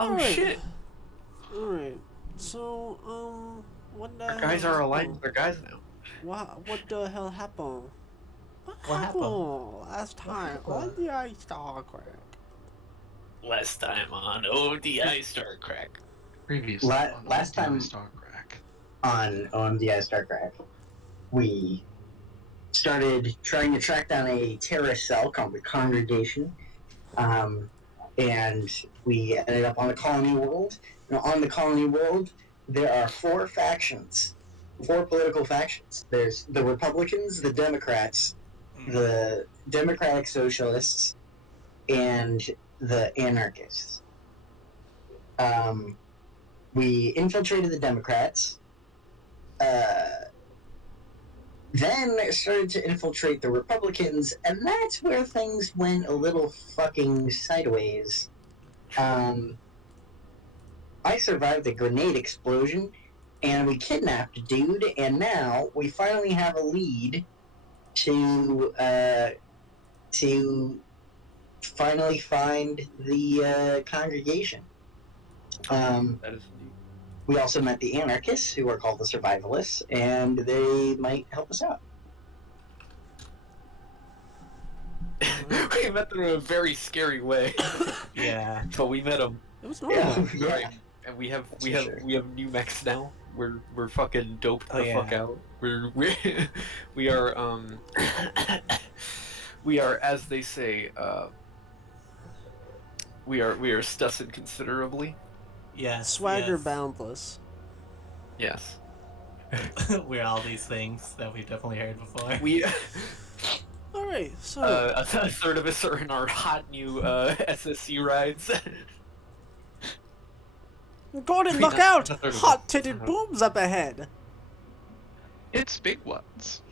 Oh Alright. shit! Alright. So, what the Our hell guys are aligned happened? with our guys now. What the hell happened? What What happened? last time on happened? the Ice Star Crack? Last time on OMDI Star Crack. Previously on last OMDI time Star Crack. on OMDI StarCraft, we started trying to track down a terrorist cell called the Congregation, and we ended up on the Colony World. Now, on the Colony World, there are four political factions. There's the Republicans, the Democrats, the Democratic Socialists, and the Anarchists. We infiltrated the Democrats. Then started to infiltrate the Republicans, and that's where things went a little fucking sideways. I survived a grenade explosion, and we kidnapped a dude, and now we finally have a lead to finally find the congregation. That is indeed. We also met the anarchists, who are called the survivalists, and they might help us out. We met them in a very scary way, Yeah. but we met them. It was normal. Yeah. And we have That's for sure. we have new mechs now. We're fucking doped Oh, the yeah. fuck out. We are we are, as they say, we are stussing considerably. Yes. Swagger yes. boundless. Yes. We're all these things that we've definitely heard before. We Alright, so a third of us are in our hot new SSC rides. Gordon, Wait, look not- out! not a third of us. Hot-titted boobs up ahead. It's big ones.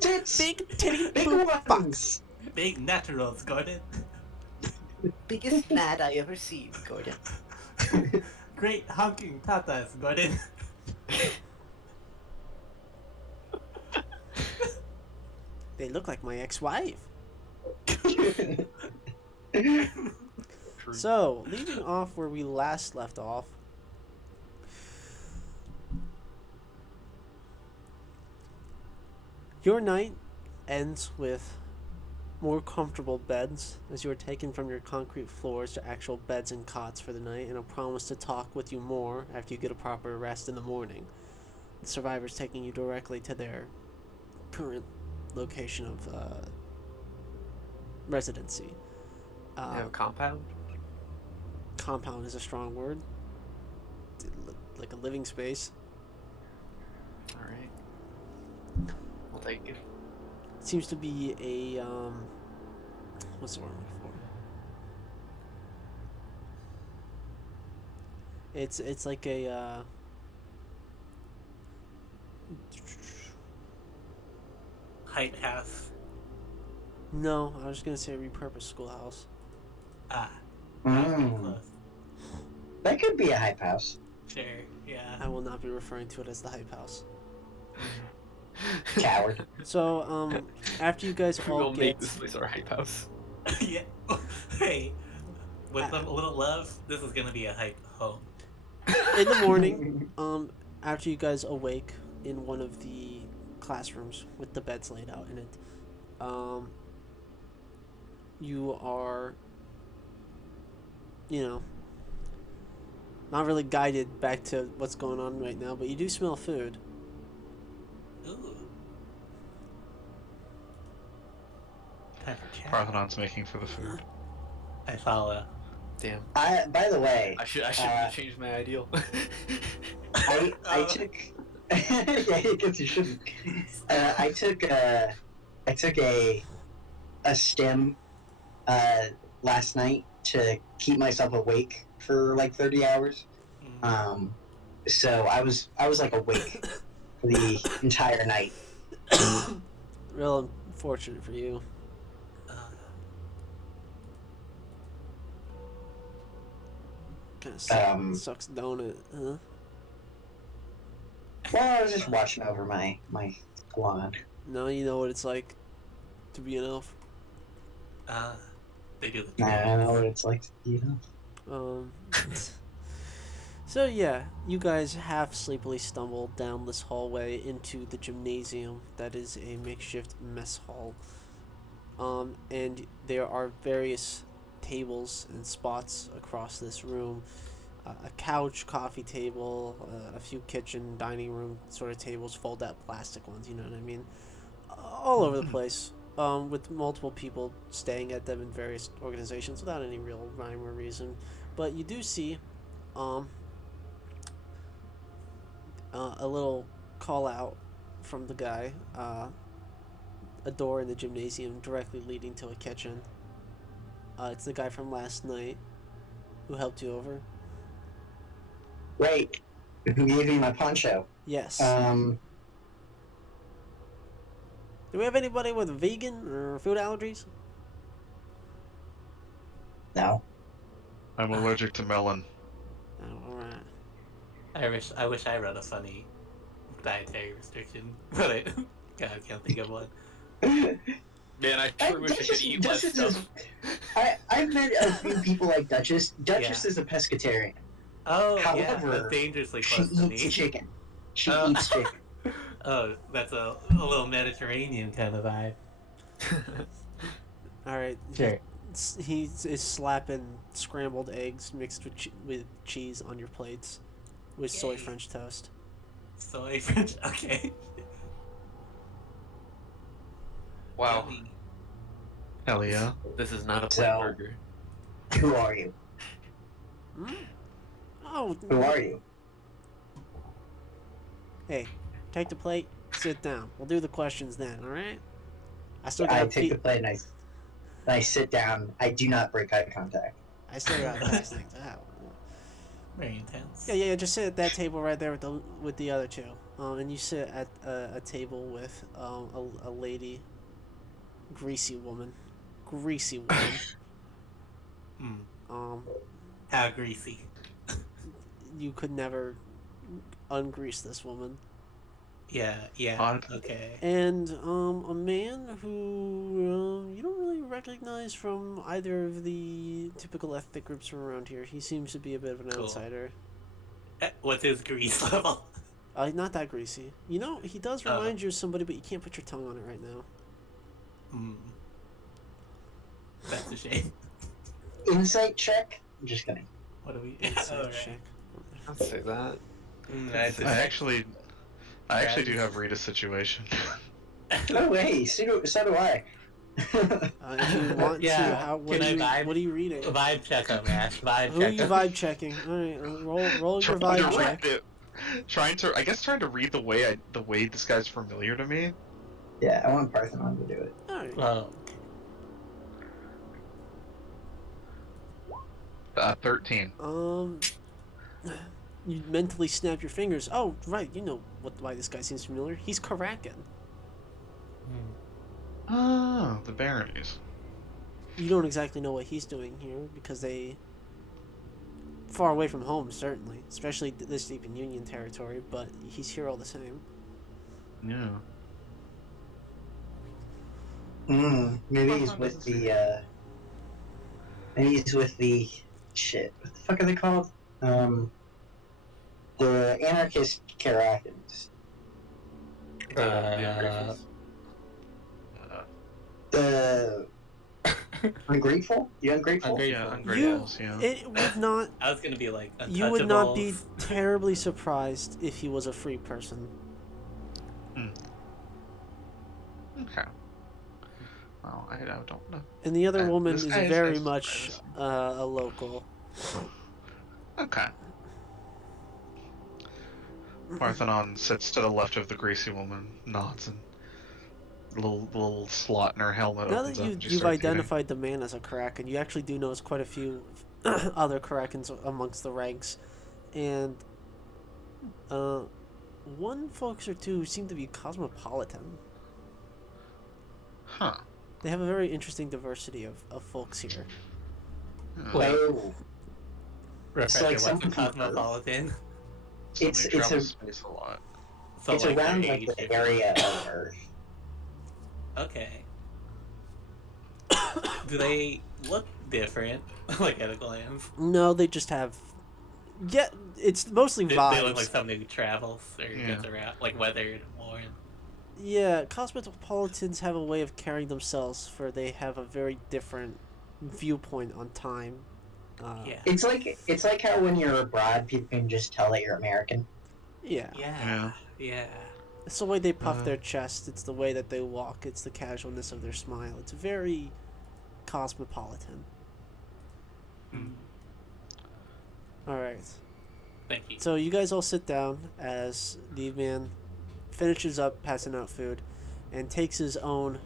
Tits! Big titty Big boob ones! fucks. Big naturals, Gordon. Biggest mad I ever seen, Gordon. Great honking tatas, Gordon. They look like my ex-wife. True. So, leaving off where we last left off. Your night ends with more comfortable beds as you are taken from your concrete floors to actual beds and cots for the night, and a promise to talk with you more after you get a proper rest in the morning. The survivors taking you directly to their current location of residency. They have a compound. Compound is a strong word. Like a living space. All right. I'll take it. It seems to be a what's the word I'm looking for? It's like a Hype house. no, I was just gonna say repurposed schoolhouse. Ah. That was pretty Mm. close. That could be a hype house. Sure. Yeah. I will not be referring to it as the hype house. Coward. So after you guys We all will make get this place our hype house. Yeah. Hey. With a little love, this is gonna be a hype home. in the morning, after you guys awake in one of the classrooms with the beds laid out in it, you are, not really guided back to what's going on right now, but you do smell food. Ooh. Time for chat. Parthenon's making for the food. I follow. Damn. By the way, I should have changed my ideal. I took. Yeah, I guess you shouldn't. I took a stem last night to keep myself awake for like 30 hours. So I was like awake for the entire night. Real unfortunate for you. Kind of sucks, don't it? Huh? Well, I was just watching over my squad. Now you know what it's like to be an elf. They do the I don't know what it's like, Um, so yeah, you guys half sleepily stumble down this hallway into the gymnasium that is a makeshift mess hall. And there are various tables and spots across this room. A couch, coffee table, a few kitchen, dining room sort of tables, fold out plastic ones, you know what I mean? All over the place, with multiple people staying at them in various organizations without any real rhyme or reason. But you do see a little call out from the guy, a door in the gymnasium directly leading to a kitchen. It's the guy from last night who helped you over. Wait, who gave me my poncho? Yes. Um, Do we have anybody with vegan or food allergies? no. I'm allergic to melon. Oh, alright. I wish I wrote a funny dietary restriction, but God, I can't think of one. Man, I sure wish I could eat less Duchess is, stuff. I've met a few people like Duchess. Duchess Yeah. is a pescatarian. Oh, yeah, However, that's dangerously She close to me. eats chicken. She Oh. eats chicken. Oh, that's a little Mediterranean kind of vibe. Alright. Sure. He is slapping scrambled eggs mixed with cheese on your plates with soy Yay. French toast. Soy French. Okay. Wow, Yummy. Hell yeah. this is not a So- plain burger. Who are you? Oh, Who are you? hey, take the plate, sit down. We'll do the questions then, alright? I still I got take the plate and I sit down. I do not break eye contact. I still got last things out. Very intense. Yeah, just sit at that table right there with the other two. And you sit at a table with a lady, greasy woman. Mm. Um, How greasy. you could never ungrease this woman. Yeah. Odd. Okay. And a man who you don't really recognize from either of the typical ethnic groups around here. He seems to be a bit of an Cool. outsider. What's his grease level? Not that greasy. You know, he does Oh. remind you of somebody, but you can't put your tongue on it right now. Hmm. That's a shame. Insight check? I'm just kidding. What do we? Insight Alright. check. I'll say that. That's a I actually do have Rita's situation. No way. So do I. If you want to, Yeah, what can are I you, vibe? what are you reading? Vibe check up, Ash. Vibe Who are check you up. vibe checking? All right, roll your Trying to vibe check. read trying to read the way this guy's familiar to me. Yeah, I want Parthenon to do it. All right. Oh. 13. You mentally snap your fingers. Oh, right. You know why this guy seems familiar. He's Karakin. Oh, the baronies. You don't exactly know what he's doing here because they far away from home, certainly, especially this deep in Union territory. But he's here all the same. Yeah. Maybe he's with the, maybe he's with the, shit, what the fuck are they called? The anarchist Karakans. The ungrateful? The ungrateful? Ungrateful. Yeah, ungratefuls, yeah. It would not. I was gonna be like, You would not be Untouchables. terribly surprised if he was a free person. Okay. Well, I don't know. And the other woman this is guy very is much a local. Okay. Parthenon sits to the left of the greasy woman, nods, and little slot in her helmet Now opens that up. and she you've starts eating. identified the man as a Karakan, you actually do notice quite a few other Karakans amongst the ranks, and one folks or two seem to be cosmopolitan. Huh. They have a very interesting diversity of folks here. Oh, Wait. Oh, Refresher, like what's some a people- cosmopolitan? it's travels a- space a lot. So it's like around their like age the area of Earth. Okay. Do they different, like at a glance? No, they just have. Yeah, it's mostly They vibes. look like somebody who travels or Yeah. gets around, like weathered and worn. Yeah, cosmopolitans have a way of carrying themselves, for they have a very different viewpoint on time. Yeah. It's like how when you're abroad, people can just tell that you're American. Yeah. Yeah. Yeah. It's the way they puff Uh. their chest. It's the way that they walk. It's the casualness of their smile. It's very cosmopolitan. Mm. All right. Thank you. So you guys all sit down as the man finishes up passing out food and takes his own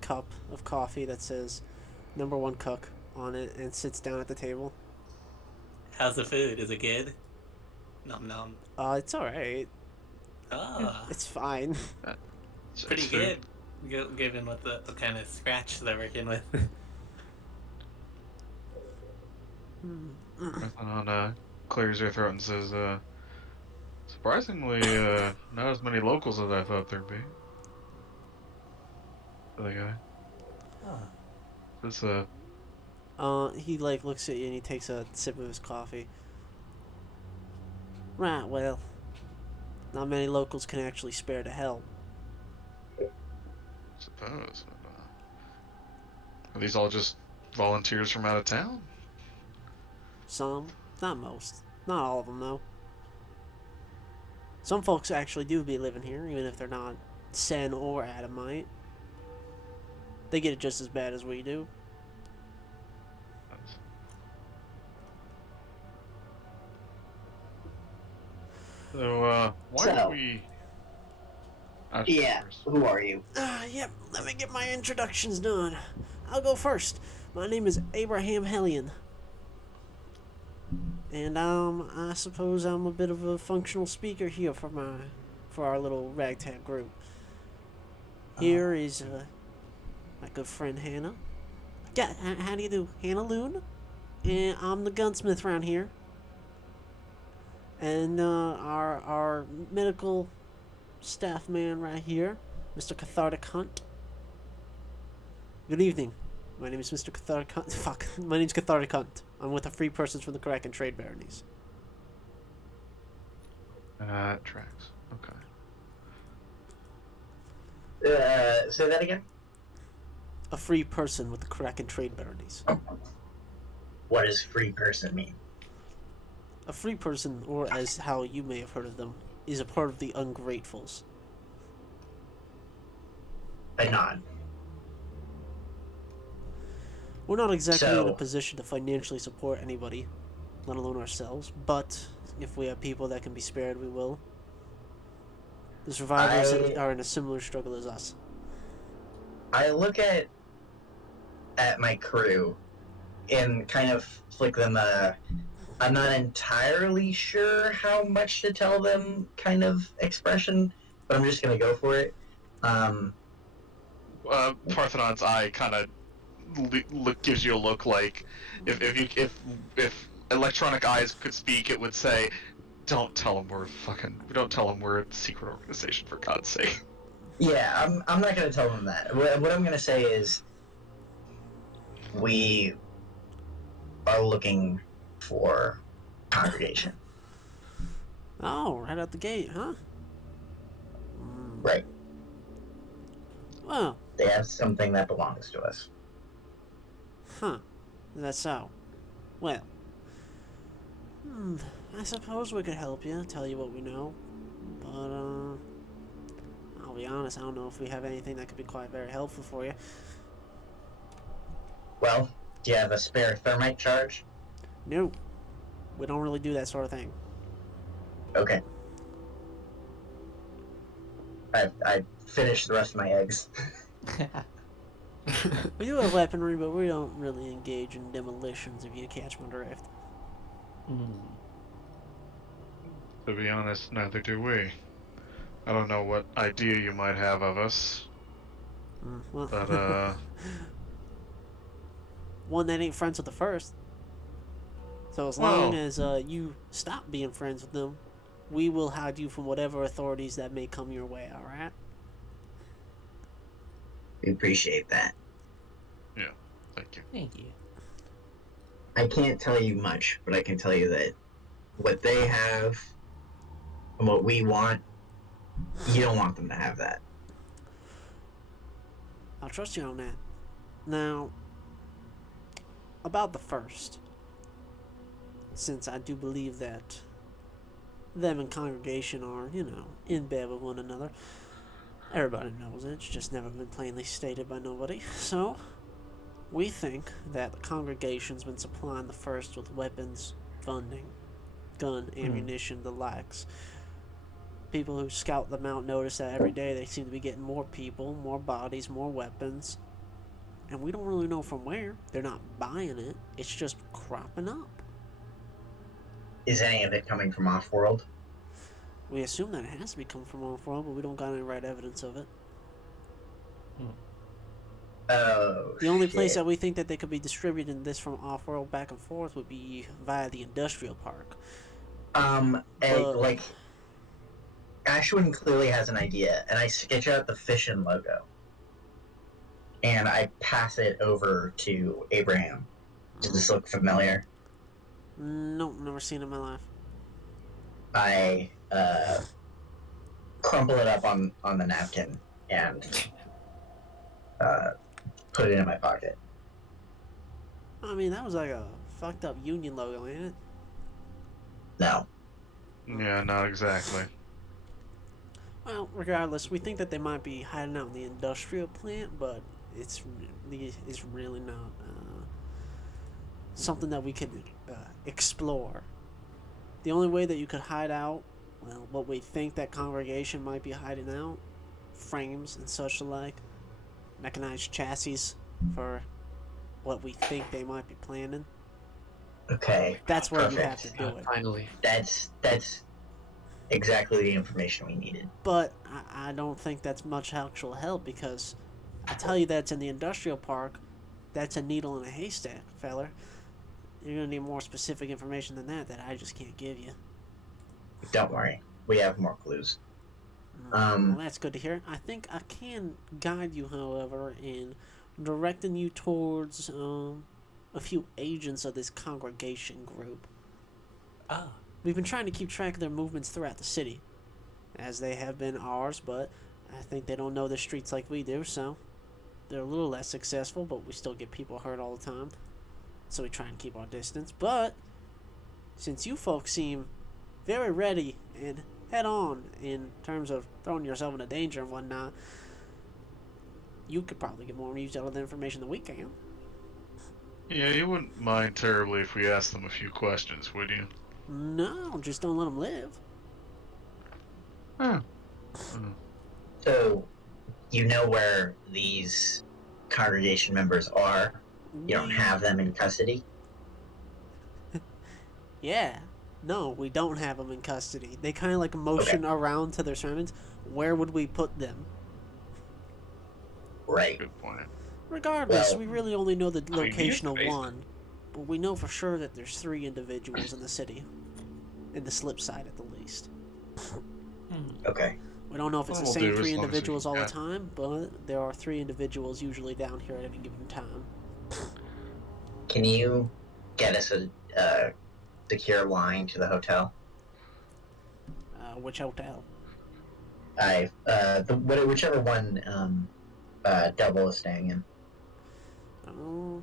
cup of coffee that says number one cook on it and sits down at the table. How's the food? Is it good? Nom nom. It's all right. Oh, It's fine. It's pretty food. good. Given what the kind of scratch they're working with. Parthenon clears her throat and says, surprisingly, not as many locals as I thought there'd be. The guy. This, He like looks at you and he takes a sip of his coffee. Right, well, not many locals can actually spare to help. suppose. Are these all just volunteers from out of town? Some, not most, not all of them though. Some folks actually do be living here, even if they're not Sen or Adamite. They get it just as bad as we do. So, why So- don't we... Actually, Yeah. first. Who are you? Yep, let me get my introductions done. I'll go first. My name is Abraham Hellion. And, I suppose I'm a bit of a functional speaker here for our little ragtag group. Here is, my good friend Hannah. Yeah, how do you do? Hannah Loon? And I'm the gunsmith around here. And, our medical staff man right here, Mr. Cathartic Hunt. Good evening. My name is Mr. Cathartic Hunt. Fuck. My name's Cathartic Hunt. I'm with the Free Persons from the Kraken Trade Baronies. That tracks. Okay. Say that again. A free person with the Kraken Trade Baronies. What does free person mean? A free person, or as how you may have heard of them, is a part of the Ungratefuls. I nod. We're not exactly in a So- position to financially support anybody, let alone ourselves, but if we have people that can be spared, we will. The survivors I- are in a similar struggle as us. I look at my crew and kind of flick them a I'm not entirely sure how much to tell them kind of expression, but I'm just gonna go for it. Parthenon's eye kind of gives you a look like if electronic eyes could speak, it would say, "Don't tell them don't tell them we're a secret organization, for God's sake." Yeah, I'm not gonna tell them that. What I'm gonna say is, we are looking for congregation. Oh, right out the gate, huh? Right. Well, They have something that belongs to us. huh. That's so. Well. I suppose we could help you, tell you what we know. But, I'll be honest, I don't know if we have anything that could be quite very helpful for you. Well, do you have a spare thermite charge? No. We don't really do that sort of thing. Okay. I finished the rest of my eggs. We do have weaponry, but we don't really engage in demolitions, if you catch my drift. To be honest, neither do we. I don't know what idea you might have of us, Well, but one that ain't friends with the first. So as Well- long as you stop being friends with them, we will hide you from whatever authorities that may come your way, alright? We appreciate that. thank you. Thank you. I can't tell you much, but I can tell you that what they have and what we want, you don't want them to have that. I'll trust you on that. Now, about the first, since I do believe that them and Congregation are, in bed with one another. Everybody knows it, it's just never been plainly stated by nobody. So, we think that the Congregation's been supplying the first with weapons, funding, gun, ammunition, the likes. People who scout them out notice that every day they seem to be getting more people, more bodies, more weapons. And we don't really know from where. They're not buying it, it's just cropping up. Is any of it coming from off-world? We assume that it has to be coming from off-world, but we don't got any right evidence of it. Oh, The only place shit. that we think that they could be distributing this from off-world back and forth would be via the industrial park. Like, Ashwin clearly has an idea, and I sketch out the Fission logo. And I pass it over to Abraham. Does this look familiar? Nope, never seen it in my life. I crumple it up on the napkin and put it in my pocket. I mean, that was like a fucked up Union logo, ain't it? No. Yeah, not exactly. Well, regardless, we think that they might be hiding out in the industrial plant, but it's really not something that we could explore. The only way that you could hide out, well, what we think that Congregation might be hiding out, frames and such alike, mechanized chassis for what we think they might be planning. Okay. That's where you have Perfect. to do it. Finally. That's exactly the information we needed. But I don't think that's much actual help, because I tell you that's in the industrial park, that's a needle in a haystack, feller. You're gonna need more specific information than that I just can't give you. Don't worry. We have more clues. Well, that's good to hear. I think I can guide you, however, in directing you towards a few agents of this Congregation group. Oh. We've been trying to keep track of their movements throughout the city, as they have been ours, but I think they don't know the streets like we do, so they're a little less successful, but we still get people hurt all the time. So we try and keep our distance. But since you folks seem very ready and head on in terms of throwing yourself into danger and whatnot, you could probably get more use out of the information than we can. Yeah, you wouldn't mind terribly if we asked them a few questions, would you? No, just don't let them live. Huh. So, you know where these Congregation members are? You don't have them in custody? Yeah. No, we don't have them in custody. They kind of like motion around to their surroundings. Where would we put them? Right. Good point. Regardless, Well, we really only know the I mean, location of basement. one. But we know for sure that there's 3 individuals in the city. In the slip side, at the least. Okay. We don't know if it's the We'll same do 3 as long as we individuals all the can. time, but there are 3 individuals usually down here at any given time. Can you get us a secure line to the hotel? Which hotel? Whichever one Double is staying in. Oh.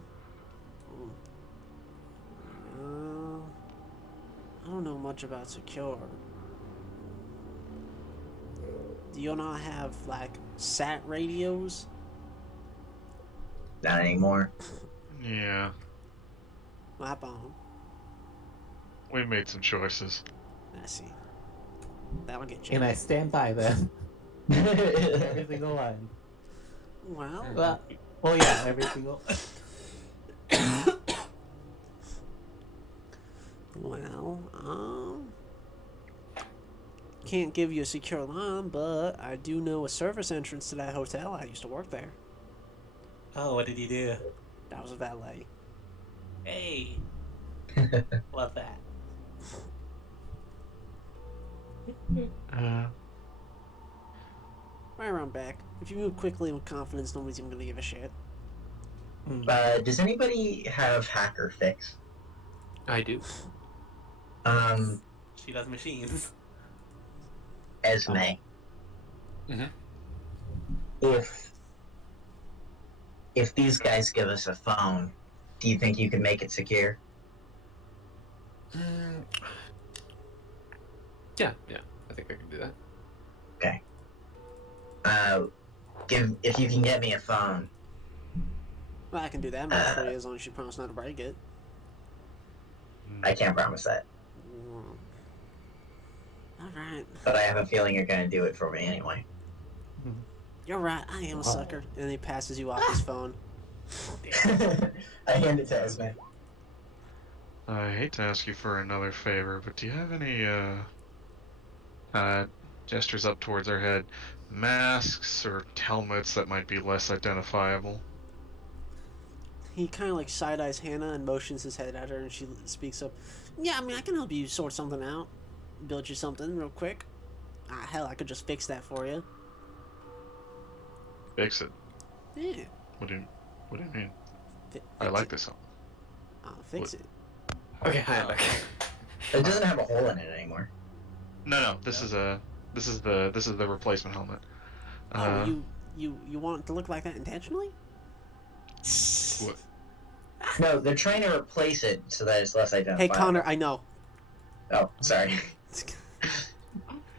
I don't know much about secure. Do you not have, like, sat radios? Not anymore. Yeah, Map on. we made some choices. I see. That'll get you. And I stand by them. Every single line. Well, Well, yeah, every single. can't give you a secure line, but I do know a service entrance to that hotel. I used to work there. Oh, what did you do? I was a valet. Hey. Love that. Right around back. If you move quickly and with confidence, nobody's even gonna give a shit. Does anybody have Hacker Fix? I do. She does machines. Esme. Mhm. If these guys give us a phone, do you think you can make it secure? Yeah, I think I can do that. Okay. If you can get me a phone, Well, I can do that much for you as long as you promise not to break it. I can't promise that, Alright. but I have a feeling you're gonna do it for me anyway. You're right, I am a sucker. And he passes you off his phone. I hand it to Esme. I hate to ask you for another favor, but do you have any gestures up towards her head, masks or helmets that might be less identifiable? He kind of like side-eyes Hannah and motions his head at her, and she speaks up. Yeah, I mean, I can help you sort something out. Build you something real quick. Hell, I could just fix that for you. Fix it. Yeah. What do you mean? Fi- I fix like it. this. I'll fix it. Okay, hi, Alec. It doesn't have a hole in it anymore. No, this is the replacement helmet. Oh, you want it to look like that intentionally? What? No, they're trying to replace it so that it's less Hey, identifiable. Connor, I know. Oh, sorry.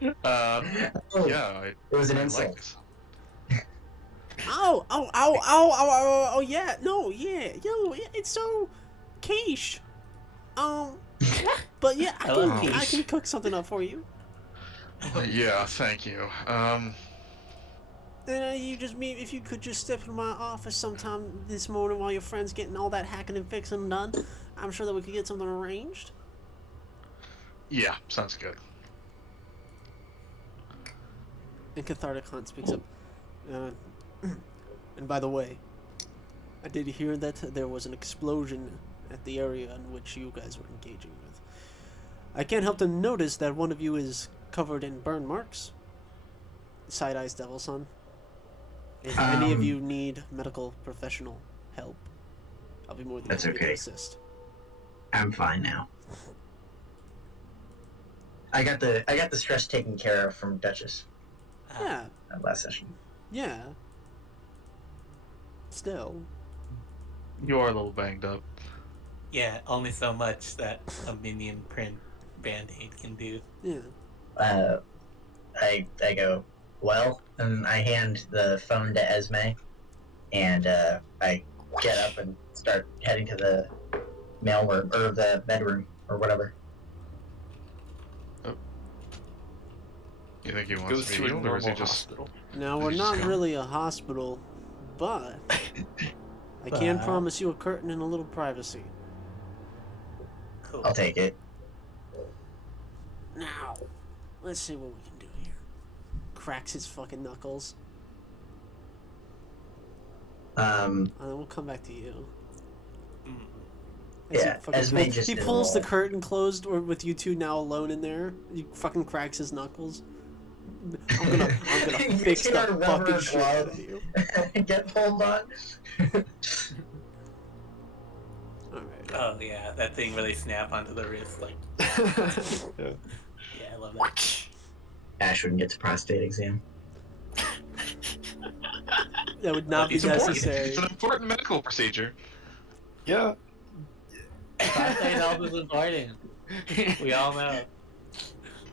Yeah, It was an I insult. like this. Oh, yeah. No, yeah. Yo, it's so quiche. But yeah, I love I quiche. can cook something up for you. Yeah, thank you. And you just mean if you could just step in my office sometime this morning while your friend's getting all that hacking and fixing done, I'm sure that we could get something arranged. Yeah, sounds good. And Cathartic Hunt speaks up. And by the way, I did hear that there was an explosion at the area in which you guys were engaging with. I can't help to notice that one of you is covered in burn marks. Side eyes Devil Son. If any of you need medical professional help, I'll be more than That's happy to okay. assist. I'm fine now. I got the stress taken care of from Duchess Yeah, last session. yeah. Still. You are a little banged up. Yeah, only so much that a minion print band-aid can do. Yeah. I go, well, and I hand the phone to Esme, and I get up and start heading to the mailroom or the bedroom or whatever. You think he wants Goes to be to a healed, or is he normal just? hospital. Now, we're Did you just not go? really a hospital, but I can But- promise you a curtain and a little privacy. Cool. I'll take it. Now, let's see what we can do here. Cracks his fucking knuckles. And then we'll come back to you. Mm. As he Yeah, fucking Esme pulls- just he did pulls the roll. curtain closed, or with you two now alone in there. He fucking cracks his knuckles. I'm gonna You fix the get a rubber fucking shit out glove. of you. Get pulled on. Alright. Oh yeah, that thing really snap onto the wrist. Like, Yeah. yeah, I love that. Ashwin gets a prostate exam. That would not be It's important. necessary. It's an important medical procedure. Yeah. Prostate health is important. We all know.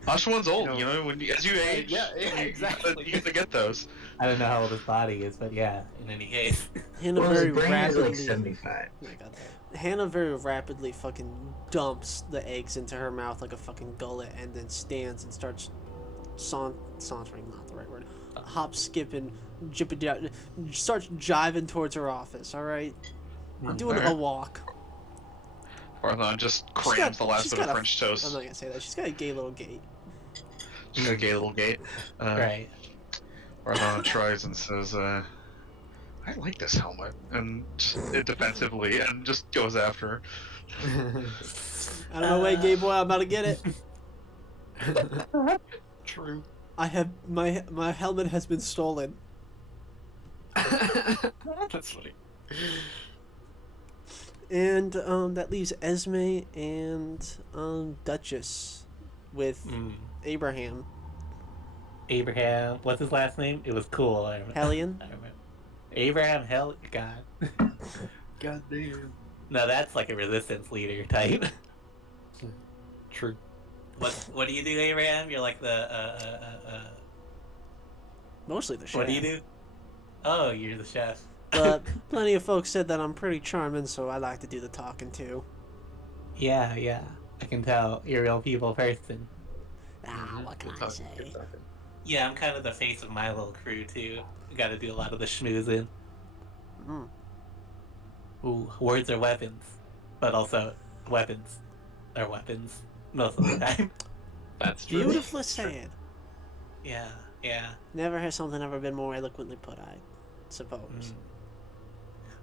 Ashwan's old, You you know. know, as you age, Yeah, exactly. you gotta get those. I don't know how old his body is, but yeah, in any case. Hannah Well, his very brain is rapidly. like 75. Oh my God. Hannah very rapidly fucking dumps the eggs into her mouth like a fucking gullet, and then stands and starts sauntering, not the right word, hop skipping, starts jiving towards her office. All right, doing a Alright. walk. Parthon just She's crams got- the last she's bit of got a- French I'm toast. not gonna say that. She's got a gay little gait. She's got a gay little gate. Right. Parthon tries and says, I like this helmet. And it defensively, and just goes after her. Out of my way, gay boy. I'm about to get it. True. I have my helmet has been stolen. That's funny. And that leaves Esme and Duchess with Abraham. Abraham, what's his last name? It was cool. Hellion? I remember. Abraham Hell. God. God damn. No, that's like a resistance leader type. True. What do you do, Abraham? You're like the Mostly the chef. What do you do? Oh, you're the chef. But plenty of folks said that I'm pretty charming, so I like to do the talking too. Yeah. I can tell you're a real people person. What can I say? Yeah, I'm kind of the face of my little crew too. Got to do a lot of the schmoozing. Mm. Ooh, words are weapons, but also weapons are weapons most of the time. That's true. Beautifully said. Yeah. Never has something ever been more eloquently put, I suppose.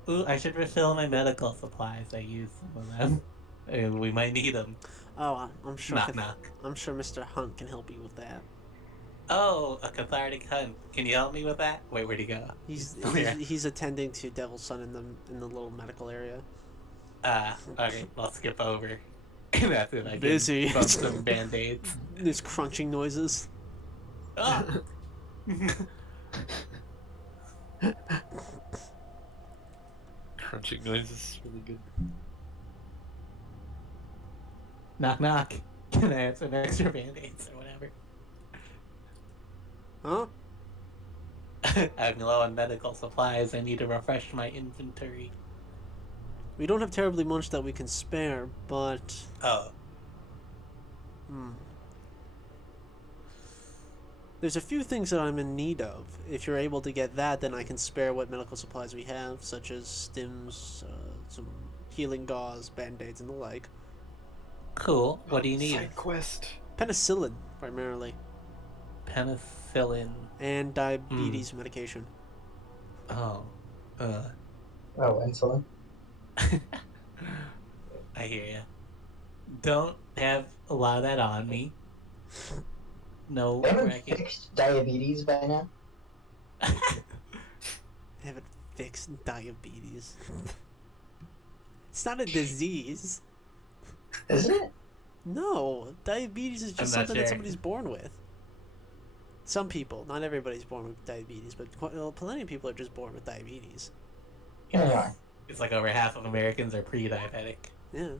Ooh, I should refill my medical supplies. I use some of them. And we might need them. Oh, I'm sure. Knock. I'm sure Mr. Hunt can help you with that. Oh, a cathartic hunt. Can you help me with that? Wait, where'd he go? He's attending to Devil's Son in the little medical area. Okay, I'll skip over. That's it. I Busy. can bump some band-aids. There's crunching noises. Oh! Crunching noise is really good. Knock. Can I have some extra band-aids or whatever? Huh? I'm low on medical supplies. I need to refresh my inventory. We don't have terribly much that we can spare, but Oh. There's a few things that I'm in need of. If you're able to get that, then I can spare what medical supplies we have, such as stims, some healing gauze, band-aids, and the like. Cool. What do you need? Side quest. Penicillin, primarily. Penicillin. And diabetes medication. Oh. Oh, insulin. I hear ya. Don't have a lot of that on me. No Haven't racket. fixed diabetes by now. I haven't fixed diabetes. It's not a disease. Isn't it? No, diabetes is just I'm not something that sure. somebody's born with. Some people, not everybody's born with diabetes, but plenty of people are just born with diabetes. Anyway. It's like over half of Americans are pre-diabetic. Yeah.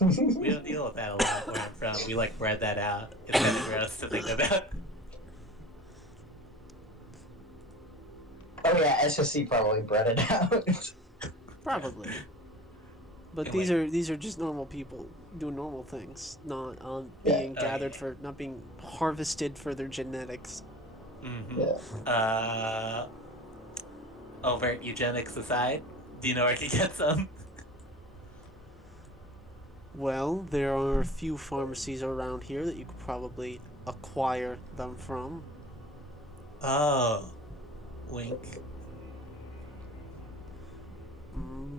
We don't deal with that a lot where I'm from. We like bred that out. It's kind of gross to think about. Oh yeah, SSC probably bred it out. Probably. But Yeah, these are just normal people doing normal things, not being gathered for, not being harvested for their genetics. Mm-hmm. Yeah. Overt eugenics aside, do you know where I can get some? Well, there are a few pharmacies around here that you could probably acquire them from. Oh. Wink.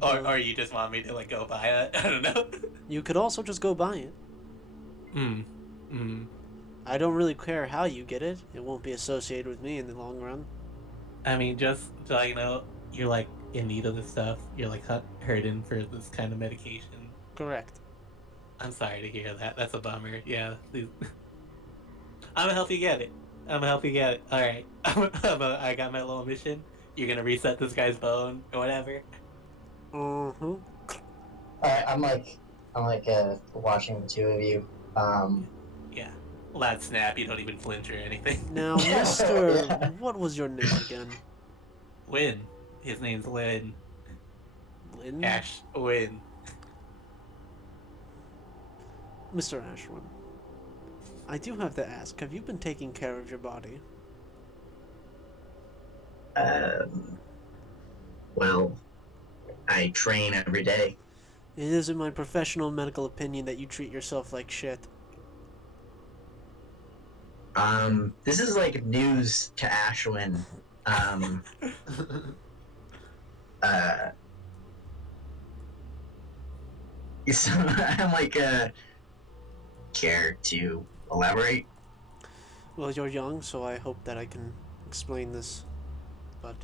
Or you just want me to like go buy it? I don't know. You could also just go buy it. I don't really care how you get it. It won't be associated with me in the long run. I mean, just so you know, you're like in need of this stuff. You're like hurting for this kind of medication. Correct. I'm sorry to hear that. That's a bummer. Yeah. I'm gonna help you get it. Alright. I got my little mission. You're gonna reset this guy's bone or whatever. Mm-hmm. Alright, I'm like watching the two of you. Yeah. Loud snap, you don't even flinch or anything. Now, Yeah. Mr. What was your name again? Win. His name's Lynn. Lynn? Ash Win. Mr. Ashwin. I do have to ask, have you been taking care of your body? Well, I train every day. It is in my professional medical opinion that you treat yourself like shit. This is like news to Ashwin. So I'm like, care to elaborate? Well, you're young, so I hope that I can explain this. But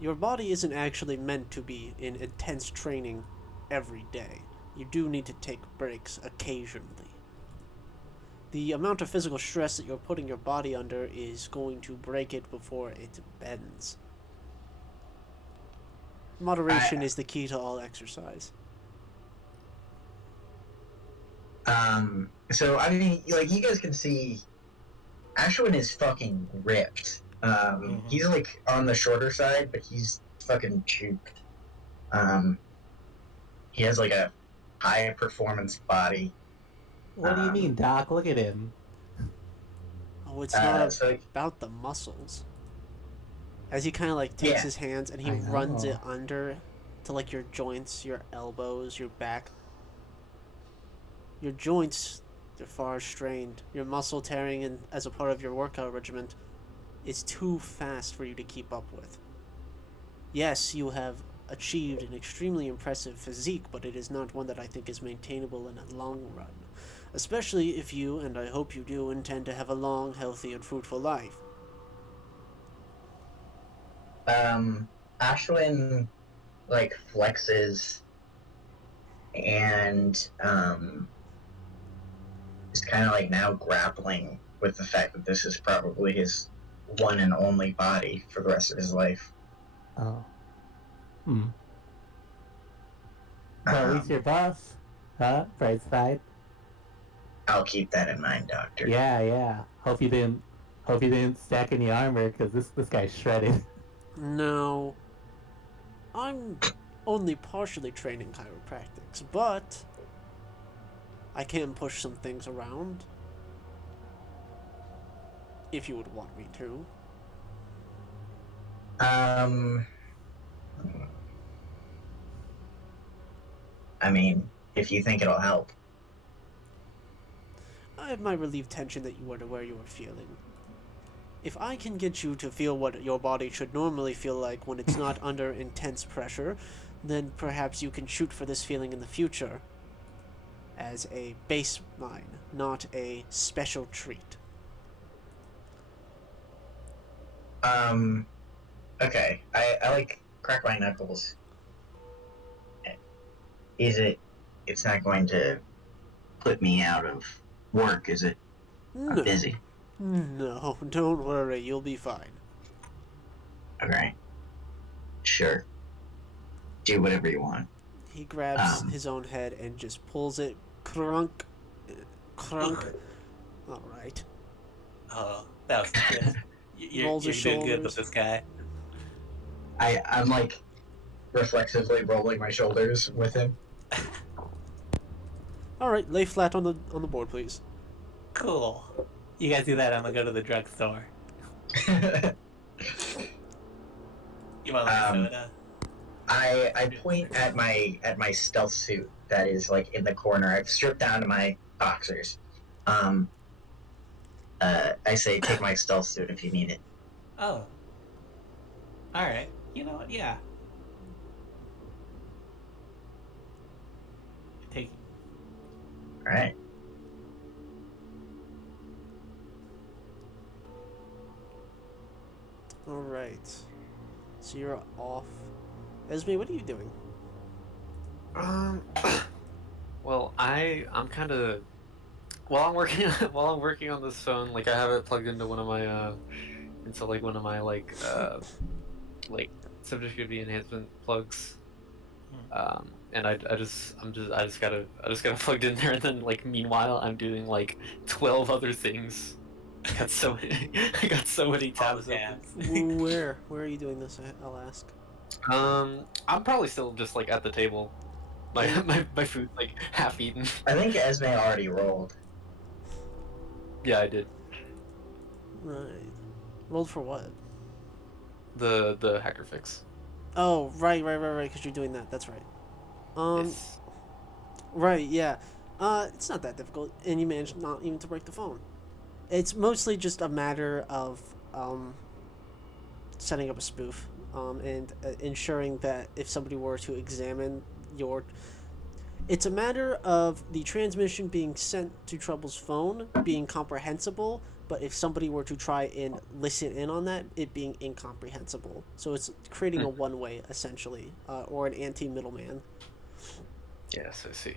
Your body isn't actually meant to be in intense training every day. You do need to take breaks occasionally. The amount of physical stress that you're putting your body under is going to break it before it bends. Moderation is the key to all exercise. So I mean, like, you guys can see, Ashwin is fucking ripped. He's like on the shorter side, but he's fucking chuked. He has like a high performance body. What do you mean, Doc? Look at him. Oh, it's not so about the muscles. As he kind of like takes Yeah. his hands and he I runs know. it under to like your joints, your elbows, your back. Your joints, they're far strained. Your muscle tearing in, as a part of your workout regimen is too fast for you to keep up with. Yes, you have achieved an extremely impressive physique, but it is not one that I think is maintainable in the long run. Especially if you, and I hope you do, intend to have a long, healthy, and fruitful life. Ashwin like flexes and is kind of like now grappling with the fact that this is probably his one and only body for the rest of his life. Oh. Well, at least Um, your boss. Huh? Bright side. I'll keep that in mind, Doctor. Yeah. Hope you didn't stack any armor, because this guy's shredded. No, I'm only partially trained in chiropractics, but I can push some things around if you would want me to. I mean, if you think it'll help. It might relieve tension that you weren't aware you were feeling. If I can get you to feel what your body should normally feel like when it's not under intense pressure, then perhaps you can shoot for this feeling in the future as a baseline, not a special treat. Okay. I like crack my knuckles. It's not going to put me out of work, is it? I'm No, busy. no, don't worry, you'll be fine. Okay. Sure. Do whatever you want. He grabs Um. his own head and just pulls it. Crunk. Crunk. Alright. Oh, that was good. You're Rolls his doing good shoulders. with this guy. I'm like reflexively rolling my shoulders with him. Alright, lay flat on the board, please. Cool. You guys do that, I'm gonna go to the drugstore. You want like a soda? I point at my stealth suit that is like in the corner. I've stripped down to my boxers. I say take my stealth suit if you need it. Oh. Alright. You know what? Yeah. Take Alright. Alright. So you're off. Esme, what are you doing? Well, I'm kind of while I'm working while I'm working on this phone, like I have it plugged into one of my like subjectivity enhancement plugs. And I just got it plugged in there, and then like meanwhile I'm doing like 12 other things. I got so many tabs open. Where are you doing this? I'll ask. I'm probably still just like at the table. My food's like half eaten. I think Esme already rolled. Yeah, I did. Right. Rolled for what? The hacker fix. Oh, right, because you're doing that. That's right. Yes. Right, yeah. It's not that difficult, and you managed not even to break the phone. It's mostly just a matter of, setting up a spoof, and ensuring that if somebody were to examine your... It's a matter of the transmission being sent to Trouble's phone being comprehensible, but if somebody were to try and listen in on that, it being incomprehensible. So it's creating a one-way, essentially, or an anti-middleman. Yes, I see.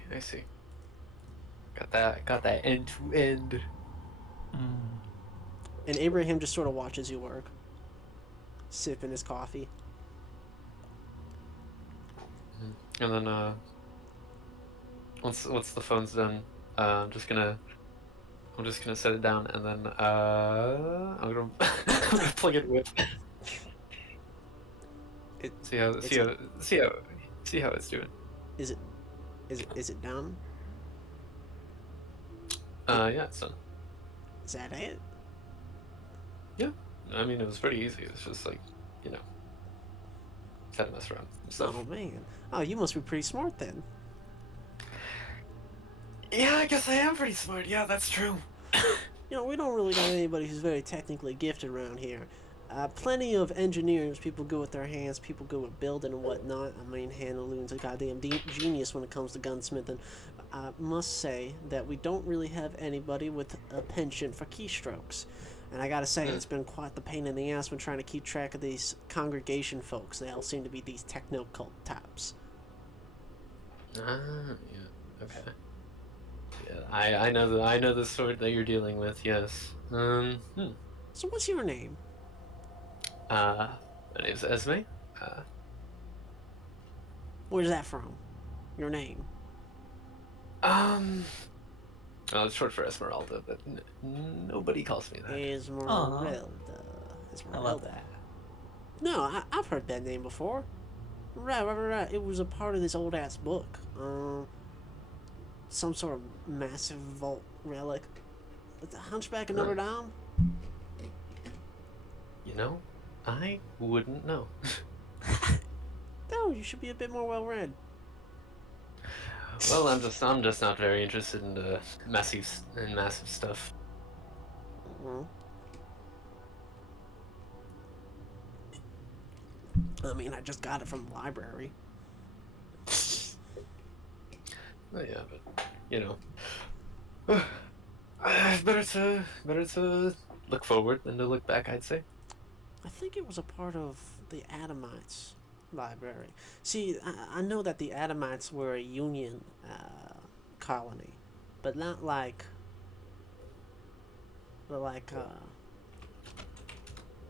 Got that end to end. And Abraham just sort of watches you work, sipping his coffee. And then once the phone's done, I'm just gonna set it down, and then I'm gonna I'm gonna plug it with. See how it's doing. Is it done? Yeah, it's done. Is that it? Yeah, I mean it was pretty easy. It's just like, you know, had to mess around and stuff. Oh man. Oh, you must be pretty smart then. Yeah, I guess I am pretty smart. Yeah, that's true. You know, we don't really got anybody who's very technically gifted around here. Plenty of engineers, people good with their hands, people good with building and whatnot. I mean, Hannah Loon's a goddamn genius when it comes to gunsmithing. I must say that we don't really have anybody with a penchant for keystrokes. And I gotta say, it's been quite the pain in the ass when trying to keep track of these congregation folks. They all seem to be these techno-cult types. Yeah, okay. Yeah, I know the sort that you're dealing with. Yes. So what's your name? My name's Esme. Where's that from? Your name? Well, it's short for Esmeralda, but nobody calls me that. Esmeralda. I love that. No, I've heard that name before. Right. It was a part of this old ass book. Some sort of massive vault relic. The Hunchback of Notre Dame? You know, I wouldn't know. No, you should be a bit more well read. Well, I'm just not very interested in massive stuff. I mean, I just got it from the library. Well, yeah, but you know, better to look forward than to look back, I'd say. I think it was a part of the Adamites library. See, I know that the Adamites were a Union colony, but not like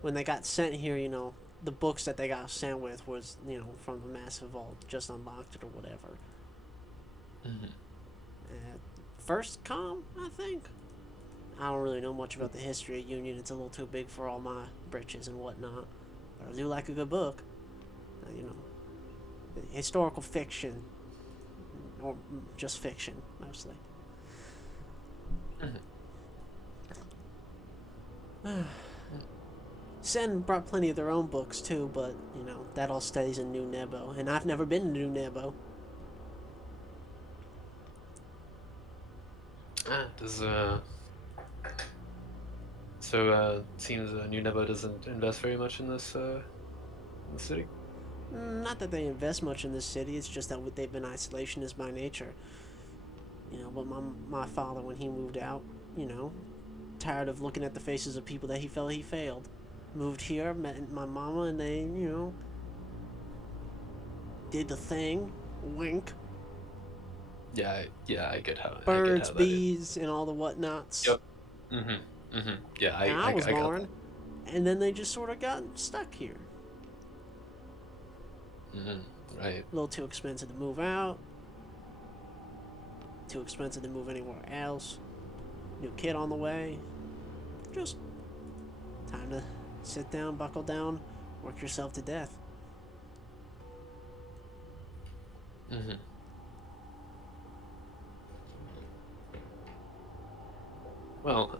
when they got sent here, you know, the books that they got sent with was, you know, from the massive vault, just unlocked it or whatever. First com, I think. I don't really know much about the history of Union. It's a little too big for all my britches and whatnot. But I do like a good book. You know, historical fiction, or just fiction, mostly. Sen brought plenty of their own books too, but you know that all stays in New Nebo, and I've never been to New Nebo. Seems New Nebo doesn't invest very much in this in the city. Not that they invest much in this city. It's just that they've been isolationist by nature. You know, but my father, when he moved out, you know, tired of looking at the faces of people that he felt he failed, moved here, met my mama, and they, you know, did the thing. Wink. Yeah, I get how. Birds, I get how bees, and all the whatnots. Yep. Yeah, I was got born, and then they just sort of got stuck here. Right. A little too expensive to move out. Too expensive to move anywhere else. New kid on the way. Just time to sit down, buckle down, work yourself to death. Well,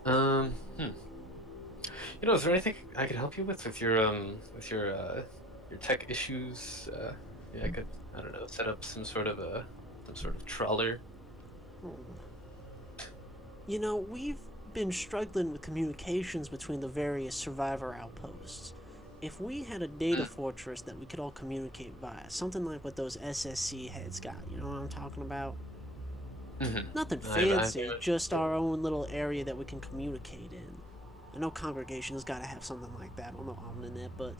you know, is there anything I could help you with your tech issues? Yeah, I don't know, set up some sort of trawler. You know, we've been struggling with communications between the various survivor outposts. If we had a data fortress that we could all communicate via, something like what those SSC heads got, you know what I'm talking about? Nothing fancy, just our own little area that we can communicate in. I know congregation has got to have something like that on the Omninet, but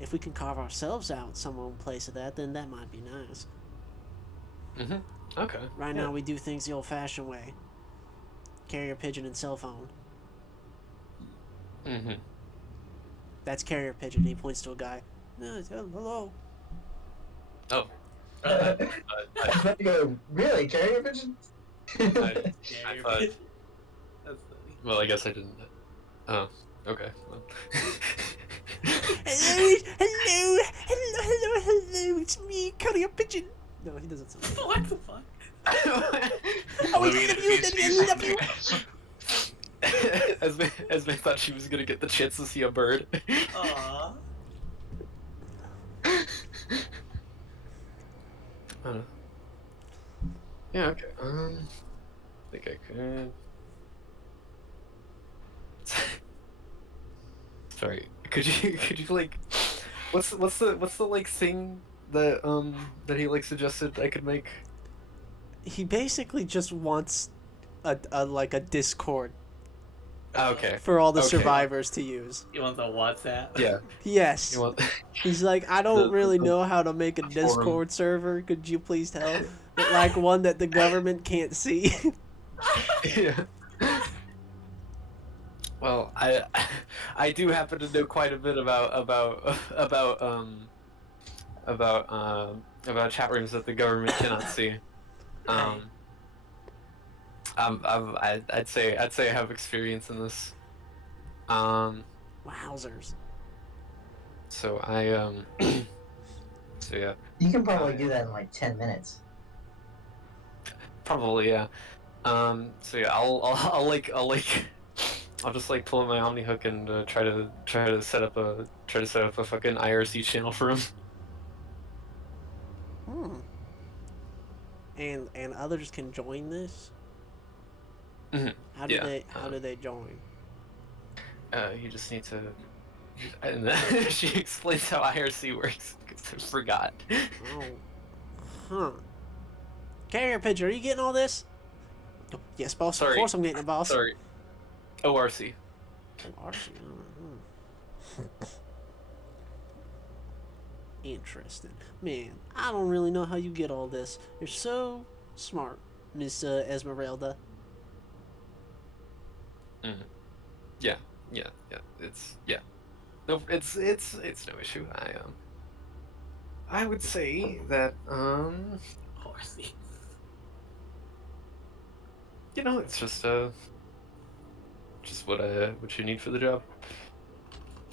if we can carve ourselves out some own place of that, then that might be nice. Mm-hmm. Okay. Right now, we do things the old-fashioned way. Carrier pigeon and cell phone. Mm-hmm. That's carrier pigeon. He points to a guy. No, hello. Oh. I I, was about to go, really, carrier pigeon? Yeah, I you're thought- good. That's funny. well, I guess I didn't. Oh. Okay. Well. Hello, it's me, carrier pigeon. No, he doesn't sound like What the fuck? Oh, I love you, Daddy, I love you. Esme thought she was gonna get the chance to see a bird. Aww. Yeah, okay. I think I could. Sorry, could you like, what's the like thing that he like suggested I could make? He basically just wants a Discord Oh, okay. for all the Okay. survivors to use. You want the WhatsApp? Yeah. Yes. You want? He's like, I don't really the know how to make a forum. Discord server. Could you please help? But like one that the government can't see. Yeah. Well, I do happen to know quite a bit about chat rooms that the government cannot see. I'd say I have experience in this. Wowzers. So I so yeah, You can probably do that in like 10 minutes. probably yeah. So yeah, I'll just like pull up my Omni hook and try to set up a fucking IRC channel for him. Hmm. And others can join this. Mhm. How do Yeah, how do they join? You just need to. And then she explains how IRC works because I forgot. Oh. Huh. Carrier pigeon, are you getting all this? Yes, boss. Sorry. Of course I'm getting it, boss. Sorry. ORC. Oh, RC. Interesting. Man, I don't really know how you get all this. You're so smart, Miss Esmeralda. Yeah. It's yeah. No, it's no issue. I would say that Horsey. you know, it's just what you need for the job.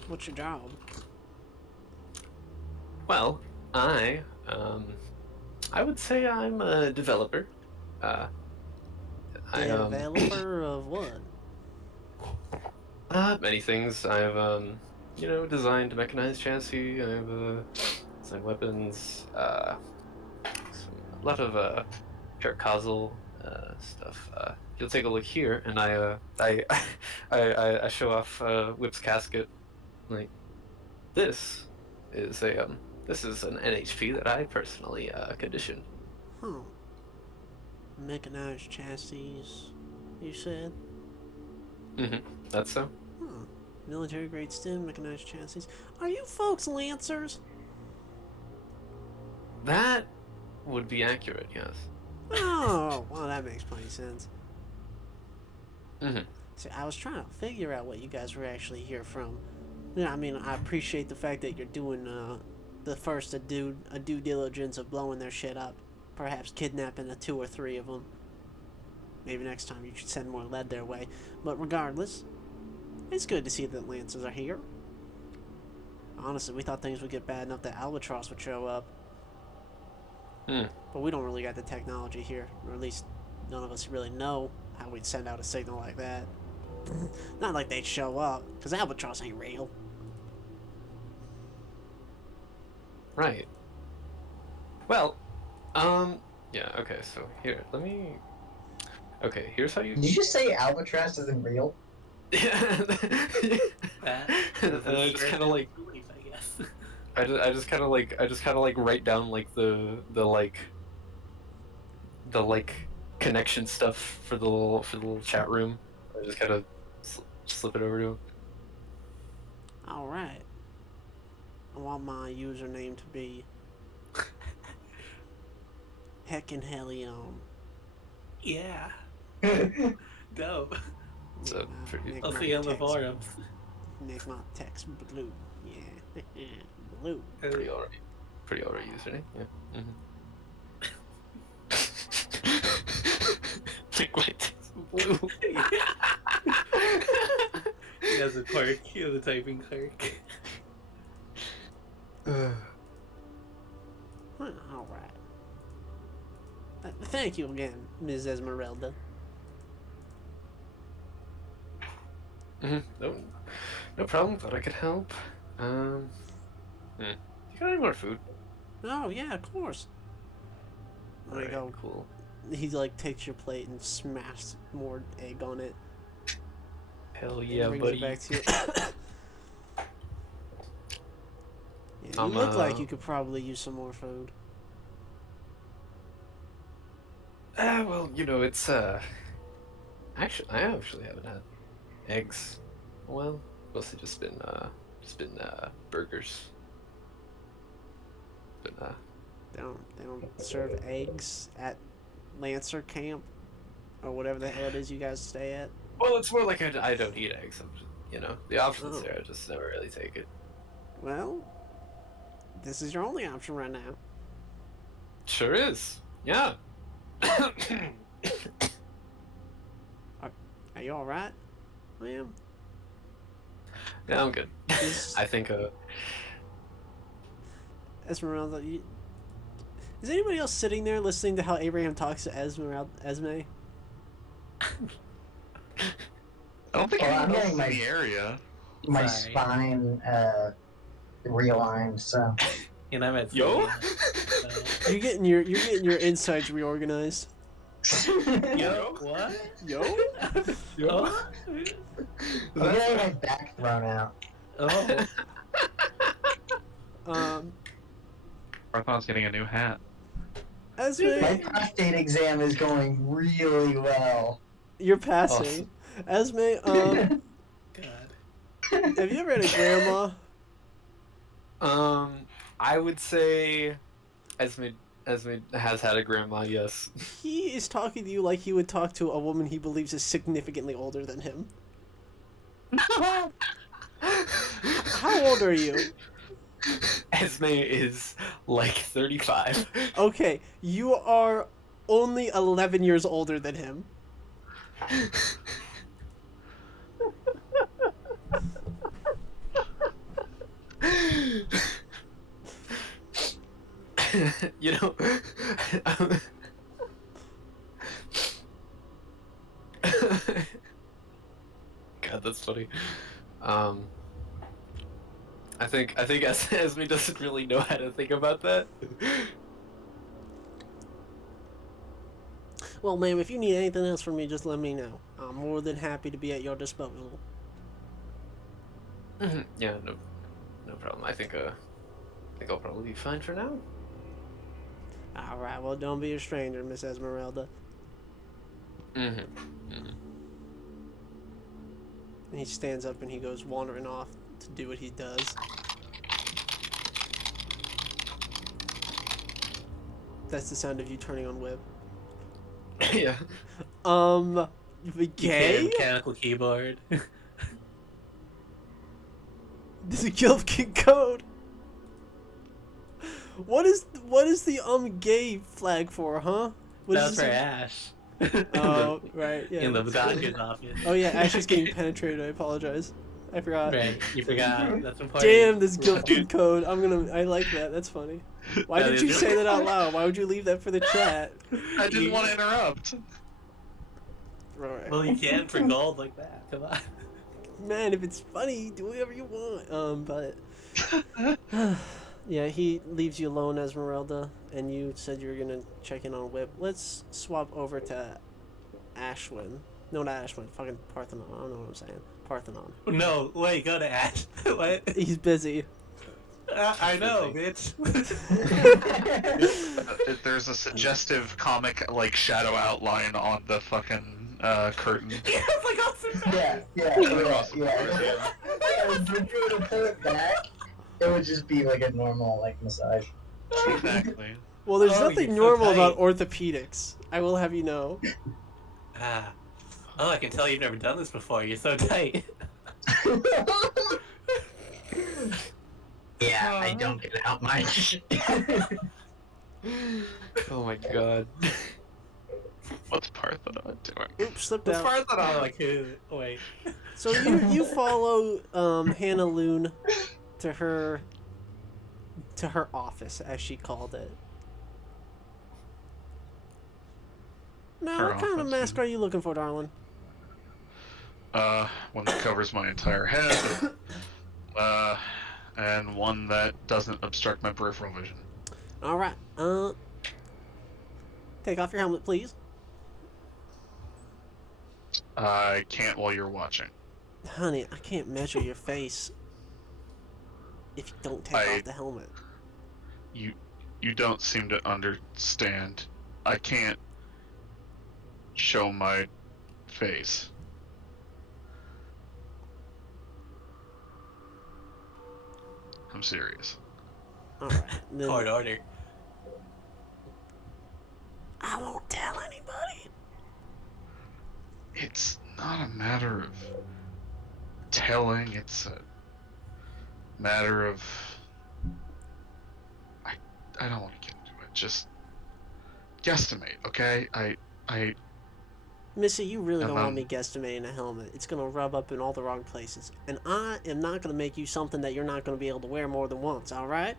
What's your job? Well, I would say I'm a developer. Developer of what? Many things. I've designed mechanized chassis. I've designed weapons. A lot of causal stuff. You'll take a look here, and I show off Whip's casket. Like, this is an NHP that I personally conditioned. Huh. Mechanized chassis, you said? That's so. Huh. Military grade stem, mechanized chassis. Are you folks Lancers? That would be accurate, yes. Oh, well, that makes plenty sense. Mhm. See, I was trying to figure out what you guys were actually here from. Yeah, I mean, I appreciate the fact that you're doing the first a due diligence of blowing their shit up. Perhaps kidnapping the 2 or 3 of them. Maybe next time you should send more lead their way. But regardless, it's good to see that Lancers are here. Honestly, we thought things would get bad enough that Albatross would show up. But we don't really got the technology here. Or at least none of us really know how we'd send out a signal like that. Not like they'd show up, because Albatross ain't real. Right. Well, yeah, okay, so here, let me... Okay, here's how you... Did you just say Albatross isn't real? That And I just kind of like... belief, I guess. I just kind of like write down like the connection stuff for the little chat room. I just kind of slip it over to him. Alright. I want my username to be Heckin' Helion. Yeah. Dope. It's a pretty. I'll see you on the forums. Make my text blue. Yeah. Blue. Pretty alright. Pretty alright username. Yeah. Make my text blue. He has a quirk. He has a typing quirk. Alright. Thank you again, Ms. Esmeralda. No problem. Thought I could help. You got any more food? Oh, yeah, of course. There you go. Cool. He, like, takes your plate and smashes more egg on it. Hell And yeah, brings buddy. it back to you. Yeah, you look like you could probably use some more food. Well, you know, it's actually, I actually haven't had eggs. Well, mostly just been burgers. But They don't serve eggs at Lancer Camp or whatever the hell it is you guys stay at. well, it's more like I don't eat eggs. I'm just, you know, the options Oh. there. I just never really take it. Well, this is your only option right now. Sure is. Yeah. Are you all right, ma'am? Yeah, I'm good. Is- I think Esmeralda, is anybody else sitting there listening to how Abraham talks to Esme? I don't think Well, anyone I'm else getting in my- the area. My Sorry. spine realigned, so And I'm at Yo? so- You're getting your insides reorganized. Yo, what? Yo? Oh. I'm getting my back thrown out. Oh. Parthon's getting a new hat. Esme, My prostate exam is going really well. you're passing. Esme, God. have you ever had a grandma? I would say Esme has had a grandma, yes. He is talking to you like he would talk to a woman he believes is significantly older than him. How old are you? Esme is like 35. Okay, you are only 11 years older than him. You know, God, that's funny. I think Esme doesn't really know how to think about that. Well, ma'am, if you need anything else from me, just let me know. I'm more than happy to be at your disposal. Yeah, no problem. I think I'll probably be fine for now. Alright, well, don't be a stranger, Miss Esmeralda. Mm-hmm. And he stands up and he goes wandering off to do what he does. That's the sound of you turning on web. Yeah. Gay? Mechanical keyboard. This is Guild King code. What is the gay flag for, huh? What That is was for this? Ash. Oh, right, yeah. In the doctor's office. Oh yeah, Ash is getting penetrated. I apologize. I forgot. Right, you forgot. That's important. Damn, this Guild King code. I like that. That's funny. Why That did is you good. say that out loud? Why would you leave that for the chat? I didn't want to interrupt. Right. Well, you can for gold like that. Come on. Man, if it's funny, do whatever you want. But yeah, he leaves you alone, Esmeralda, and you said you were gonna check in on Whip. Let's swap over to Ashwin. No, not Ashwin. Fucking Parthenon. I don't know what I'm saying. Parthenon. No, wait, go to Ash. What? He's busy. I know, bitch. There's a suggestive comic like shadow outline on the fucking curtain. Yeah, it's like awesome. Yeah. Awesome. Yeah. Because if you were to pull it back, it would just be like a normal like massage. Exactly. Well, there's Oh, nothing you're so normal about tight. orthopedics. I will have you know. Ah. Oh, I can tell you've never done this before. You're so tight. Yeah, I don't get out much. Oh my god. What's Parthenon doing? Oops, slipped As out. far as I know, like, who? Wait. So you follow Hannah Loon to her office, as she called it. Now, Her what kind of office, mask yeah. are you looking for, darling? One that covers my entire head. And one that doesn't obstruct my peripheral vision. All right. Take off your helmet, please. I can't while you're watching. Honey, I can't measure your face if you don't take off the helmet. You don't seem to understand. I can't show my face. I'm serious. All right. Then Court order. I won't tell anybody. It's not a matter of telling, it's a matter of... I don't want to get into it. Just guesstimate, okay? I Missy, you really don't want Um, me guesstimating a helmet. It's gonna rub up in all the wrong places. And I am not gonna make you something that you're not gonna be able to wear more than once, alright?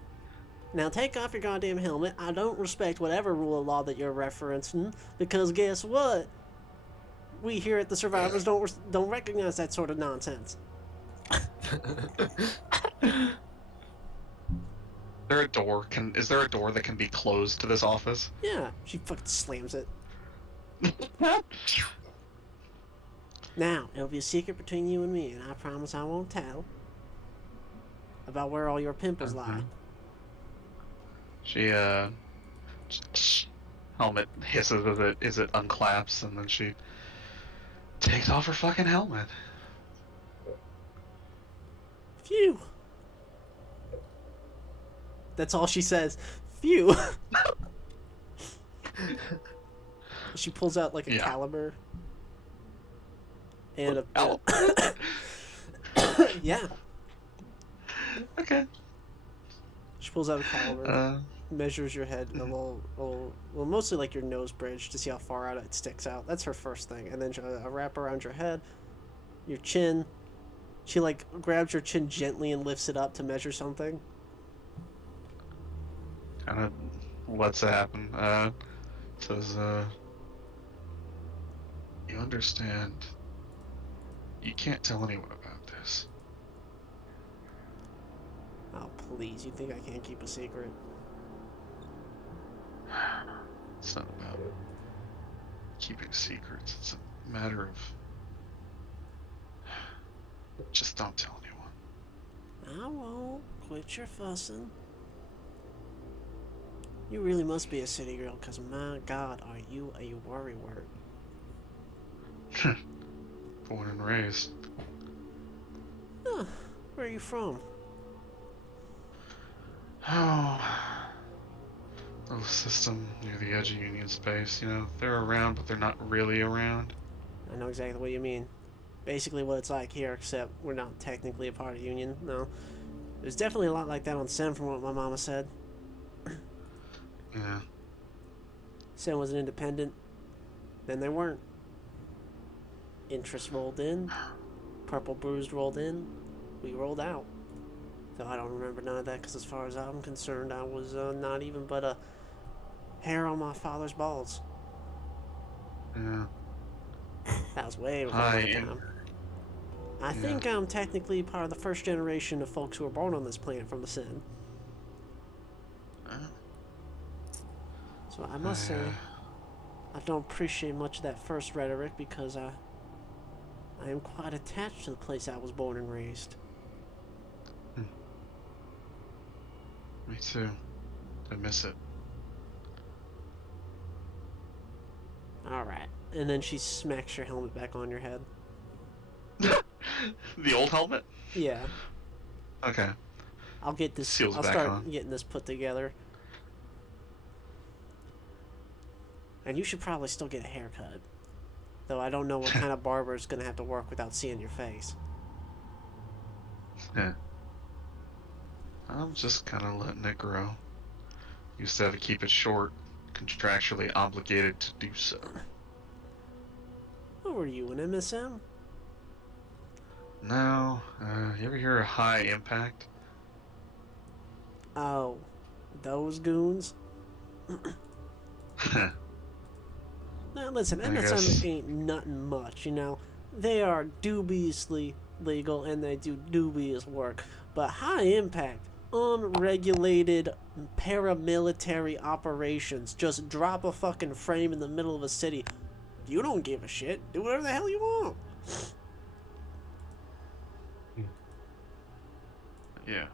Now take off your goddamn helmet. I don't respect whatever rule of law that you're referencing, because guess what? We here at the Survivors don't recognize that sort of nonsense. Is there a door that can be closed to this office? Yeah, she fucking slams it. Now, it'll be a secret between you and me, and I promise I won't tell about where all your pimples lie. She helmet hisses as it unclaps, and then she takes off her fucking helmet. Phew. That's all she says. Phew. She pulls out like a Yeah. caliber. And a Ow. yeah. Okay. She pulls out a caliber, measures your head a little, well, mostly like your nose bridge to see how far out it sticks out. That's her first thing, and then a wrap around your head, your chin. She like grabs your chin gently and lifts it up to measure something. Kind of lets it happen. Says, you understand, you can't tell anyone about this. Oh please, you think I can't keep a secret? It's not about keeping secrets. It's a matter of just don't tell anyone. I won't. Quit your fussing. You really must be a city girl, cause my god, are you a worrywart. Born and raised. Huh. Where are you from? Oh, little system near the edge of Union Space. You know, they're around, but they're not really around. I know exactly what you mean. Basically what it's like here, except we're not technically a part of Union, no. There's definitely a lot like that on Sen from what my mama said. Yeah. Sen was an independent, then they weren't. Interest rolled in, Purple Bruised rolled in, we rolled out. Though I don't remember none of that, because as far as I'm concerned, I was not even but a hair on my father's balls. Yeah. That was way before I my am- time. I Yeah. think I'm technically part of the first generation of folks who were born on this planet from the Sin. So I must say, I don't appreciate much of that first rhetoric because I am quite attached to the place I was born and raised. Me too. I miss it. Alright. And then she smacks your helmet back on your head. The old helmet? Yeah, Okay. I'll get this. Seals I'll back start on. getting this put together. And you should probably still get a haircut. Though I don't know what kind of barber is gonna have to work without seeing your face. Yeah. I'm just kind of letting it grow. Used to have to keep it short, contractually obligated to do so. What were you, an MSM? Now, you ever hear of High Impact? Oh, those goons? Now listen, I MSM guess. ain't nothing much, you know. They are dubiously legal and they do dubious work. But high impact, unregulated paramilitary operations. Just drop a fucking frame in the middle of a city. You don't give a shit. Do whatever the hell you want. Yeah.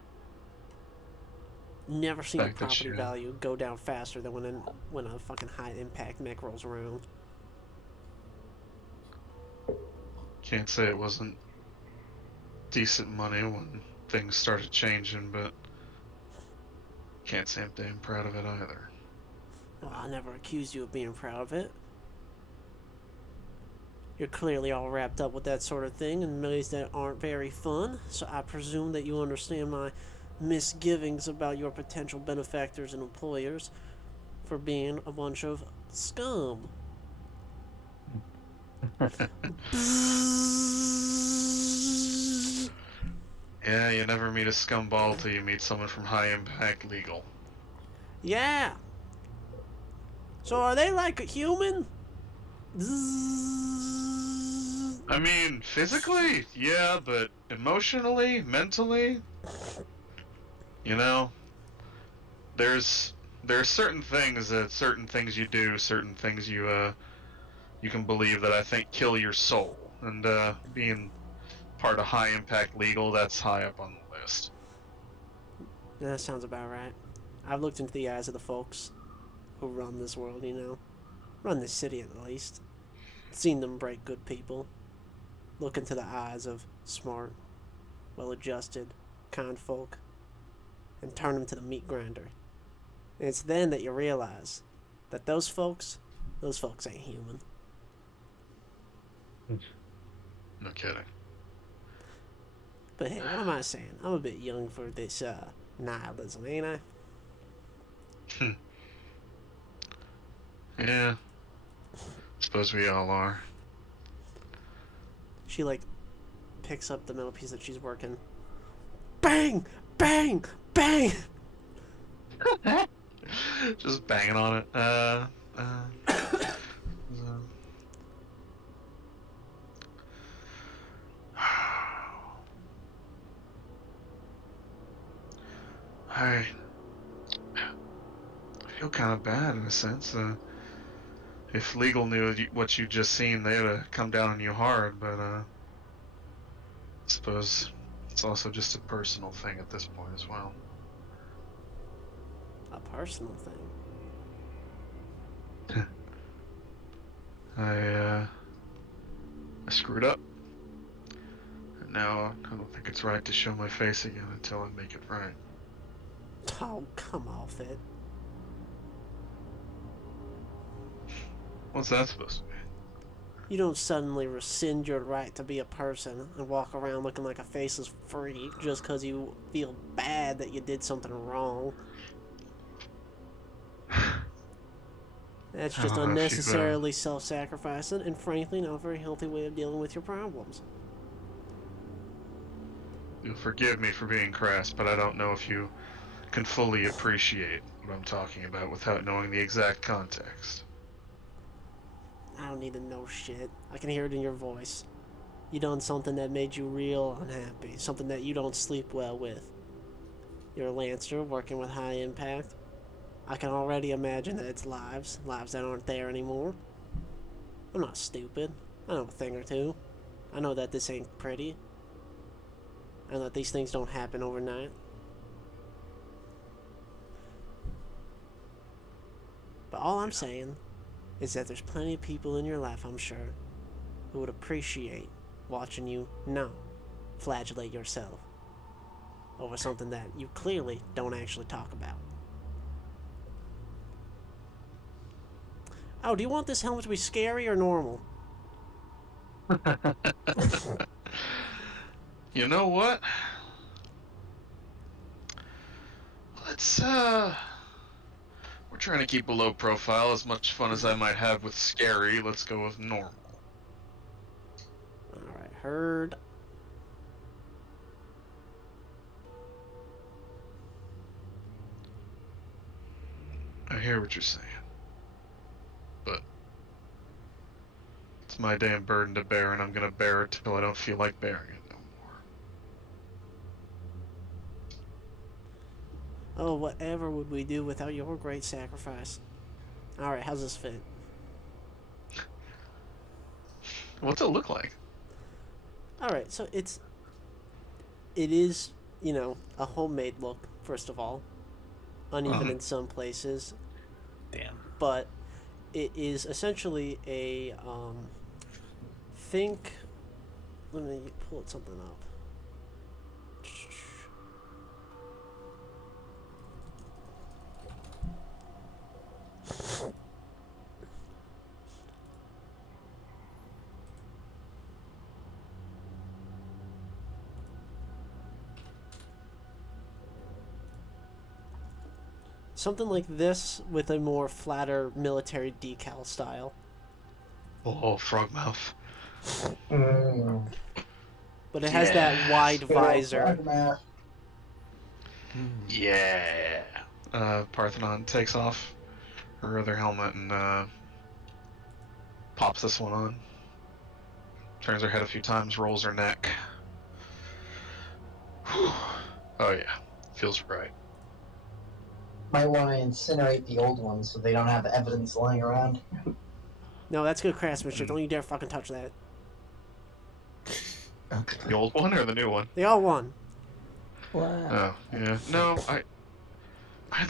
Never seen the Fact that property you- value go down faster than when a fucking high impact mech rolls around. Can't say it wasn't decent money when things started changing, but can't say I'm damn proud of it either. Well, I never accused you of being proud of it. You're clearly all wrapped up with that sort of thing in ways that aren't very fun, so I presume that you understand my misgivings about your potential benefactors and employers for being a bunch of scum. Yeah, you never meet a scumball till you meet someone from High Impact Legal. Yeah. So are they like a human? I mean, physically, yeah, but emotionally, mentally, you know, there's certain things you do, certain things you can believe that I think kill your soul, and being part of High Impact Legal, that's high up on the list. That sounds about right. I've looked into the eyes of the folks who run this world, you know. Run this city, at least. Seen them break good people. Look into the eyes of smart, well-adjusted, kind folk. And turn them to the meat grinder. And it's then that you realize that those folks ain't human. No kidding. But hey, what am I saying? I'm a bit young for this, nihilism, ain't I? Yeah. Suppose we all are. She, like, picks up the metal piece that she's working. Bang! Bang! Bang! Just banging on it. I feel kind of bad in a sense. If Legal knew what you just seen, they'd have come down on you hard, but I suppose it's also just a personal thing at this point as well. A personal thing. I screwed up. And now I don't think it's right to show my face again until I make it right. Oh, come off it. What's that supposed to be? You don't suddenly rescind your right to be a person and walk around looking like a faceless freak just because you feel bad that you did something wrong. That's I just don't know if you've, unnecessarily self-sacrificing and frankly not a very healthy way of dealing with your problems. You'll forgive me for being crass, but I don't know if you can fully appreciate what I'm talking about without knowing the exact context. I don't need to know shit. I can hear it in your voice. You done something that made you real unhappy. Something that you don't sleep well with. You're a Lancer working with high impact. I can already imagine that it's lives that aren't there anymore. I'm not stupid. I know a thing or two. I know that this ain't pretty. And that these things don't happen overnight. But all I'm saying is that there's plenty of people in your life, I'm sure, who would appreciate watching you now flagellate yourself over something that you clearly don't actually talk about. Oh, do you want this helmet to be scary or normal? You know what? Let's, we're trying to keep a low profile. As much fun as I might have with scary, let's go with normal. Alright, heard. I hear what you're saying. But it's my damn burden to bear, and I'm gonna bear it till I don't feel like bearing it no more. Oh, whatever would we do without your great sacrifice? Alright, how's this fit? What's it look like? Alright, so it is, you know, a homemade look, first of all. Uneven in some places, Damn. but it is essentially a, think, let me pull something up. Something like this with a more flatter military decal style. Oh, frogmouth. But it has that wide visor. Yeah. Parthenon takes off her other helmet and pops this one on. Turns her head a few times, rolls her neck. Whew. Oh yeah, feels right. Might want to incinerate the old ones so they don't have evidence lying around. No, that's good craftsmanship. Don't you dare fucking touch that. The old one or the new one? They all won. Wow. Oh yeah. No, I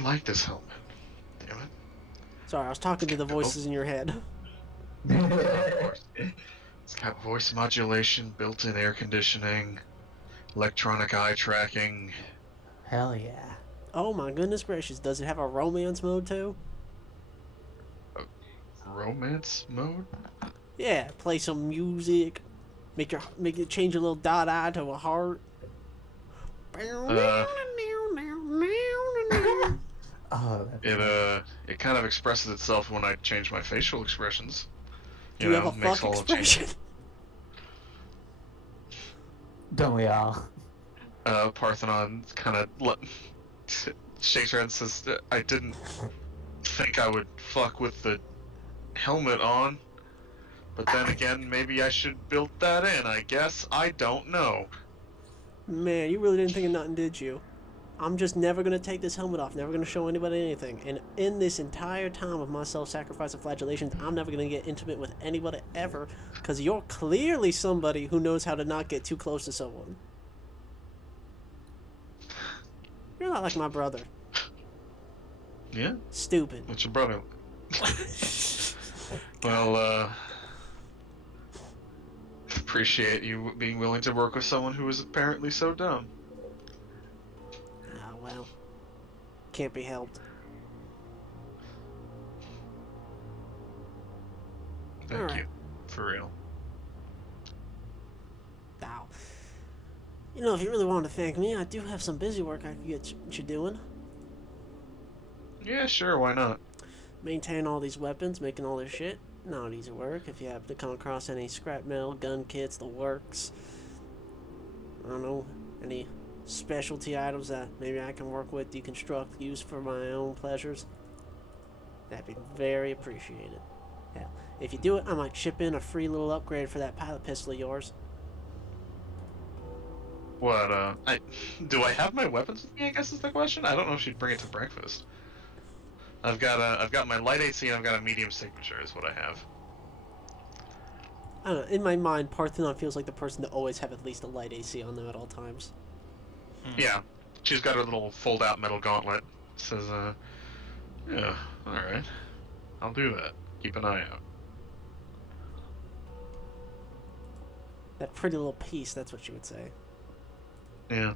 like this helmet. Damn it. Sorry, I was talking to the voices in your head. Of course. It's got voice modulation, built-in air conditioning, electronic eye tracking. Hell yeah. Oh my goodness gracious, does it have a romance mode too? Romance mode? Yeah, play some music. Make it change a little dot eye to a heart. Oh, It kind of expresses itself when I change my facial expressions. Do you have a fuck expression? don't we all? Parthenon kind of shakes her head and says, I didn't think I would fuck with the helmet on. But then again, maybe I should build that in, I guess. I don't know. Man, you really didn't think of nothing, did you? I'm just never gonna take this helmet off, never gonna show anybody anything. And in this entire time of my self-sacrifice and flagellations, I'm never gonna get intimate with anybody ever, because you're clearly somebody who knows how to not get too close to someone. You're not like my brother. Yeah? Stupid. What's your brother? Well, appreciate you being willing to work with someone who is apparently so dumb. Ah, well. Can't be helped. Thank Alright. you. For real. Ow. You know, if you really wanted to thank me, I do have some busy work I could get you doing. Yeah, sure, why not? Maintain all these weapons, making all this shit. Not easy work. If you happen to come across any scrap metal, gun kits, the works. I don't know, any specialty items that maybe I can work with, deconstruct, use for my own pleasures. That'd be very appreciated. Hell, if you do it, I might chip in a free little upgrade for that pilot pistol of yours. What, do I have my weapons with me, I guess is the question? I don't know if she'd bring it to breakfast. I've got my light AC and I've got a medium signature is what I have. I don't know, in my mind, Parthenon feels like the person to always have at least a light AC on them at all times. Yeah. She's got her little fold-out metal gauntlet. Says, yeah, alright. I'll do that. Keep an eye out. That pretty little piece, that's what she would say. Yeah.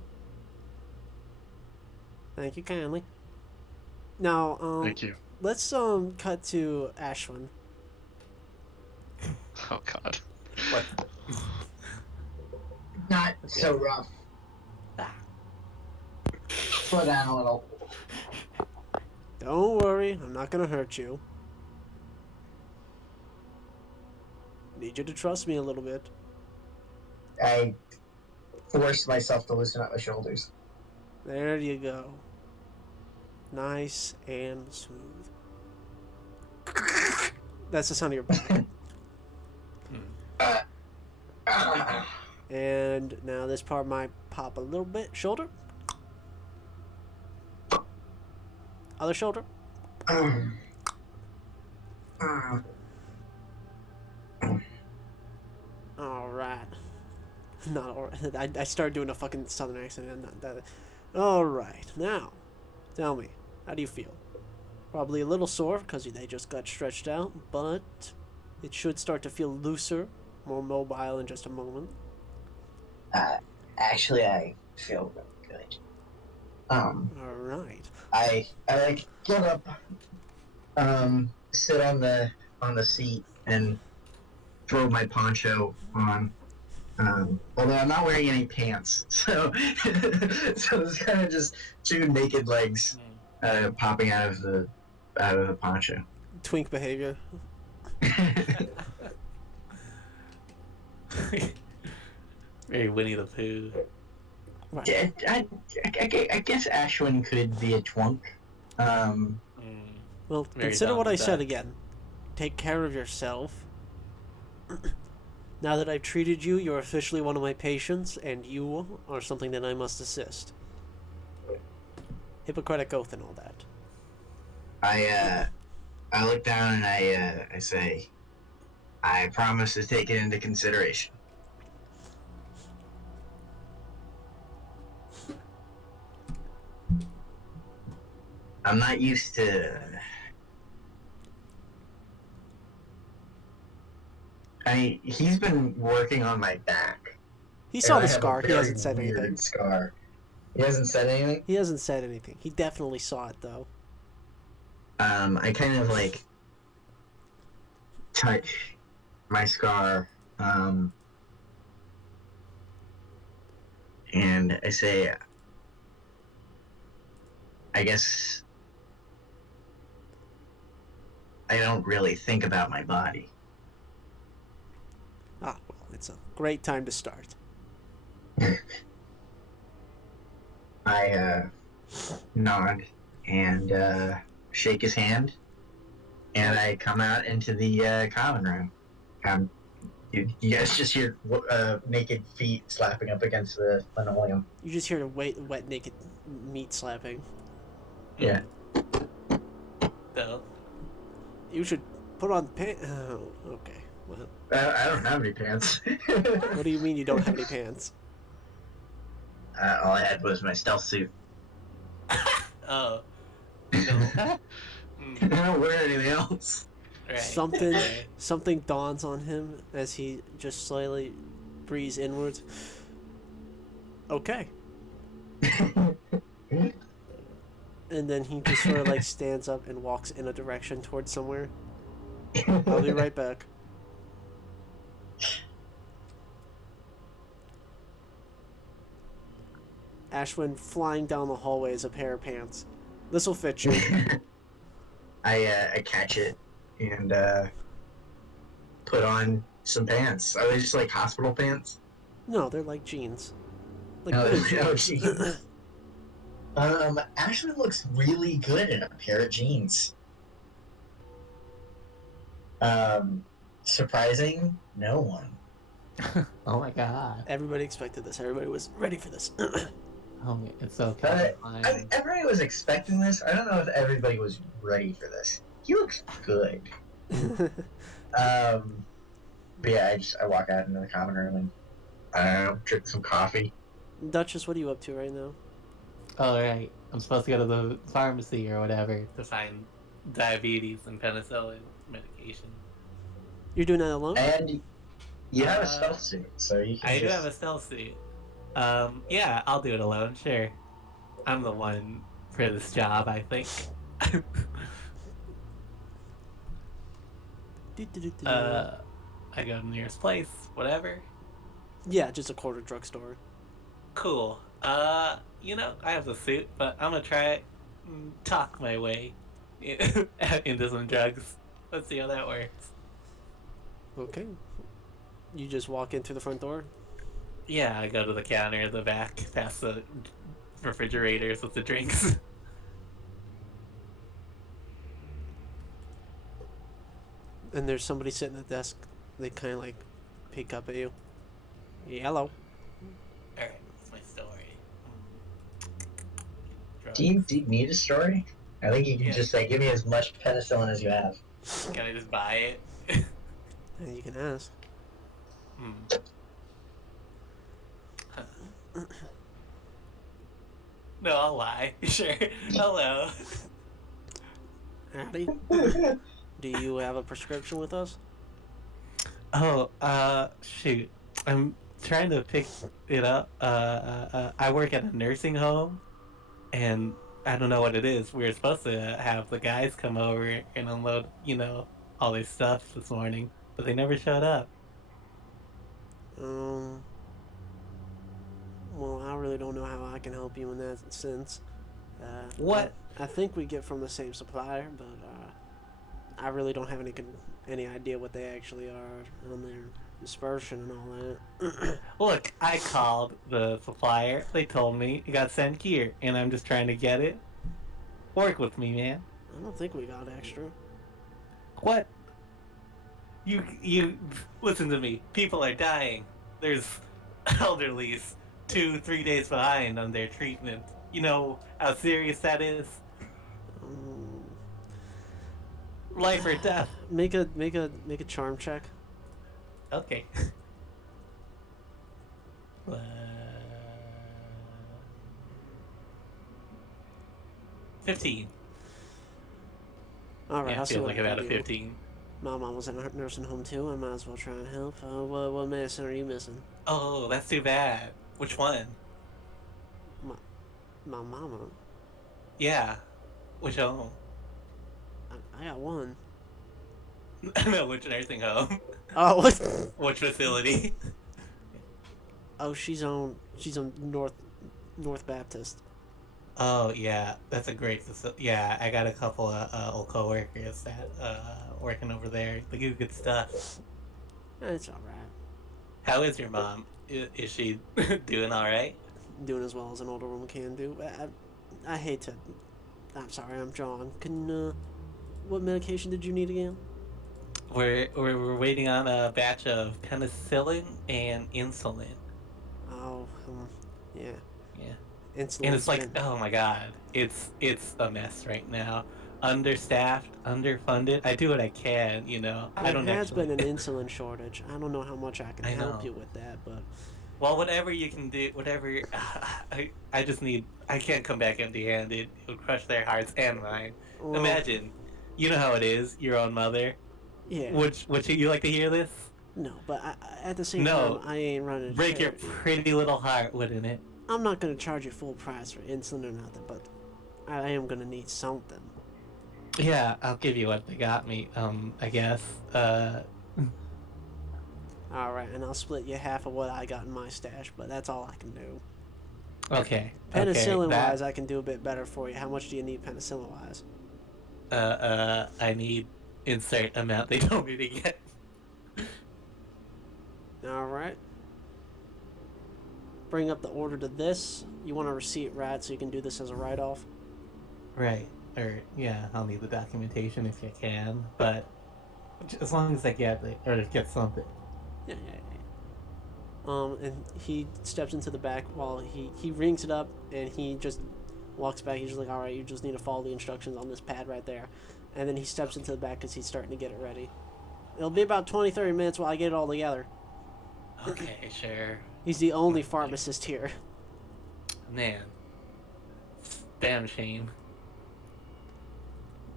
Thank you kindly. Now, Thank you. let's cut to Ashwin. Oh God. What? Not so rough. Ah. Slow down a little. Don't worry, I'm not gonna hurt you. Need you to trust me a little bit. I forced myself to loosen up my shoulders. There you go. Nice and smooth. That's the sound of your back. And now this part might pop a little bit. Shoulder. Other shoulder. All right. Not all right. I started doing a fucking southern accent. And not that. All right. Now, tell me, how do you feel? Probably a little sore because they just got stretched out, but it should start to feel looser, more mobile in just a moment. Actually, I feel really good. All right. I like get up, sit on the seat and throw my poncho on. Although I'm not wearing any pants, so so it's kind of just two naked legs popping out of the poncho. Twink behavior. Very Winnie the Pooh. Right. I guess Ashwin could be a twunk. Well, Very consider down what with I said that. again. Take care of yourself. Now that I've treated you, you're officially one of my patients, and you are something that I must assist. Hippocratic oath and all that. I look down and I say, I promise to take it into consideration. I'm not used to. He's been working on my back. He saw and the I have a scar. He very hasn't said weird anything. Scar. He hasn't said anything. He hasn't said anything. He definitely saw it, though. I kind of like touch my scar, and I say, I guess I don't really think about my body. Ah, well, it's a great time to start. I nod and shake his hand, and I come out into the common room. You guys just hear naked feet slapping up against the linoleum. You just hear the wet naked meat slapping. Yeah. So, You should put on pants. Oh, okay. Well, I don't have any pants. what do you mean you don't have any pants? All I had was my stealth suit. oh. I don't wear anything else. Right. Something dawns on him as he just slightly breathes inwards. Okay. And then he just sort of like stands up and walks in a direction towards somewhere. I'll be right back. Ashwin flying down the hallway is a pair of pants. This'll fit you. I catch it and put on some pants. Are they just like hospital pants? No, they're like jeans. Like No, blue no jeans. jeans. Ashwin looks really good in a pair of jeans. Surprising? No one. Oh my god. Everybody expected this. Everybody was ready for this. Oh, it's okay. Everybody was expecting this. I don't know if everybody was ready for this. He looks good. But yeah, I walk out into the common room and I don't know, drink some coffee. Duchess, what are you up to right now? Oh, right. I'm supposed to go to the pharmacy or whatever to find diabetes and penicillin medication. You're doing that alone? And you have a stealth suit, so you can I do just... have a stealth suit. Yeah, I'll do it alone, sure. I'm the one for this job, I think. Do-do-do-do. I go to the nearest place, whatever. Yeah, just a quarter drugstore. Cool. I have the suit, but I'm gonna try talk my way into some drugs. Let's see how that works. Okay. You just walk in through the front door. Yeah, I go to the counter in the back, past the refrigerators with the drinks. And there's somebody sitting at the desk. They kind of like peek up at you. Hello. Alright, what's my story? Drugs. Do you need a story? I think you can Yeah. just say, give me as much penicillin as you have. Can I just buy it? And you can ask. No, I'll lie. Sure. Hello. Howdy. Do you have a prescription with us? Oh, shoot. I'm trying to pick it up. I work at a nursing home, and I don't know what it is. We were supposed to have the guys come over and unload, all their stuff this morning, but they never showed up. Well, I really don't know how I can help you in that sense. What? I think we get from the same supplier, but I really don't have any idea what they actually are on their dispersion and all that. Look, I called the supplier. They told me it got sent here, and I'm just trying to get it. Work with me, man. I don't think we got extra. What? You listen to me. People are dying. There's elderlies 2-3 days behind on their treatment. You know how serious that is? Life or death. Make a charm check. Okay. 15. All right, Yeah, I'll see feels what like I can about a do. 15. My mom was in a nursing home too. I might as well try and help. What medicine are you missing? Oh, that's too bad. Which one? My mama. Yeah. Which home? I got one. No, which nursing home? Oh, what? Which facility? Oh, she's on North Baptist. Oh, yeah. That's a great facility. Yeah, I got a couple of old coworkers that working over there. They do good stuff. It's all right. How is your mom? Is she doing all right? Doing as well as an older woman can do. I hate to. I'm sorry. I'm John. What medication did you need again? We're waiting on a batch of penicillin and insulin. Oh, yeah. Yeah. Insulin. And it's like, oh my god, it's a mess right now. Understaffed, underfunded. I do what I can, I don't There has actually... been an insulin shortage. I don't know how much I can I help know. you with that, but Well, whatever you can do, whatever. I just need. I can't come back empty-handed. It would crush their hearts and mine. well, Imagine, you know how it is. Your own mother. yeah. Would you like to hear this? No, but at the same No. time, I ain't running. a Break your charity. pretty little heart, wouldn't it? I'm not gonna charge you full price for insulin or nothing, but I am gonna need something. Yeah, I'll give you what they got me. I guess. All right, and I'll split you half of what I got in my stash, but that's all I can do. Okay. Penicillin okay, wise, I can do a bit better for you. How much do you need penicillin wise? I need insert amount they told me to get. All right. Bring up the order to this. You want a receipt, right? So you can do this as a write-off. Right. Or yeah, I'll need the documentation if you can, but as long as I get it or get something. Yeah. And he steps into the back while he rings it up, and he just walks back. He's just like, all right, you just need to follow the instructions on this pad right there. And then he steps into the back because he's starting to get it ready. It'll be about 20-30 minutes while I get it all together. Okay, sure. He's the only pharmacist here. Man. Damn shame.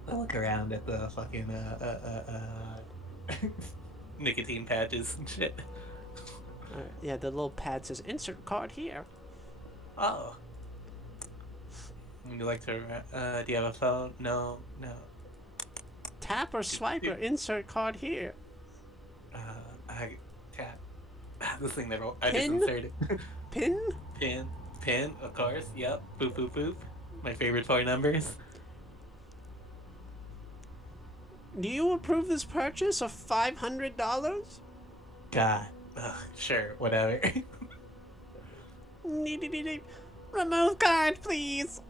I look around at the fucking nicotine patches and shit. Yeah, the little pad says insert card here. Oh. Would you like to? Do you have a phone? No. Tap or swipe or insert card here. I tap. This thing never. I just Pin? inserted. Pin? Pin. Of course. Yep. Boop boop boop. My favorite 4 numbers. Do you approve this purchase of $500? God. Ugh, sure. Whatever. Remove card, please.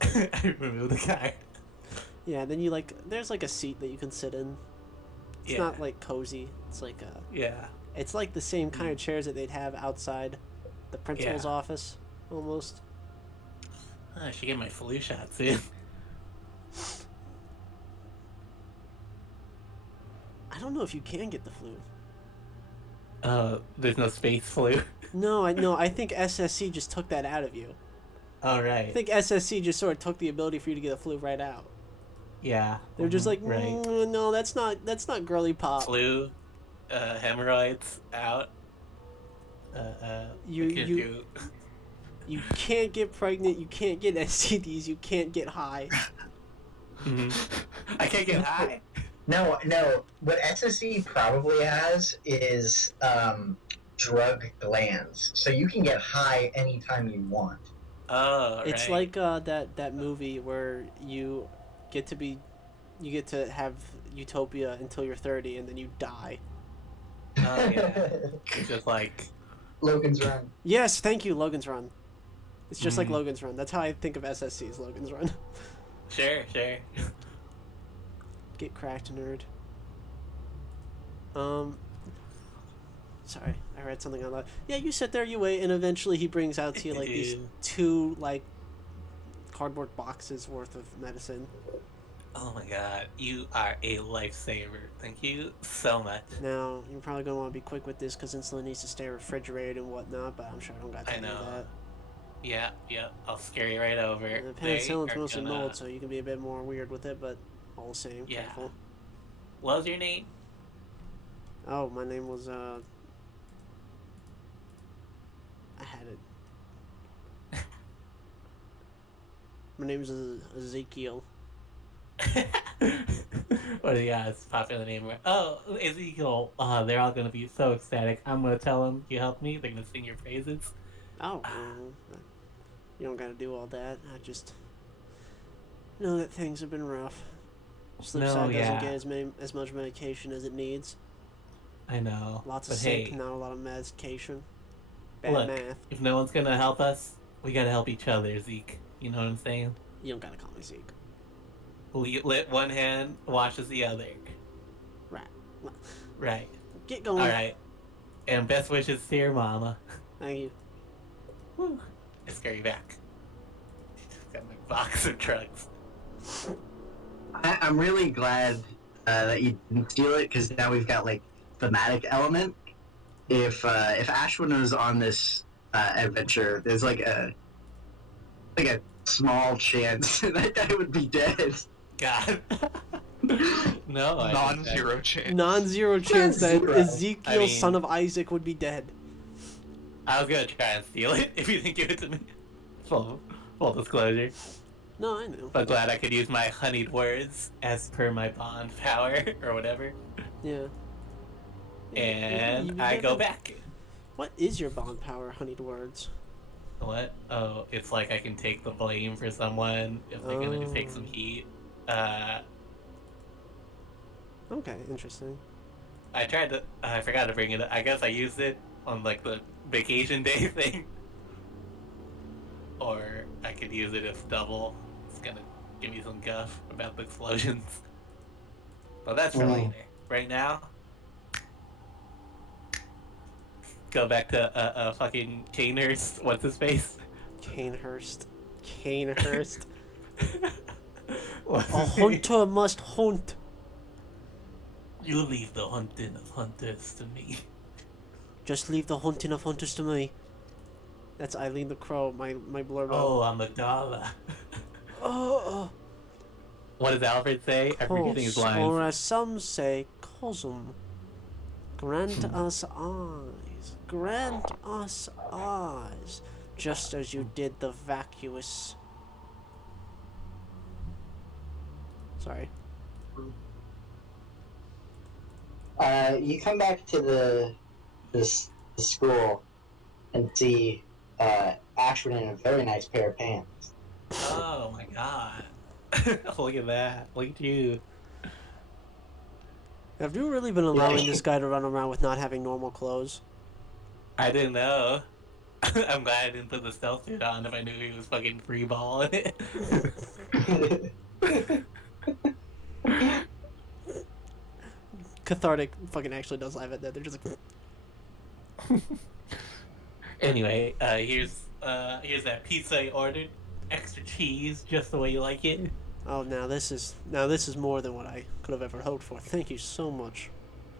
I remove the card. Yeah, then you there's like a seat that you can sit in. It's not like cozy. It's like Yeah. it's like the same kind of chairs that they'd have outside the principal's office, almost. I should get my flu shot soon. I don't know if you can get the flu. There's no space flu. No, I think SSC just took that out of you. All right. I think SSC just sort of took the ability for you to get the flu right out. Yeah. They're just like, right. No, that's not girly pop. Flu, hemorrhoids out. You can't get pregnant. You can't get STDs. You can't get high. I can't get high. No. What SSC probably has is drug glands, so you can get high anytime you want. Oh, It's right. like that movie where you get to have utopia until you're 30 and then you die. Oh yeah. It's just like. Logan's Run. Yes, thank you, Logan's Run. It's just like Logan's Run. That's how I think of SSC as Logan's Run. Sure. Get cracked, nerd. Sorry, I read something on that. Yeah, you sit there, you wait, and eventually he brings out to you like these 2 cardboard boxes worth of medicine. Oh my god, you are a lifesaver. Thank you so much. Now, you're probably going to want to be quick with this because insulin needs to stay refrigerated and whatnot, but I'm sure I don't got time to do that. Yeah, I'll scare you right over. And the They penicillin's are mostly gonna- mold, so you can be a bit more weird with it, but all the same, Yeah. careful. What was your name? Oh, my name was, I had it. My name is Ezekiel. What do you guys popular name? Oh, Ezekiel. They're all gonna be so ecstatic. I'm gonna tell them you helped me. They're gonna sing your praises. Oh, well, you don't gotta do all that. I just know that things have been rough. Slipside doesn't get as much medication as it needs. I know. Lots of but sick, hey, not a lot of medication. Bad look, math. if no one's gonna help us, we gotta help each other, Zeke. You know what I'm saying? You don't gotta call me Zeke. Lit one hand washes the other. Right. Right. Get going. All right. And best wishes to your mama. Thank you. Whew. I scare you back. Got my box of drugs. I'm really glad that you didn't steal it, because now we've got thematic element. If Ashwin was on this adventure, there's like a small chance that guy would be dead. God. No, I think Non-zero chance. Non-zero chance that Zero. Ezekiel, I mean- son of Isaac, would be dead. I was gonna try and steal it if you didn't give it to me. Full disclosure. No, I know. But glad I could use my honeyed words as per my bond power or whatever. Yeah. And You I go never- back. What is your bond power, honeyed words? What? Oh, it's like I can take the blame for someone if they're gonna take some heat. Okay, interesting. I forgot to bring it up. I guess I used it on the vacation day thing. Or I could use it if double. It's gonna give me some guff about the explosions. But that's for later. Right now, go back to fucking Canehurst. What's his face? Canehurst. Canehurst. What's A his name? hunter must hunt. You leave the hunting of hunters to me. Just leave the hunting of hunters to me. That's Eileen the Crow, my blurb. Oh, Amidala. Oh, What does Alfred say? I'm forgetting his lines. or as some say, cousin. Grant us eyes. Grant us eyes. Just as you did the vacuous. Sorry. You come back to the school and see Ashford in a very nice pair of pants. Oh my god. Look at that. Look at you. Have you really been allowing this guy to run around with not having normal clothes? I didn't know. I'm glad I didn't put the stealth suit on if I knew he was fucking free balling it. Cathartic fucking actually does laugh at that. They're just like, Anyway, here's that pizza I ordered. Extra cheese, just the way you like it. oh, now this is more than what I could have ever hoped for. Thank you so much.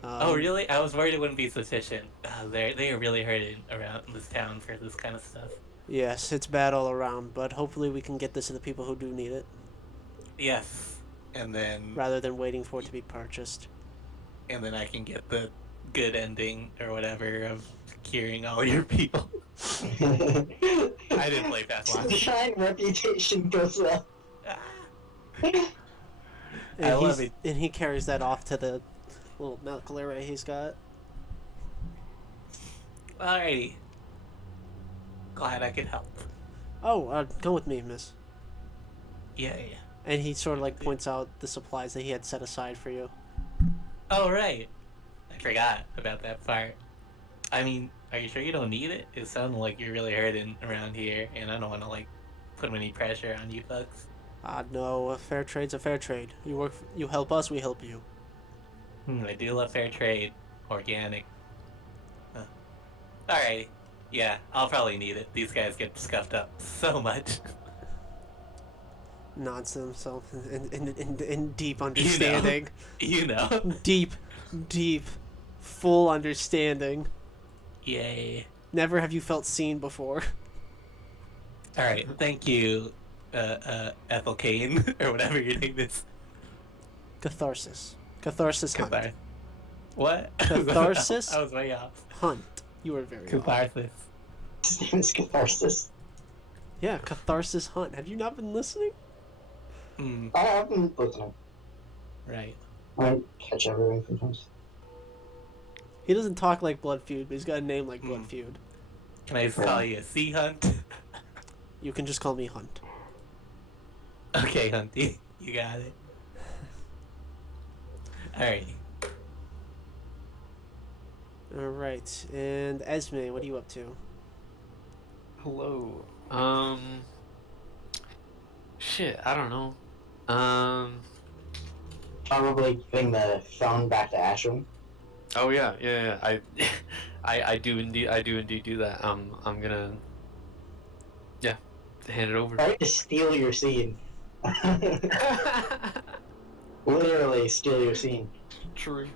Oh really? I was worried it wouldn't be sufficient. They are really hurting around this town for this kind of stuff. Yes, it's bad all around, but hopefully we can get this to the people who do need it, Yes, and then rather than waiting for it to be purchased. I can get the good ending or whatever of curing all your people. I didn't play past last. Shine reputation goes up. And I love it. And he carries that off to the little medical array he's got. Alrighty. Glad I could help. Oh, come with me, miss. Yeah. And he sort of like points out the supplies that he had set aside for you. Oh, right. I forgot about that part. I mean, are you sure you don't need it? It sounded like you're really hurting around here, and I don't want to, like, put any pressure on you folks. No, a fair trade's a fair trade. You help us, we help you. I do love fair trade. Organic. Huh. Alrighty. Yeah, I'll probably need it. These guys get scuffed up so much. Nods to himself in deep understanding. You know. Deep, full understanding. Yay. Never have you felt seen before. Alright, thank you, Ethel Kane, or whatever your name is. Catharsis Hunt. Catharsis. What? Catharsis? I was way off. Hunt. You were very off. Catharsis. His name is Catharsis. Yeah, Catharsis Hunt. Have you not been listening? I've been listening. Right. I catch everything sometimes. He doesn't talk like Blood Feud, but he's got a name like Blood Feud. Can I just call you a Sea Hunt? You can just call me Hunt. Okay, Hunty. You got it. Alright. Alright, and Esme, what are you up to? Hello. Shit, I don't know. Probably giving the phone back to Ashwin. Oh yeah. I do indeed do that. I'm gonna, yeah, hand it over. Try to steal your scene. Literally steal your scene. True.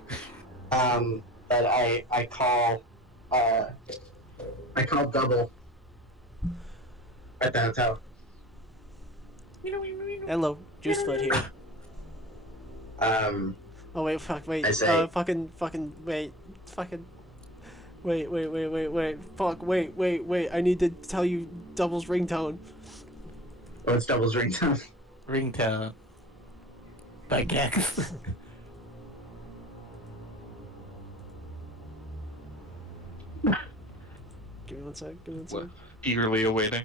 But I call Double at the hotel. Hello, Juicefoot here. Oh wait, wait. I say- Wait. I need to tell you Double's ringtone. What's Double's ringtone? Ringtone. By Gex. Give me one sec. What? Eagerly awaiting.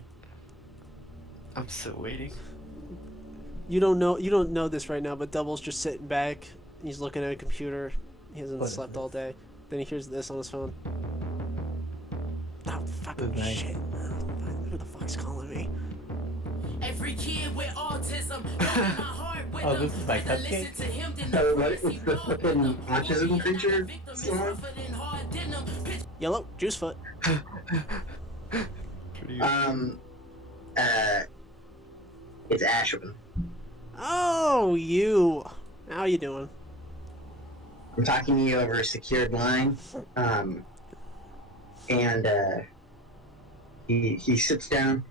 I'm still waiting. You don't know this right now, but Double's just sitting back. He's looking at a computer. He hasn't What is slept this? all day. Then he hears this on his phone. Oh fucking Nice. shit! Who the fuck's calling me? Every kid with autism, my heart with Oh, them. this is my Rather cupcake? listen to him than Oh, the what? voice he It's the wrote. fucking I'm autism the creature victim is song? rougher than hard denim. Pitch Yellow, Juicefoot. It's Ashwin. Oh, you. How you doing? I'm talking to you over a secured line. He sits down.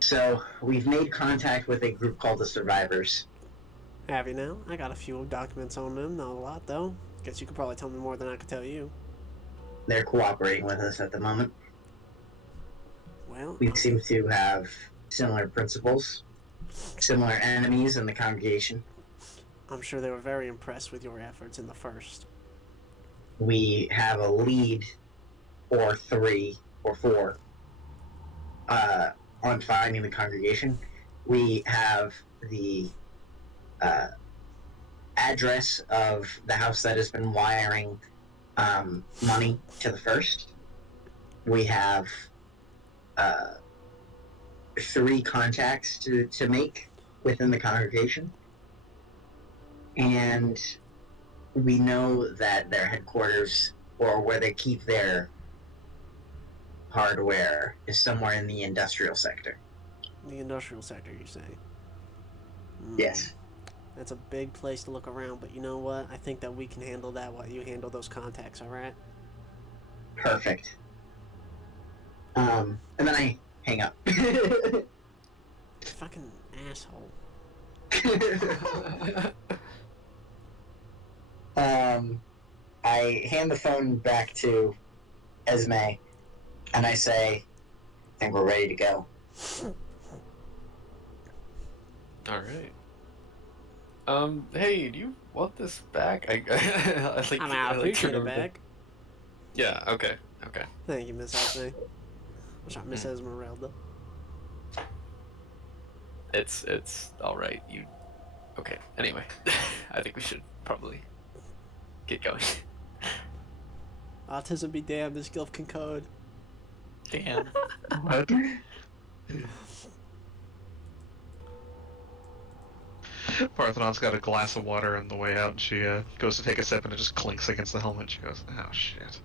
So we've made contact with a group called the Survivors. Have you now? I got a few documents on them. Not a lot though. Guess you could probably tell me more than I could tell you. They're cooperating with us at the moment. Well, We seem to have similar principles, similar enemies in the congregation. I'm sure they were very impressed with your efforts in the first. We have a lead, or 3 or 4, on finding the congregation. We have the address of the house that has been wiring money to the first. We have 3 contacts to make within the congregation. And we know that their headquarters, or where they keep their hardware, is somewhere in the industrial sector. The industrial sector, you say? Yes. That's a big place to look around, but you know what? I think that we can handle that while you handle those contacts, alright? Perfect. And then I hang up. Fucking asshole. I hand the phone back to Esme, and I say, I think we're ready to go. Alright. Hey, do you want this back? I think I mean, I appreciate it back. Yeah, okay. Thank you, Miss Esme. What's up, Miss Esmeralda? It's alright, okay, anyway. I think we should probably get going. Autism be damned, this gilf can code. Damn. What? Parthenon's got a glass of water on the way out, and she goes to take a sip, and it just clinks against the helmet. She goes, "Oh shit."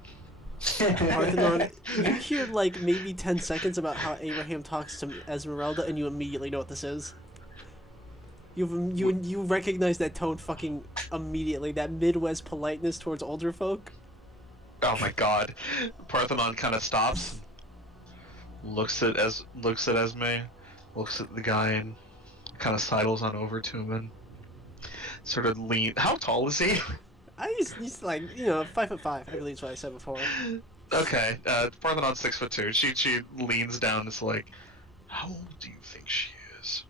Parthenon, you hear like maybe 10 seconds about how Abraham talks to Esmeralda, and you immediately know what this is. You recognize that tone fucking immediately. That Midwest politeness towards older folk. Oh my god. Parthenon kind of stops, looks at Esme, looks at the guy, and kind of sidles on over to him and sort of lean. How tall is he? He's like, 5'5", I believe is what I said before. Okay, Parthenon's 6'2". She leans down and is like, "How old do you think she is?"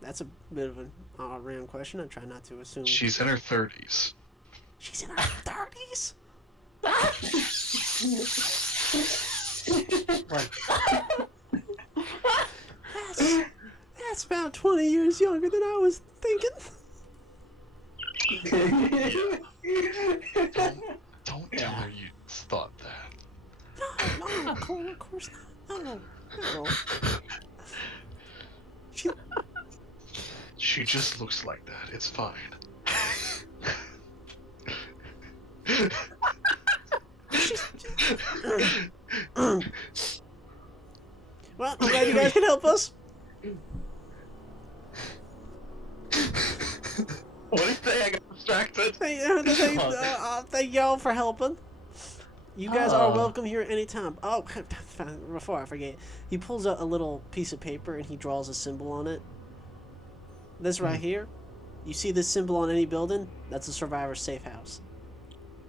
That's a bit of an random question. I try not to assume. She's in her 30s. She's in her 30s? That's about 20 years younger than I was thinking. Don't tell her you thought that. No, of course not. No. She just looks like that. It's fine. Well, I'm glad you guys can help us. What did you say? I got distracted. Thank y'all for helping. You guys are welcome here anytime. Oh, before I forget, he pulls out a little piece of paper and he draws a symbol on it. This right here, you see this symbol on any building? That's a survivor's safe house.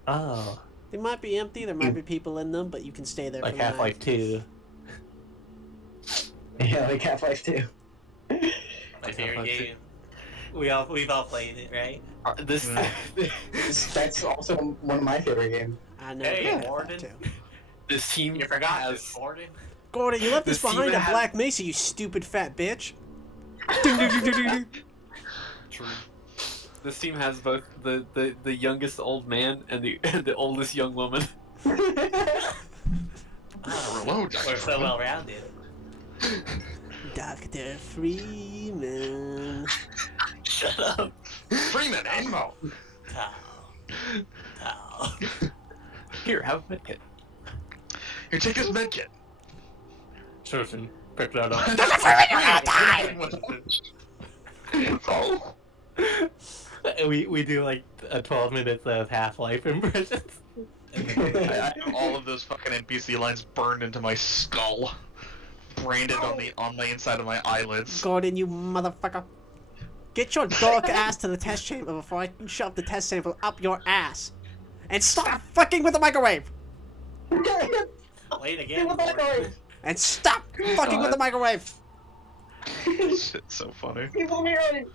Oh. They might be empty, there might be people in them, but you can stay there Like for the night. Half-Life 2. Yeah, like Half-Life 2. My favorite game. We've all played it, right? That's also one of my favorite games. I know. Hey, yeah, Warden. too. This team You forgot has this, Gordon. Gordon, you left this This behind team at has- Black Mesa, you stupid fat bitch. True. This team has both the youngest old man and the oldest young woman. Reload. We're so well rounded. Dr. Freeman. Shut up. Freeman, ammo. Towel. Here, have a medkit. Here, take this medkit. Tristan, pick that up. Oh. We do like 12 minutes of Half-Life impressions. I have all of those fucking NPC lines burned into my skull, branded on the inside of my eyelids. Gordon, you motherfucker. Get your dork ass to the test chamber before I shove the test sample up your ass. And stop fucking with the microwave! Wait again. the microwave. And stop fucking with the microwave! Shit's so funny. People be ready.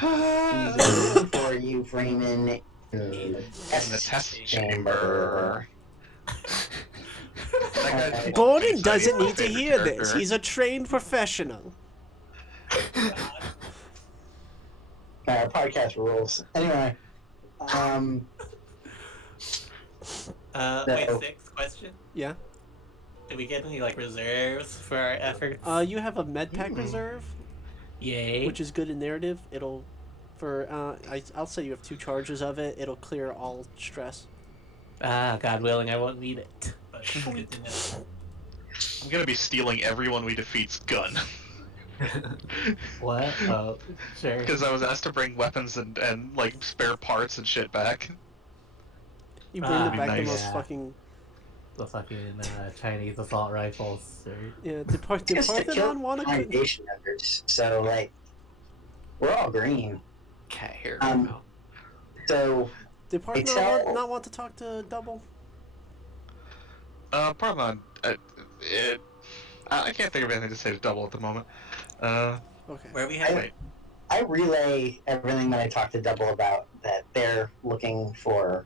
Easy for you, Freeman. In In the test chamber. That guy's Gordon my doesn't need to favorite hear this. character. He's a trained professional. Our podcast rules. Anyway, Wait, sixth question. Yeah. Did we get any like reserves for our efforts? You have a med pack reserve, Yay. which is good in narrative. It'll, I'll say you have 2 charges of it. It'll clear all stress. God willing, I won't need it. But it's good to know. I'm gonna be stealing everyone we defeat's gun. What? Oh, sure. Because I was asked to bring weapons and like spare parts and shit back. You bring Ah, it back the nice. most Yeah. fucking. The fucking Chinese assault rifles. Or... Yeah, did just to kill Parthenon want to? foundation members. So like, we're all green. Cat hair. Um, So Did Parthenon Excel- not want to talk to Double? Probably not. I can't think of anything to say to Double at the moment. Okay. Where we have Wait. I relay everything that I talked to Double about, that they're looking for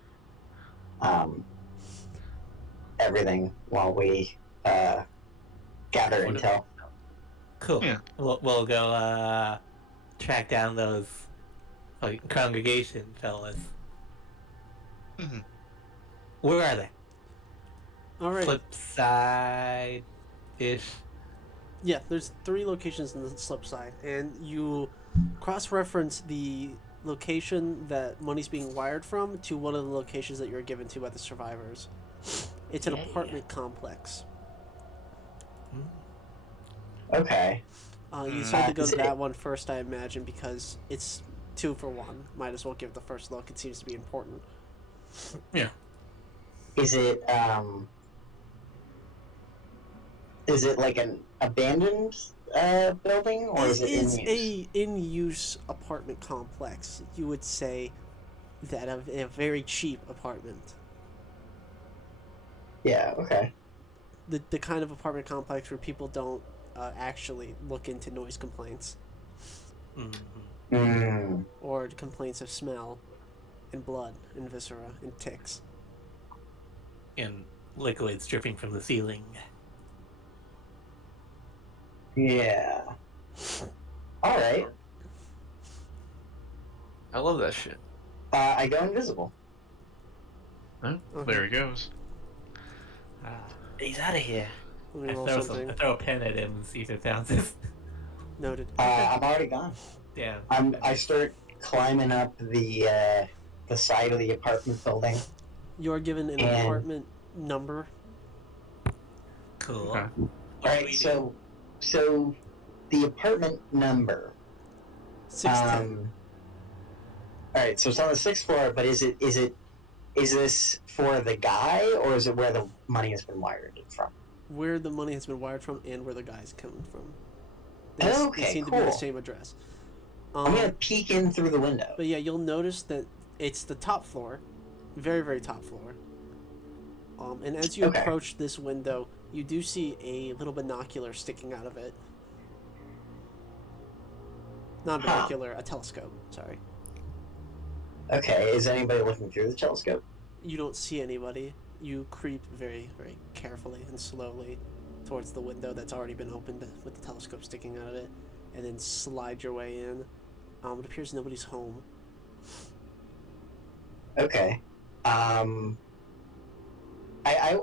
everything while we gather What intel. Cool. Yeah. We'll go track down those like congregation fellas. Mhm. Where are they? All right. Flip side ish. Yeah, there's 3 locations in the slip side, and you cross-reference the location that money's being wired from to one of the locations that you're given to by the survivors. It's an Yeah. apartment complex. Okay. You decided to go Is to it- that one first, I imagine, because it's 2 for 1. Might as well give it the first look. It seems to be important. Is it like an abandoned building, or is it in It's use? a in-use apartment complex. You would say that a very cheap apartment. Yeah. Okay. The kind of apartment complex where people don't actually look into noise complaints Mm-hmm. Mm. or complaints of smell and blood and viscera and ticks. And liquids dripping from the ceiling. Yeah. All right. I love that shit. I go invisible. There he goes. He's out of here. Let me I roll throw, something. I throw a pen at him and see if it bounces. Noted. I'm already gone. Damn. I start climbing up the side of the apartment building. You are given an And- apartment number. Cool. Okay. What do Alright, we do? so the apartment number. 610. Alright, so it's on the 6th floor, but is this for the guy, or is it where the money has been wired from? Where the money has been wired from and where the guy's coming from. Okay, they seem to be the cool. same address. I'm gonna peek in through the window. But yeah, you'll notice that it's the top floor, very, very top floor. And as you Okay. approach this window, you do see a little binocular sticking out of it. Not a Huh. binocular, a telescope. Sorry. Okay, is anybody looking through the telescope? You don't see anybody. You creep very, very carefully and slowly towards the window that's already been opened with the telescope sticking out of it, and then slide your way in. It appears nobody's home. Okay. I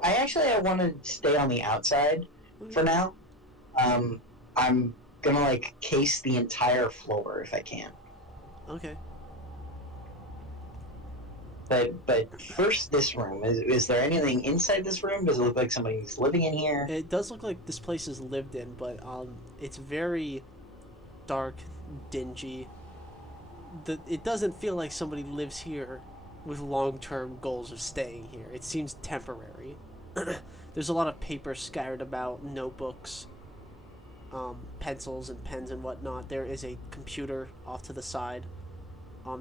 actually want to stay on the outside for now. I'm gonna like case the entire floor if I can. Okay. But first, this room. Is there anything inside this room? Does it look like somebody's living in here? It does look like this place is lived in, but it's very dark, dingy. It doesn't feel like somebody lives here with long-term goals of staying here. It seems temporary. There's a lot of paper scattered about, notebooks. pencils and pens and whatnot. There is a computer off to the side.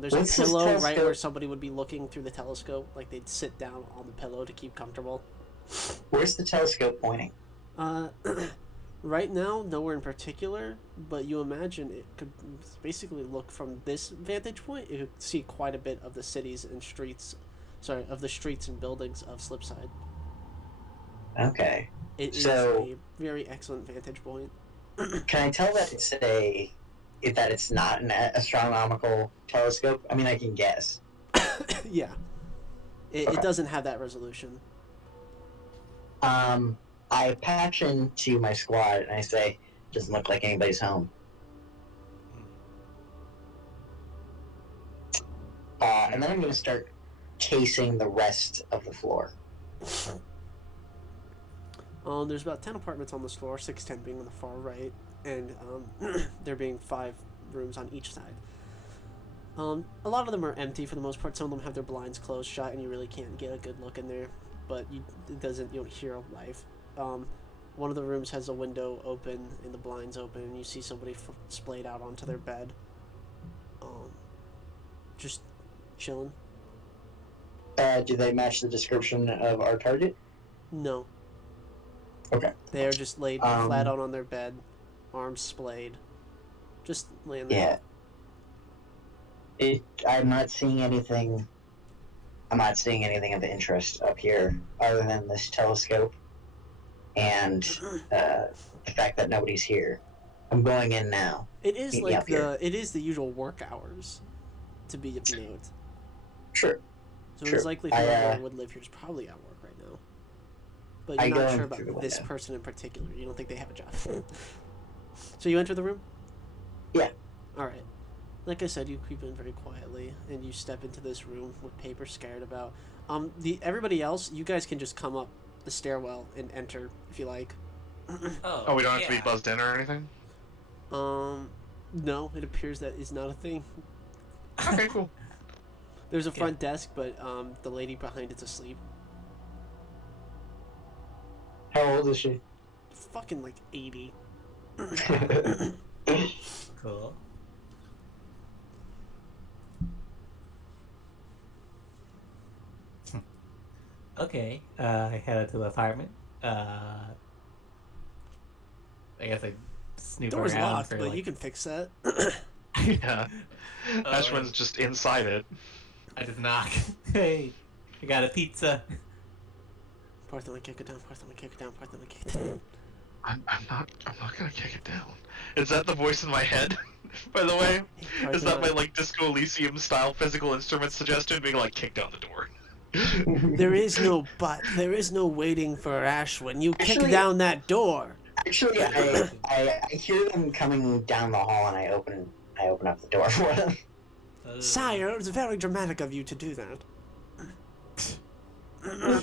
There's What's a this pillow right telescope? where somebody would be looking through the telescope. Like they'd sit down on the pillow to keep comfortable. Where's the telescope pointing? Right now, nowhere in particular, but you imagine it could basically look from this vantage point. You could see quite a bit of the cities and streets, of the streets and buildings of Slipside. Okay. It is So- a very excellent vantage point. Can I tell that it's not an astronomical telescope? I mean, I can guess. Yeah. It Okay. doesn't have that resolution. I patch into my squad and I say, doesn't look like anybody's home. And then I'm going to start casing the rest of the floor. There's about 10 apartments on this floor, 610 being on the far right, and there being 5 rooms on each side. A lot of them are empty for the most part. Some of them have their blinds closed shut, and you really can't get a good look in there. But you don't hear a life. One of the rooms has a window open and the blinds open, and you see somebody splayed out onto their bed. Just chilling. Do they match the description of our target? No. Okay. They are just laid flat out on their bed, arms splayed, just laying there. Yeah. I'm not seeing anything. I'm not seeing anything of interest up here other than this telescope and the fact that nobody's here. I'm going in now. It is Meet me like up here. it is the usual work hours, to be noted. Sure. So Sure. it's likely I, whoever would live here is probably at work right now. But I you're go not in sure through the about this window. person in particular. You don't think they have a job. So you enter the room? Yeah. Alright. Like I said, you creep in very quietly, and you step into this room with paper scattered about. Everybody else, you guys can just come up the stairwell and enter if you like. Oh, we don't have to be yeah. buzzed in or anything? No, it appears that is not a thing. Okay, cool. There's a front desk, but the lady behind it's asleep. How old is she? Fucking like 80. Cool. Okay, I head out to the apartment. I guess I snoop Door's around locked, for but like... you can fix that. Yeah. Oh, Ashwin's just inside it. I just knock. Hey, I got a pizza. Parthena, kick it down. Parthena, kick it down. Parthena, kick it down. I'm not gonna kick it down. Is that the voice in my head? By the way, is that my like Disco Elysium style physical instrument suggestion being like kick down the door? There is no but. There is no waiting for Ashwin. You kick Actually- down that door. Actually, I hear them coming down the hall, and I open up the door for them. Sire, it's very dramatic of you to do that.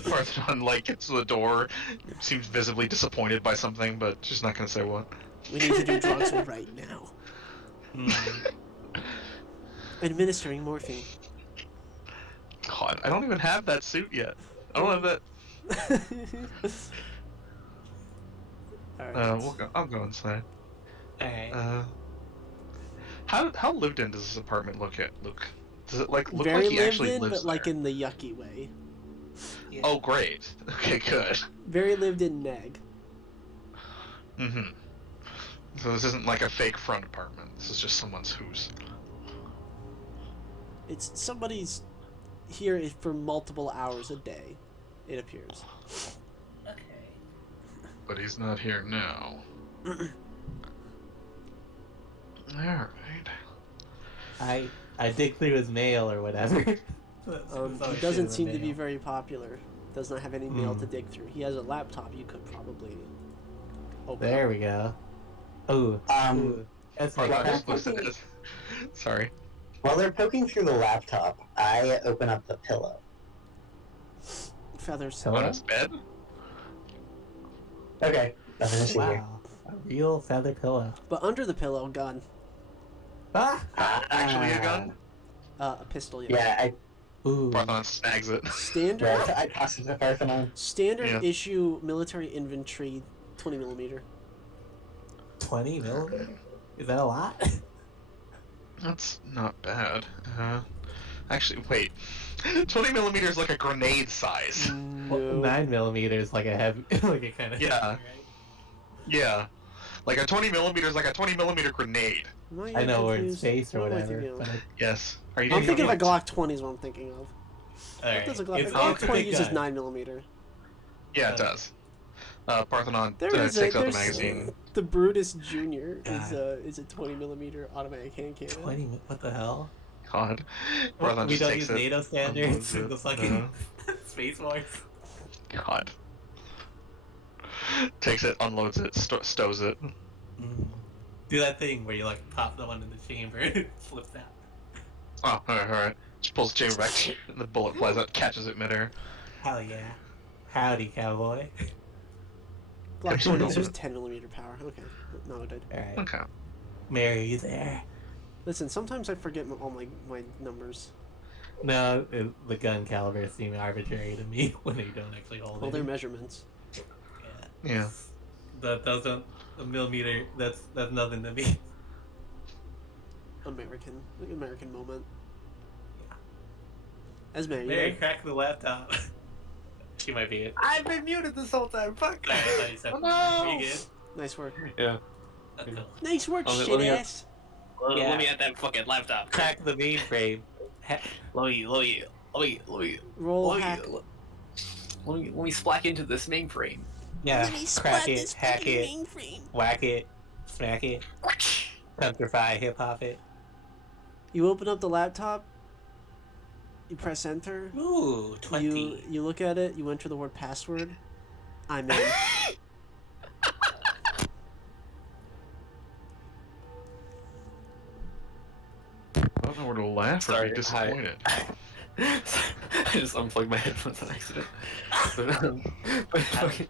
Parthenon like gets to the door, seems visibly disappointed by something, but she's not gonna say what. We need to do drugs right now. Administering morphine. God, I don't even have that suit yet. I don't have that. Alright. I'll go inside. Alright. How lived in does this apartment look? Does it like look Very like he lived actually in, lives but like there? in the yucky way. Yeah. Oh, great. Okay, good. Very lived in neg. Mm-hmm. So this isn't like a fake front apartment. This is just someone's who's. It's somebody's here for multiple hours a day, it appears. Okay. But he's not here now. Alright. I dig through his mail or whatever. He doesn't seem to be very popular. Does not have any mail to dig through. He has a laptop you could probably open There up. we go. Ooh. That's Or Well, that is that's supposed to is. Sorry. While they're poking through the laptop, I open up the pillow. Feathers. So- On Hello? his bed? Okay, nothing to see here. Wow. A real feather pillow. But under the pillow, gun. Ah! Actually a gun? A pistol, yeah. Yeah, Ooh. Parthenon snags it. Standard I toss it to Parthenon. standard Yeah. issue military infantry 20 millimeter. 20 millimeters? Is that a lot? That's not bad. Actually, wait. 20 millimeters like a grenade size. Well, No. 9 millimeters, like a heavy, like a kind of Yeah. right? Yeah. Like a 20 millimeters, like a 20 millimeter grenade. Am I getting know, or in confused? space or What am I whatever. thinking of? But Yes. Are you I'm getting thinking of a confused? Glock 20 is what I'm thinking of. alright. That's a Glock. It's A Glock a 20 big uses gun. 9mm. Yeah, it does. Parthenon There is takes out the there's magazine. the Brutus Junior is God. a 20mm automatic hand cannon. 20, what the hell? God. Parthenon We just don't takes use it. NATO standards unloads in it. the fucking Space Wars. God. Takes it, unloads it, stows it. Do that thing where you like pop the one in the chamber and it flips out. Oh, alright. Just pulls the chamber back, and the bullet flies out, catches it midair. Hell yeah. Howdy, cowboy. Glock 20 Absolutely. uses 10mm power. Okay, no, it did. Alright. Okay. Mary, are you there? Listen, sometimes I forget all my numbers. No, the gun calibers seem arbitrary to me when they don't actually hold All it. their measurements. Yeah. Yeah. Those don't, a millimeter, that's nothing to me. American moment. Esme, Mary, yeah. crack the laptop. She might be it. I've been muted this whole time. Fuck. Sorry, I thought you said Oh, no. you good? Nice work. Yeah. That's cool. Nice work, Let me- shit let me- ass. Yeah. Let me at that fucking laptop. Crack the mainframe. Let me Roll let hack. me let me splack into this mainframe. Yeah, crack it, hack it, whack it, smack it, countrify, hip hop it. You open up the laptop. You press enter. Ooh, 20. You look at it. You enter the word password. I'm in. I don't know where to laugh or Sorry, be disappointed. I just unplugged my headphones on accident. But fucking-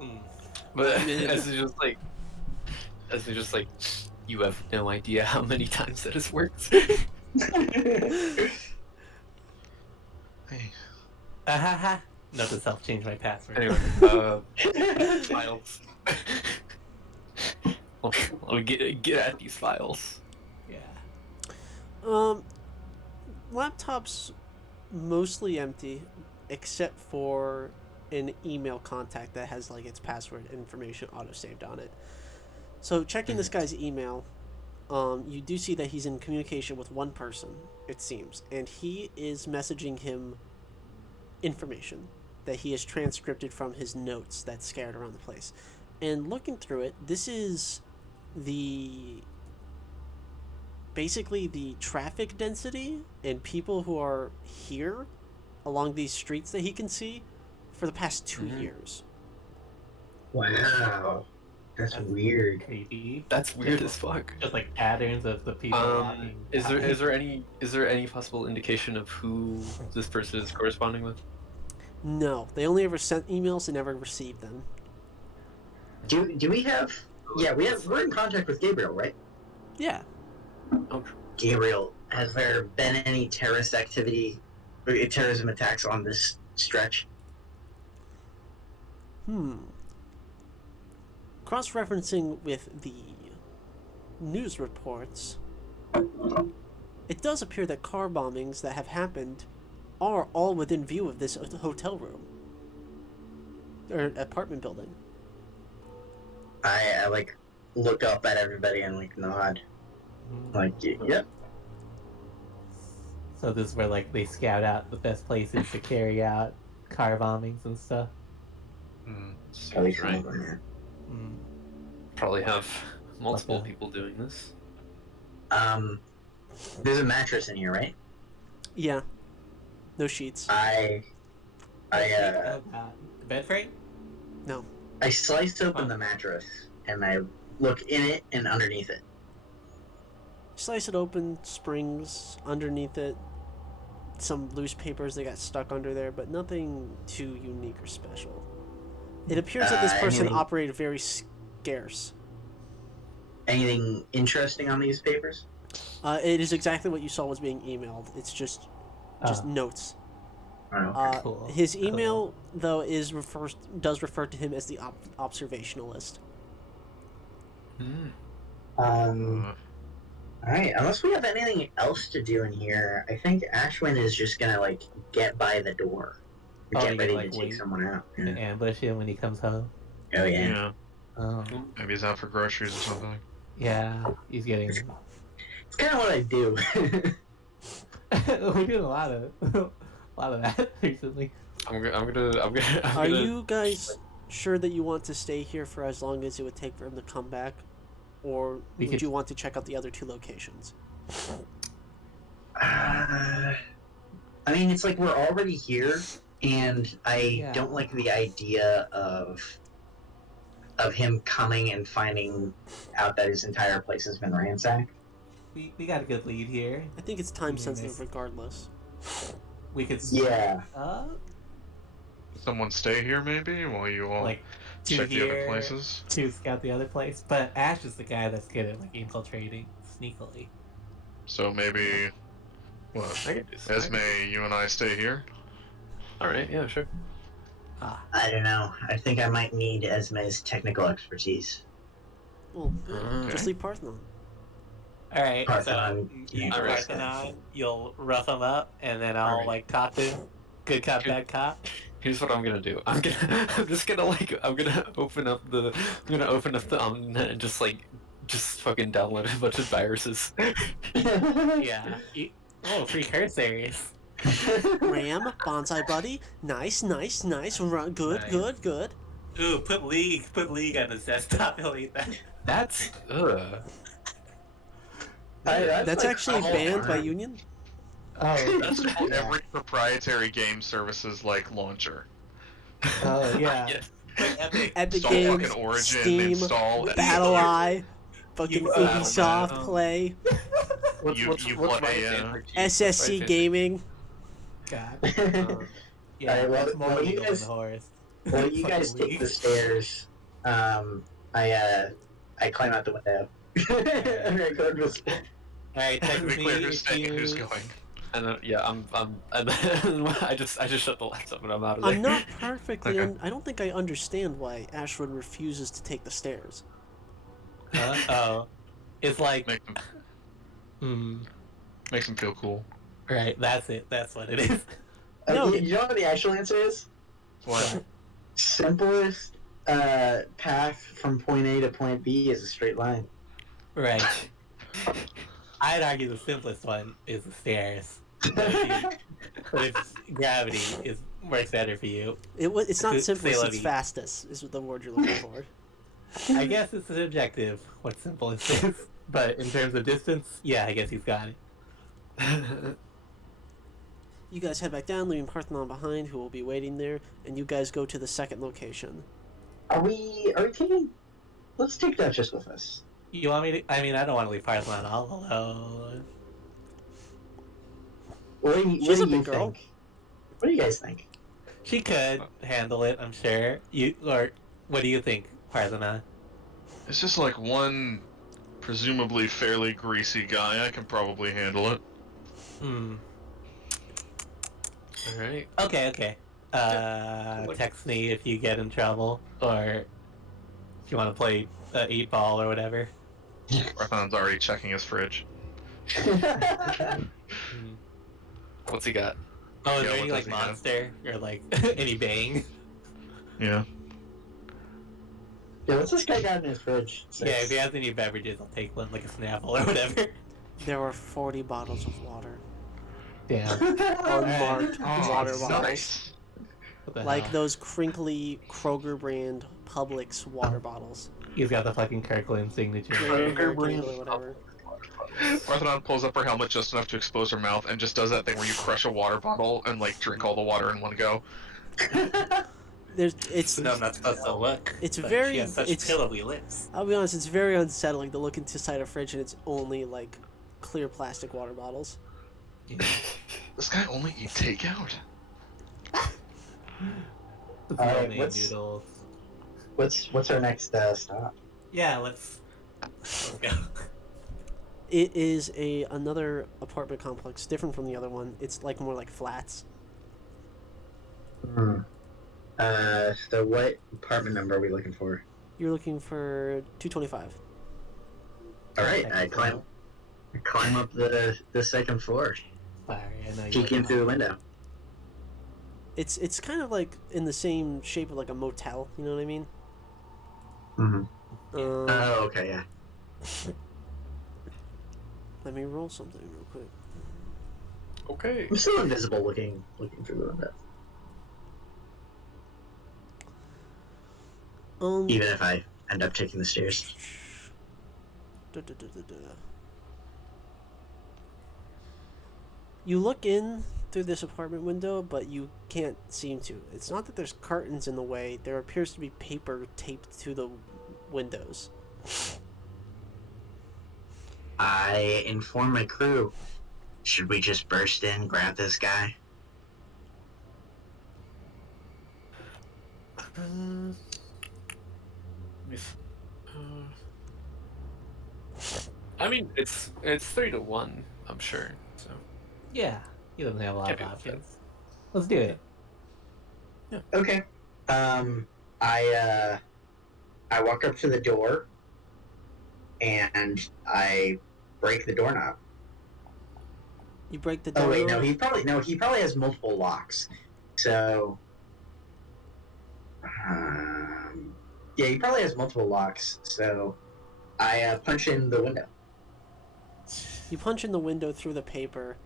Mm. but as it's just like, you have no idea how many times that has worked. Hey. Ahaha. Note to self, change my password. Anyway, files. let me get at these files. Yeah. Laptop's mostly empty, except for an email contact that has like its password information auto-saved on it. So checking this guy's email, you do see that he's in communication with one person, it seems, and he is messaging him information that he has transcribed from his notes that's scattered around the place. And looking through it, this is basically the traffic density and people who are here along these streets that he can see for the past 2 years. Wow. That's weird. Creepy. That's weird as fuck. Just like patterns of the people walking. Is there any possible indication of who this person is corresponding with? No, they only ever sent emails and never received them. Do we have? Yeah, we're in contact with Gabriel, right? Yeah. Oh, Gabriel, has there been any terrorist activity, or terrorism attacks on this stretch? Cross-referencing with the news reports, it does appear that car bombings that have happened are all within view of this hotel room or apartment building. I like look up at everybody and like nod. Like, yep. So this is where like they scout out the best places to carry out car bombings and stuff. At least Seems right. some of them, Mm. Probably have multiple Okay. people doing this. yeah. There's a mattress in here, right? Yeah. No sheets. I Oh god. Bed frame? No. I sliced open the mattress and I look in it and underneath it. Slice it open, springs underneath it, some loose papers that got stuck under there, but nothing too unique or special. It appears that this person anything- operated very scarce. Anything interesting on these papers? It is exactly what you saw was being emailed. It's just notes. I don't know. Cool. His Cool. email, though, does refer to him as the observationalist. Hmm. Alright, unless we have anything else to do in here, I think Ashwin is just gonna, like, get by the door. Oh, Get you ready gonna, like, to take wait someone out. to Yeah. ambush him when he comes home. Oh, yeah. Yeah. Oh, Maybe he's out for groceries or something. yeah, he's getting. It's kind of what I do. We're doing a lot of that recently. I'm gonna. Are you guys sure that you want to stay here for as long as it would take for him to come back? Or We would could- you want to check out the other 2 locations? I mean, it's like we're already here, and I Yeah. don't like the idea of him coming and finding out that his entire place has been ransacked. We got a good lead here. I think it's time sensitive Nice. regardless. We could Yeah. Someone stay here maybe while you all like to check the other here places. to scout the other place. But Ash is the guy that's good at like infiltrating sneakily. So maybe what? I can do Esme, you and I stay here. All right. Yeah. Sure. I don't know. I think I might need Esme's technical expertise. Well, good. Okay. Just leave Parthenon. All right, so Parthenon, you yeah. Parthenon, you'll rough him up, and then I'll Alright. like talk to him. Good cop, bad cop. Here's what I'm gonna do. I'm just gonna I'm gonna open up the net and just fucking download a bunch of viruses. Yeah. Oh, precursors. Ram, Bonsai Buddy. Nice. Run. Good, Nice. good. Ooh, put League on his desktop. He'll eat that. That's That's like actually all banned by fine. Union? Oh, That's every proprietary game services like launcher. oh yeah. Yes. Wait, Epic. Epic Install Games, fucking Origin, Steam, install BattleEye, fucking You- Ubisoft um, Play, What's You- what's, you what's my play, favorite game? SSC My Gaming. God. favorite, Yeah, Alright, well, that's more well, you legal guys- than the horse. While you guys Fucking take the League. stairs, I climb out the window. I'm gonna go to the Alright, To text be me clear, who's if staying and who's you... going. and then and then I just shut the laptop and I'm out of there. I'm not perfectly. Okay. I don't think I understand why Ashwood refuses to take the stairs. Huh? Oh. It's like... Make them, Hmm. makes them feel cool. Right, that's it. That's what it is. No. You know what the actual answer is? What? Simplest path from point A to point B is a straight line. Right. I'd argue the simplest one is the stairs. But if gravity works better for you, It's not Say simplest. la It's vie. fastest. Is the word you're looking for. I guess it's subjective what simplest is. But in terms of distance, yeah, I guess he's got it. You guys head back down, leaving Parthenon behind, who will be waiting there, and you guys go to the second location. Are we taking? Let's take Duchess with us. You want me to? I mean, I don't want to leave Parthenon all alone. What do She's a you big girl. think? What do you guys think? She could handle it, I'm sure. Or what do you think, Parthenon? It's just like one presumably fairly greasy guy. I can probably handle it. Hmm. All right. Okay. Text me if you get in trouble, or if you want to play 8-ball or whatever. Parthenon's already checking his fridge. What's he got? Oh, is Yeah, there any what like does he have? monster or like any bang? Yeah. Yeah, what's this guy got in his fridge? Yeah, if he has any beverages, I'll take one, like a Snapple or whatever. There were 40 bottles of water. Damn. Unmarked water bottles. nice. What the Like hell? those crinkly Kroger brand Publix water bottles. He's got the fucking Kirkland signature. Kroger brand or whatever. Parthenon pulls up her helmet just enough to expose her mouth and just does that thing where you crush a water bottle and like drink all the water in one go. It's No, I'm not supposed to look. It's but very- She has such it's- pillowy lips. I'll be honest, it's very unsettling to look inside a fridge and it's only like clear plastic water bottles. This guy only eat takeout. It's Alright, no name what's- noodles. What's our next stop? Yeah, let's go. It is another apartment complex, different from the other one. It's like more like flats. So what apartment number are we looking for? You're looking for 225. All right, Second I climb up the second floor, Sorry, I know you. peek in through the window. It's kind of like in the same shape of like a motel. You know what I mean? Mm-hmm. Uh, Oh, okay, yeah. let me roll something real quick. Okay. I'm still invisible looking through the window. Even if I end up taking the stairs. Da, da, da, da, da. You look in through this apartment window, but you can't seem to. It's not that there's curtains in the way. There appears to be paper taped to the windows. I inform my crew. Should we just burst in, grab this guy? I mean, it's 3-1. I'm sure. So Yeah, he doesn't have a lot of Can't do that. options. Let's do it. Okay. I walk up to the door and I break the doorknob. You break the door. Oh wait, he probably has multiple locks. So yeah, he probably has multiple locks. So I punch in the window. You punch in the window through the paper,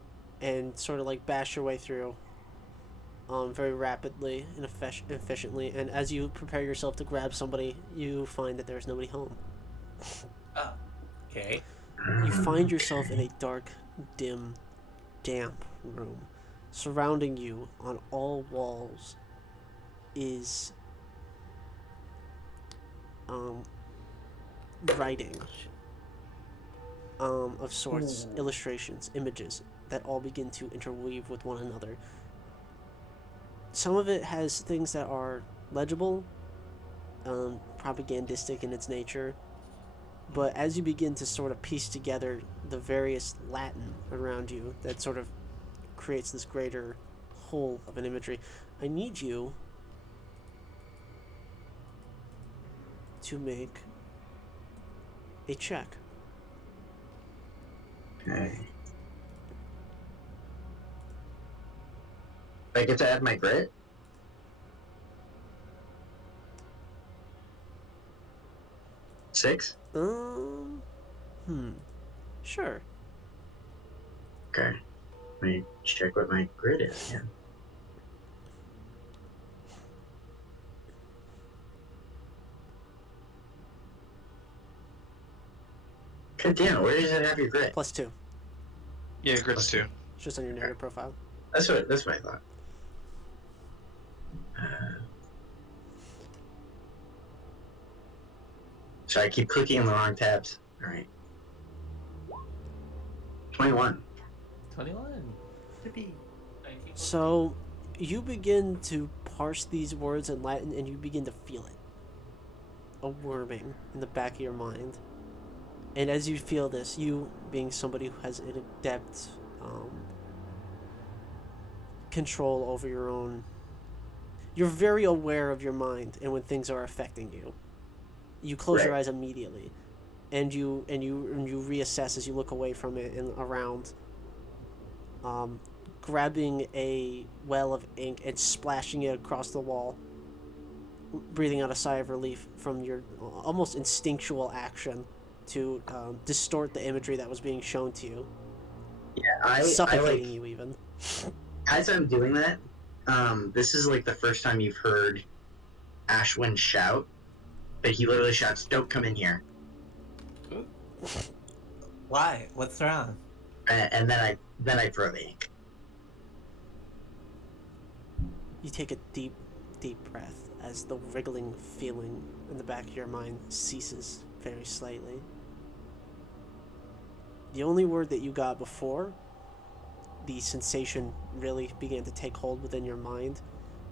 and sort of like bash your way through. Very rapidly and efficiently. And as you prepare yourself to grab somebody, you find that there's nobody home. Okay. You find yourself in a dark, dim, damp room. Surrounding you on all walls is writing of sorts, illustrations, images that all begin to interweave with one another. Some of it has things that are legible, propagandistic in its nature, but as you begin to sort of piece together the various Latin around you that sort of creates this greater whole of an imagery, I need you to make a check. Okay. I get to add my grit? Six? Sure. Okay. Let me check what my grit is again. God damn, where does it have your grit? +2. Yeah, grits too. It's just on your narrative profile. That's what I thought. So I keep clicking on the wrong tabs. Alright. 21. 21. Yippee. So, you begin to parse these words in Latin and you begin to feel it. A worming in the back of your mind. And as you feel this, you, being somebody who has an adept control over your own... You're very aware of your mind and when things are affecting you. You close your eyes immediately. And you reassess as you look away from it and around. Grabbing a well of ink and splashing it across the wall, breathing out a sigh of relief from your almost instinctual action to distort the imagery that was being shown to you. Yeah, suffocating you even. As I'm doing that, this is like the first time you've heard Ashwin shout, but he literally shouts, "Don't come in here." Why? What's wrong? And then I throw the ink. You take a deep, deep breath as the wriggling feeling in the back of your mind ceases very slightly. The only word that you got before the sensation really began to take hold within your mind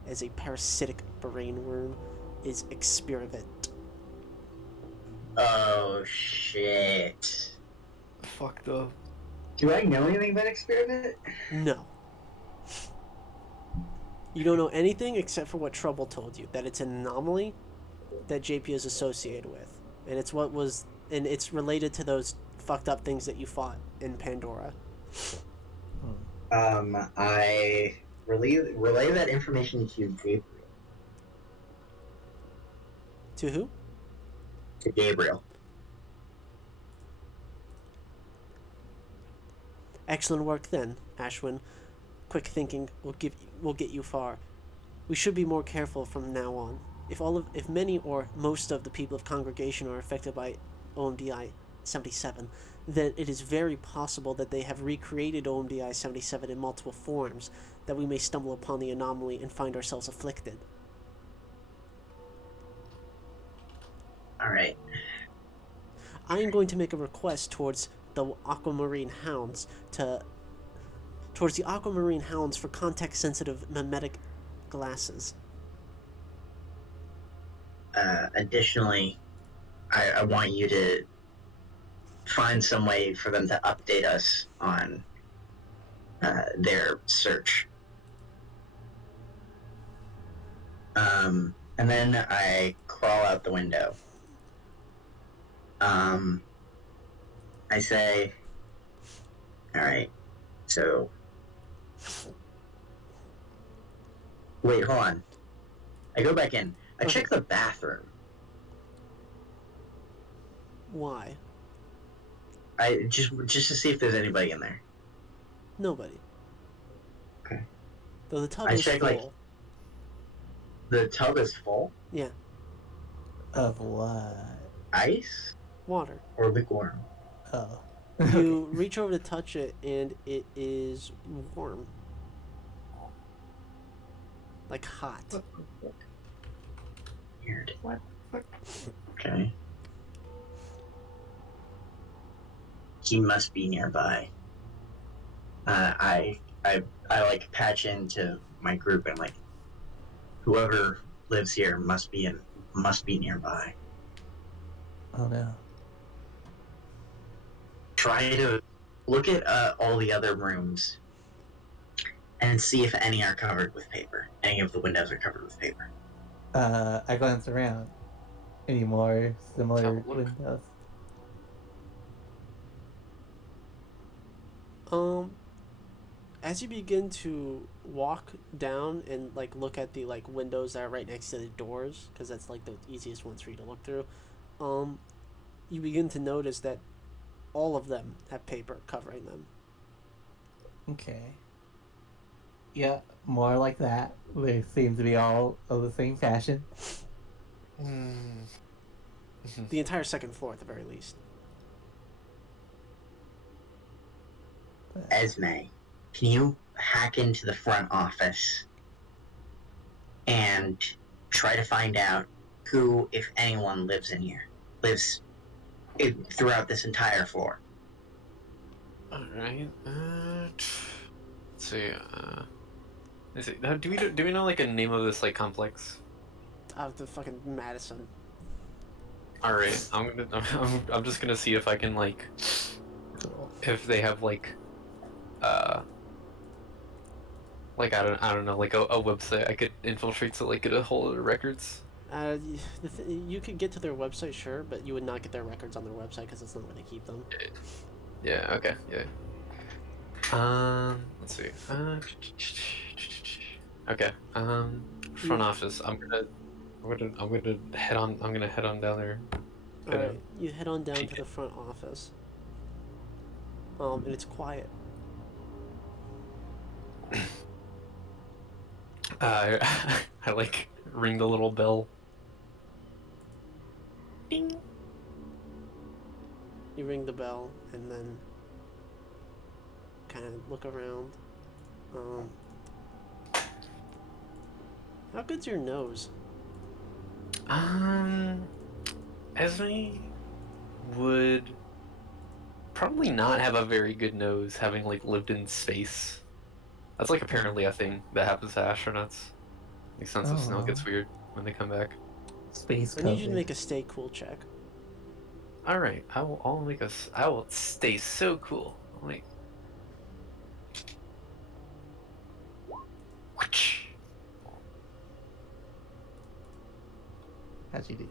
as a parasitic brain worm is experiment. Oh shit. Fucked up. Do I know anything about experiment? No. You don't know anything except for what Trouble told you, that it's an anomaly that JP is associated with. And it's related to those fucked up things that you fought in Pandora. I relay that information to Gabriel. To who? To Gabriel. Excellent work then, Ashwin. Quick thinking will get you far. We should be more careful from now on. If many or most of the people of Congregation are affected by OMDI 77, then it is very possible that they have recreated OMDI 77 in multiple forms, that we may stumble upon the anomaly and find ourselves afflicted. Alright. I am going to make a request towards the Aquamarine Hounds for context-sensitive mimetic glasses. Additionally, I want you to find some way for them to update us on their search. And then I crawl out the window. I say, alright, so... Wait, hold on. I go back in. I check the bathroom. Why? I just to see if there's anybody in there. Nobody. Okay. Though the tub I is check, full. like- The tub is full? Yeah, Of what? Ice? water. Or lukewarm? Oh. You reach over to touch it, and it is warm. Like hot. Weird. Okay. He must be nearby. I like patch into my group and like, whoever lives here must be nearby. Oh no. Try to look at all the other rooms and see if any are covered with paper. Any of the windows are covered with paper. I glance around. Any more similar Have a look. windows? As you begin to walk down and like look at the like windows that are right next to the doors, because that's like the easiest ones for you to look through, you begin to notice that all of them have paper covering them. Okay. Yeah, more like that. They seem to be all of the same fashion. The entire second floor, at the very least. Esme, can you hack into the front office and try to find out who, if anyone, lives throughout this entire floor? Alright. Let's see. Let's see. Do we know like a name of this like complex? The fucking Madison. All right. I'm just gonna see if I can like if they have like I don't know like a website I could infiltrate to like get a hold of the records. You could get to their website, sure, but you would not get their records on their website because it's not where they keep them. Yeah. Okay. Yeah. Let's see. Okay. Front office. I'm gonna head on down there. Alright, you head on down to the front office. And it's quiet. I like ring the little bell. Ding. You ring the bell and then kind of look around. How good's your nose? Esme would probably not have a very good nose, having like lived in space. That's like apparently a thing that happens to astronauts. The sense of smell gets weird when they come back. Space I need you to COVID. make a stay cool check. All right, I will stay so cool. Like, How'd you do?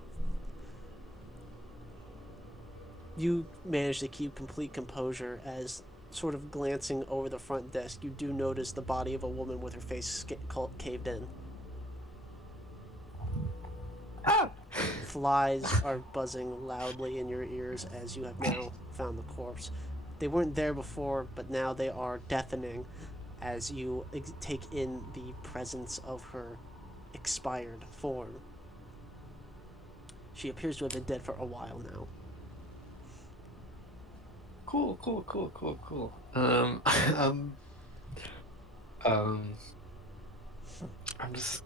You manage to keep complete composure as, sort of glancing over the front desk, you do notice the body of a woman with her face caved in. Ah! Flies are buzzing loudly in your ears as you have now found the corpse. They weren't there before, but now they are deafening as you take in the presence of her expired form. She appears to have been dead for a while now. Cool. I'm just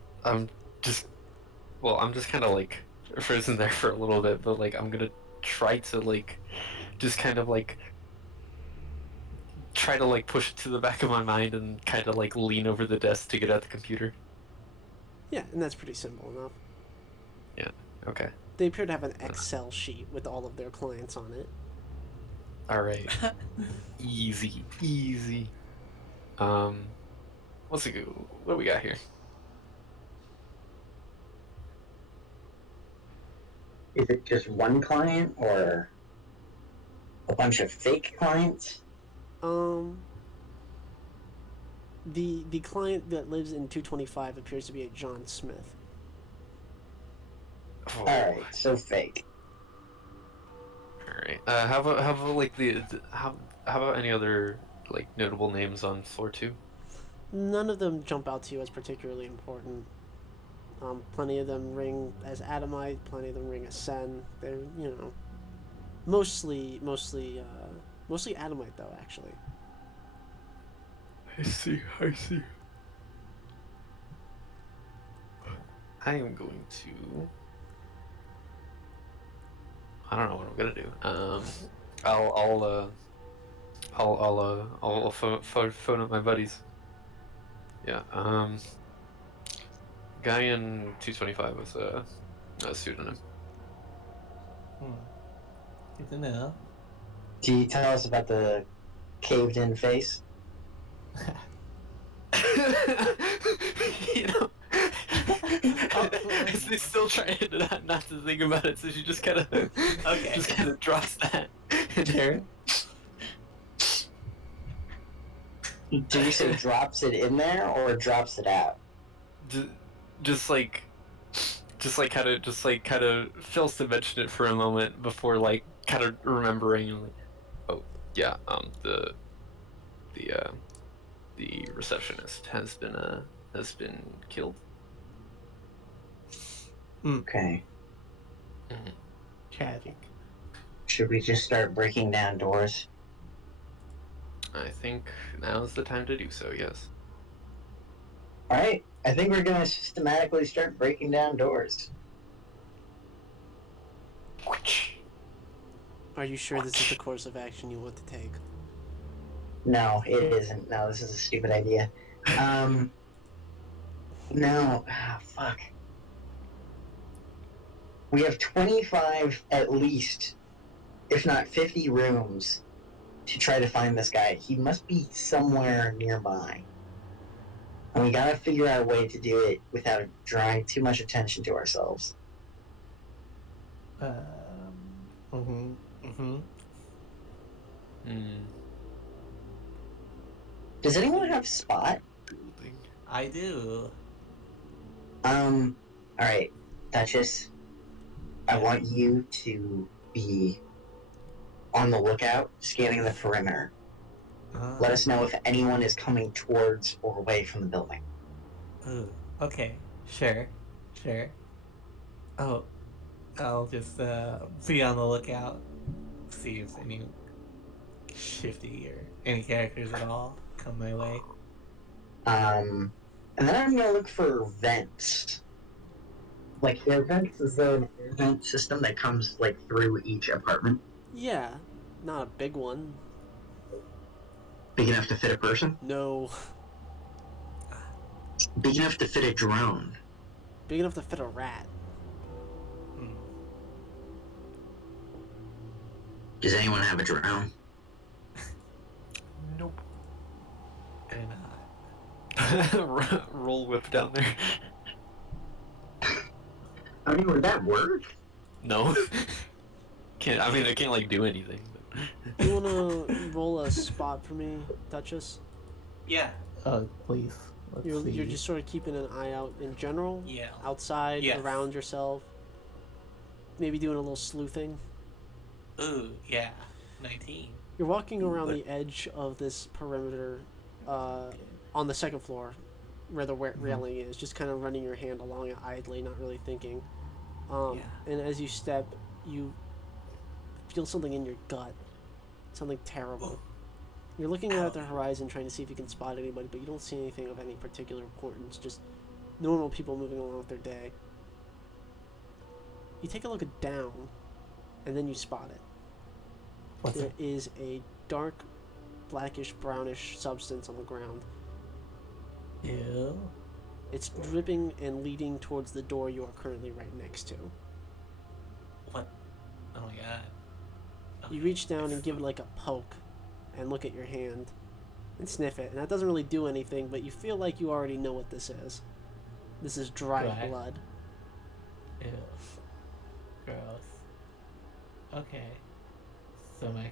kind of like frozen there for a little bit, but like I'm gonna try to like, just kind of like, try to like push it to the back of my mind and kind of like lean over the desk to get at the computer. Yeah, and that's pretty simple enough. Okay. They appear to have an Excel sheet with all of their clients on it. All right. Easy. What do we got here? Is it just one client or a bunch of fake clients? The client that lives in 225 appears to be a John Smith. Oh. Alright, so fake. Alright. How about like how about any other like notable names on floor 2? None of them jump out to you as particularly important. Plenty of them ring as Adamite, plenty of them ring as Sen. They're, mostly Adamite though, actually. I see. I am going to. I don't know what I'm gonna do. I'll phone up my buddies. Yeah. Guy in 225 was a pseudonym. Good to know. Do you tell us about the caved in face? You know, she's still trying not to think about it, so she just kind of drops that in there. Do you say drops it in there or drops it out? Just kind of fails to mention it for a moment before like kind of remembering, like, oh yeah, the receptionist has been killed. Okay. Mm-hmm. Tragic. Should we just start breaking down doors? I think now's the time to do so. Yes. Alright, I think we're gonna systematically start breaking down doors. Are you sure this is the course of action you want to take? No, it isn't. No, this is a stupid idea. No. Fuck. We have 25 at least, if not 50 rooms to try to find this guy. He must be somewhere nearby. And we gotta figure out a way to do it without drawing too much attention to ourselves. Does anyone have Spot? I do. Alright, Duchess. I want you to be on the lookout, scanning the perimeter. Let us know if anyone is coming towards or away from the building. Ooh, okay, sure. Oh, I'll just be on the lookout, see if any shifty or any characters at all come my way. And then I'm gonna look for vents. Like air vents? Is there an air vent system that comes like through each apartment? Yeah, not a big one. Big enough to fit a person? No. Big enough to fit a drone? Big enough to fit a rat. Does anyone have a drone? Nope. And Roll whip down there. I mean, would that work? No. Can't. I mean, I can't like do anything. But... You wanna roll a spot for me, Duchess? Yeah. Please. Let's You're see. just sort of keeping an eye out in general, Yeah. outside, Yes. around yourself. Maybe doing a little sleuthing. Ooh, yeah. 19. You're walking around the edge of this perimeter, on the second floor, where the railing is, just kind of running your hand along it idly, not really thinking. Yeah. And as you step, you feel something in your gut, something terrible. Whoa. You're looking out at the horizon, trying to see if you can spot anybody, but you don't see anything of any particular importance. Just normal people moving along with their day. You take a look at down, and then you spot it. What's There it? is a dark, blackish, brownish substance on the ground. Ew. It's dripping and leading towards the door you are currently right next to. What? Oh my god. You reach down and give it like a poke, and look at your hand, and sniff it. And that doesn't really do anything, but you feel like you already know what this is. This is dried Right. blood. Ew. Gross. Okay. So my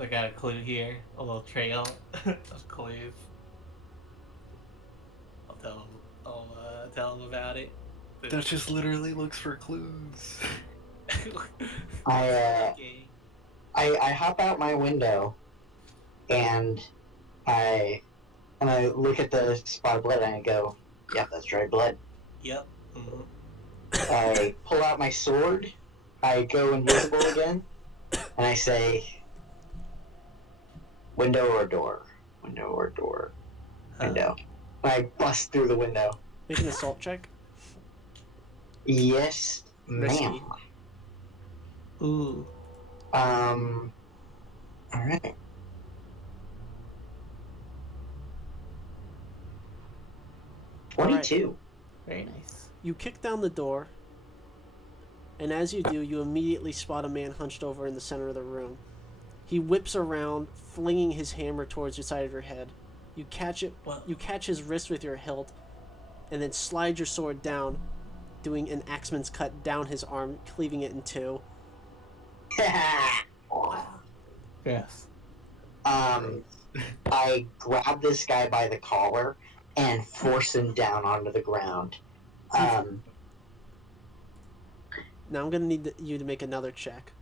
I got a clue here, a little trail of clues. I'll tell him. I'll tell him about it. That just literally looks for clues. Okay. I hop out my window, and I look at the spot of blood and I go, "Yep, that's dried blood." Yep. Mm-hmm. I pull out my sword, I go invisible again, and I say, "Window or door? Window or door? Window." And I bust through the window. Make an assault check. Yes, Risky. ma'am. Ooh. Alright. Alright. 22. Very nice. You kick down the door, and as you do, you immediately spot a man hunched over in the center of the room. He whips around, flinging his hammer towards the side of your head. You catch it. What? You catch his wrist with your hilt, and then slide your sword down, doing an axeman's cut down his arm, cleaving it in two. Yes. I grab this guy by the collar and force him down onto the ground. Now I'm gonna need you to make another check.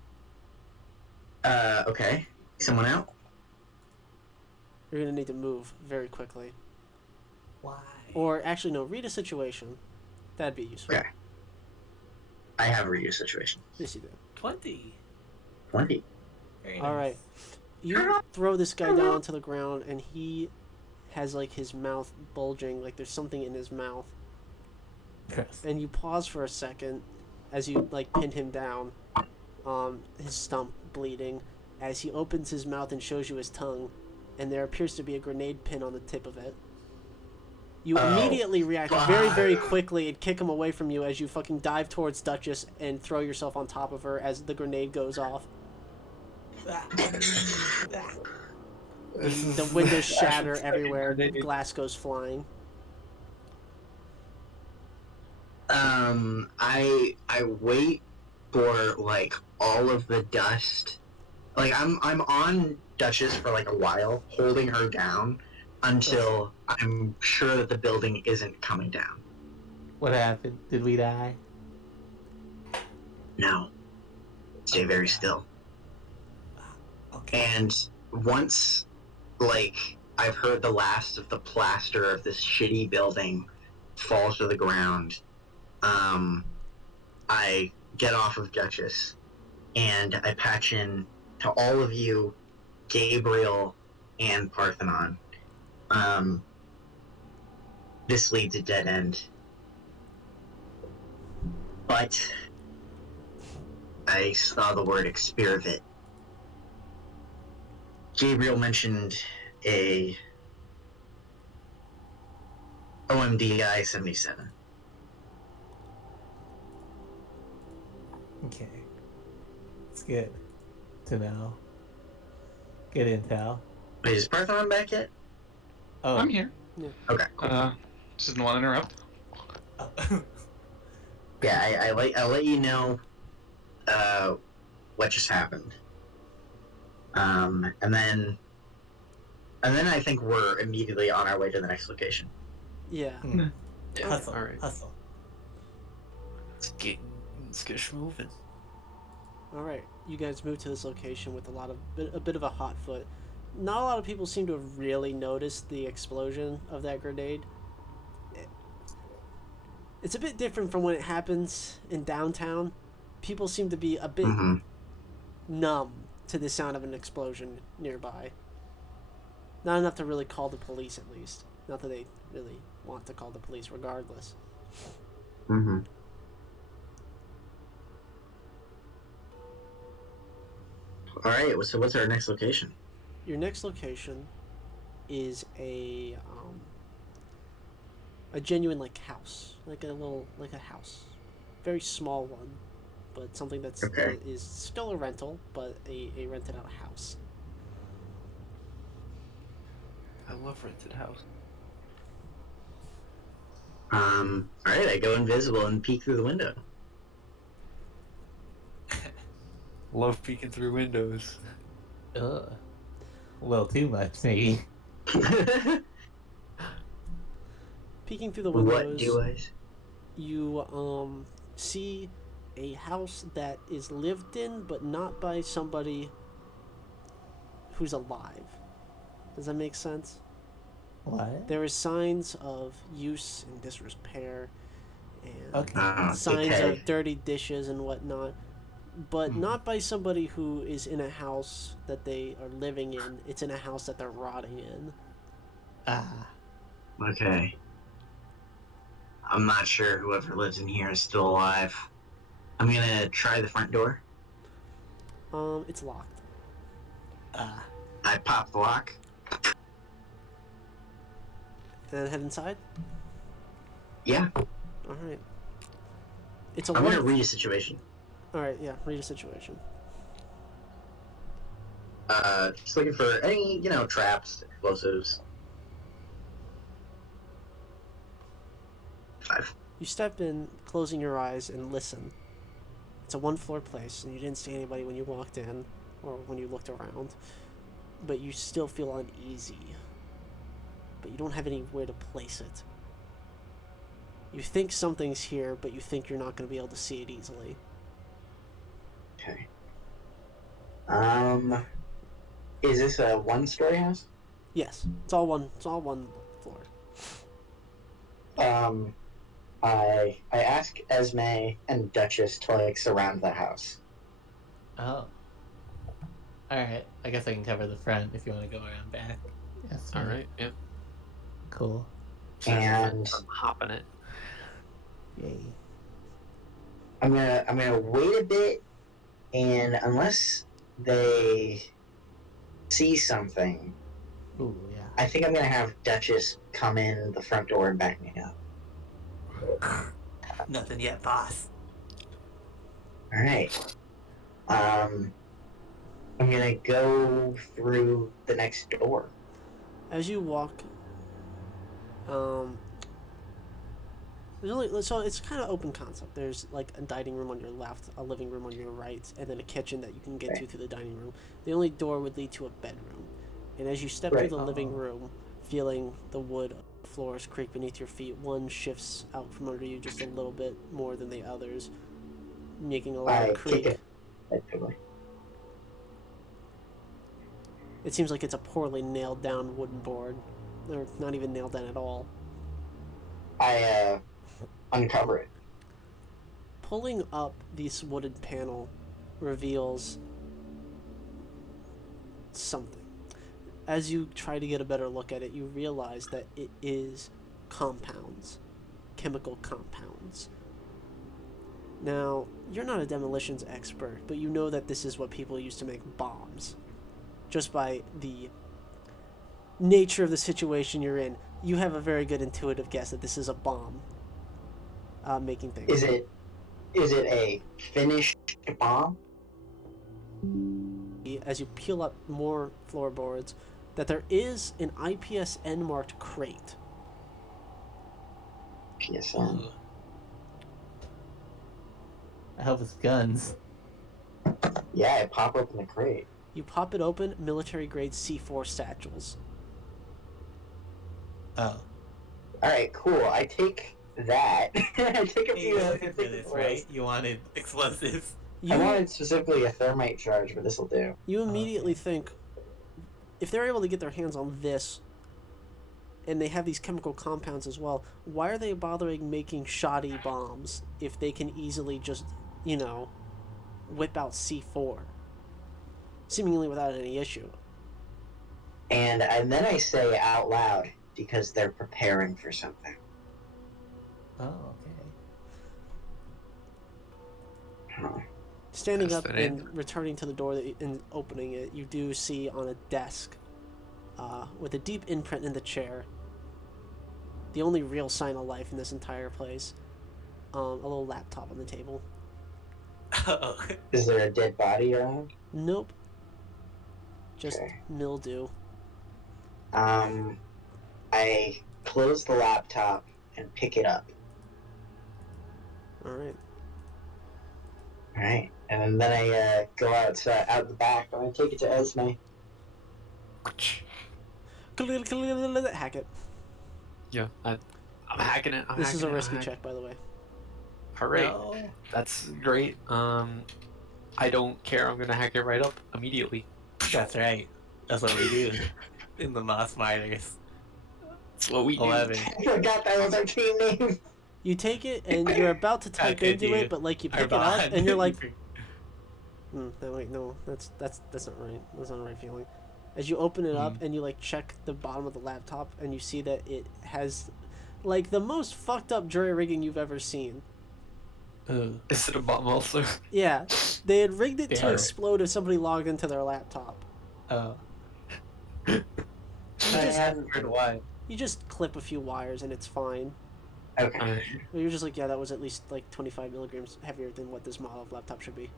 Okay. Someone out? You're gonna need to move very quickly. Why? Or actually, no. Read a situation. That'd be useful. Okay. I have a reuse situation. Yes, you do. 20. 20. Very nice. All right. You throw this guy down onto the ground, and he has like his mouth bulging, like there's something in his mouth. Yes. And you pause for a second as you like pin him down, his stump bleeding, as he opens his mouth and shows you his tongue, and there appears to be a grenade pin on the tip of it. You immediately react very, very quickly and kick him away from you as you fucking dive towards Duchess and throw yourself on top of her as the grenade goes off. The windows shatter everywhere, glass goes flying. I wait for like all of the dust. Like I'm on Duchess for like a while, holding her down until I'm sure that the building isn't coming down. What happened? Did we die? No. Stay very still. Okay. And once, like, I've heard the last of the plaster of this shitty building falls to the ground, I get off of Duchess, and I patch in to all of you, Gabriel and Parthenon. This leads a dead end. But I saw the word experiment. Gabriel mentioned a OMDI 77. Okay. It's good to know. Good intel. Wait, is Parthenon back yet? Oh. I'm here. Okay, cool. Just didn't want to interrupt. Yeah, I'll let you know what just happened. And then I think we're immediately on our way to the next location. Yeah. Yeah, Hustle. all right. Hustle. Let's get moving. All right. You guys move to this location with a bit of a hot foot. Not a lot of people seem to have really noticed the explosion of that grenade. It's a bit different from when it happens in downtown. People seem to be a bit Mm-hmm. numb to the sound of an explosion nearby. Not enough to really call the police, at least. Not that they really want to call the police regardless. Mm-hmm. All right. So what's our next location? Your next location is a genuine like house, like a house, very small one, but something that's Okay. is still a rental, but a rented out house. I love rented house. All right. I go invisible and peek through the window. Love peeking through windows. Ugh. A little too much, maybe. Peeking through the What windows, do I? you see a house that is lived in, but not by somebody who's alive. Does that make sense? What? There is signs of use and disrepair, and Okay. signs Okay. of dirty dishes and whatnot, but not by somebody who is in a house that they are living in. It's in a house that they're rotting in. Ah. Okay. I'm not sure whoever lives in here is still alive. I'm gonna try the front door. It's locked. Ah. I pop the lock. And then head inside. Yeah. All right. It's a I'm one. gonna read a situation. All right, yeah. Read a situation. Just looking for any, traps, explosives. 5. You step in, closing your eyes, and listen. It's a one-floor place, and you didn't see anybody when you walked in, or when you looked around. But you still feel uneasy. But you don't have anywhere to place it. You think something's here, but you think you're not going to be able to see it easily. Okay. Is this a one-story house? Yes, it's all one floor. I ask Esme and Duchess to surround the house. Oh. Alright. I guess I can cover the front if you want to go around back. Yes. All right. Yeah. Cool. And I'm hopping it. Yay. I'm gonna wait a bit, and unless they see something, Ooh, yeah. I think I'm gonna have Duchess come in the front door and back me up. Nothing yet, boss. All right. I'm gonna go through the next door. As you walk, so it's kind of open concept. There's like a dining room on your left, a living room on your right, and then a kitchen that you can get to through the dining room. The only door would lead to a bedroom. And as you step through the living room, feeling the wood floors creak beneath your feet, one shifts out from under you just a little bit more than the others, making a loud I creak. kick it effectively. It seems like it's a poorly nailed down wooden board. Or not even nailed down at all. I uncover it. Pulling up this wooden panel reveals something. As you try to get a better look at it, you realize that it is compounds. Chemical compounds. Now, you're not a demolitions expert, but you know that this is what people use to make bombs. Just by the nature of the situation you're in, you have a very good intuitive guess that this is a bomb making thing. Is it a finished bomb? As you peel up more floorboards, that there is an IPSN marked crate. PSN. I hope it's guns. Yeah, I pop open the crate. You pop it open, military grade C4 satchels. Oh. Alright, cool. I take that. I take a Hey, few you're other looking for this, right? You wanted explosives. I You, wanted specifically a thermite charge, but this'll do. you immediately think, if they're able to get their hands on this, and they have these chemical compounds as well, why are they bothering making shoddy bombs if they can easily just, you know, whip out C4? Seemingly without any issue. And then I say out loud, because they're preparing for something. Oh, okay. Huh. Standing Yes, up that and returning to the door and opening it, you do see on a desk, with a deep imprint in the chair, the only real sign of life in this entire place, a little laptop on the table. Oh. Is there a dead body around? Nope. Just Okay. mildew. I close the laptop and pick it up. Alright. Alright. And then I go out the back and I take it to Esme. Hack it. Yeah, I'm hacking it. This is a risky check, by the way. Alright, No. that's great. I don't care. I'm gonna hack it right up immediately. That's right. That's what we do in the Moss Miners. That's what we do. 11. I forgot that was our team name. You take it and you're about to type could into you? it, but like you pick it Arbon. up and you're like, no, wait, no, that's not right. That's not the right feeling. As you open it up and you like check the bottom of the laptop and you see that it has like the most fucked up jury rigging you've ever seen. Ooh. Is it a bomb also? Yeah, they had rigged it to Damn. explode if somebody logged into their laptop. Oh. You I just, hadn't heard why. you just clip a few wires and it's fine. Okay. Alright. But you're just like, yeah, that was at least like 25 milligrams heavier than what this model of laptop should be.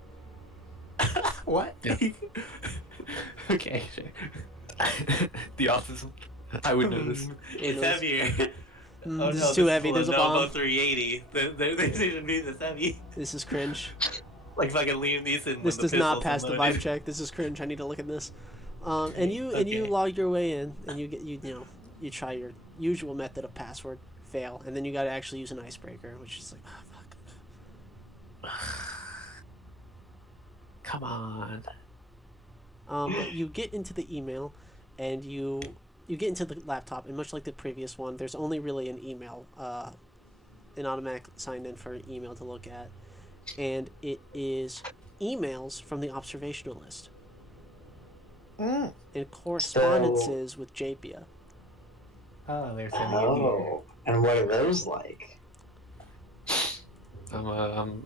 What? Yeah. Okay, sure. The autism. I would know this. It's knows? heavier. Oh, This no, is too heavy. is There's a Lenovo bomb. 380. They shouldn't be this heavy. This is cringe. Like fucking Liam Neeson. This when does not pistol's pass the unloaded. vibe check. This is cringe. I need to look at this. And you Okay. log your way in, and you try your usual method of password, fail, and then you got to actually use an icebreaker, which is like, oh, fuck. Come on. But you get into the email, and you get into the laptop, and much like the previous one, there's only really an email, an automatic sign in for an email to look at, and it is emails from the observational list and correspondences with Japia. Oh, they're sending you Oh. And what are those like? I'm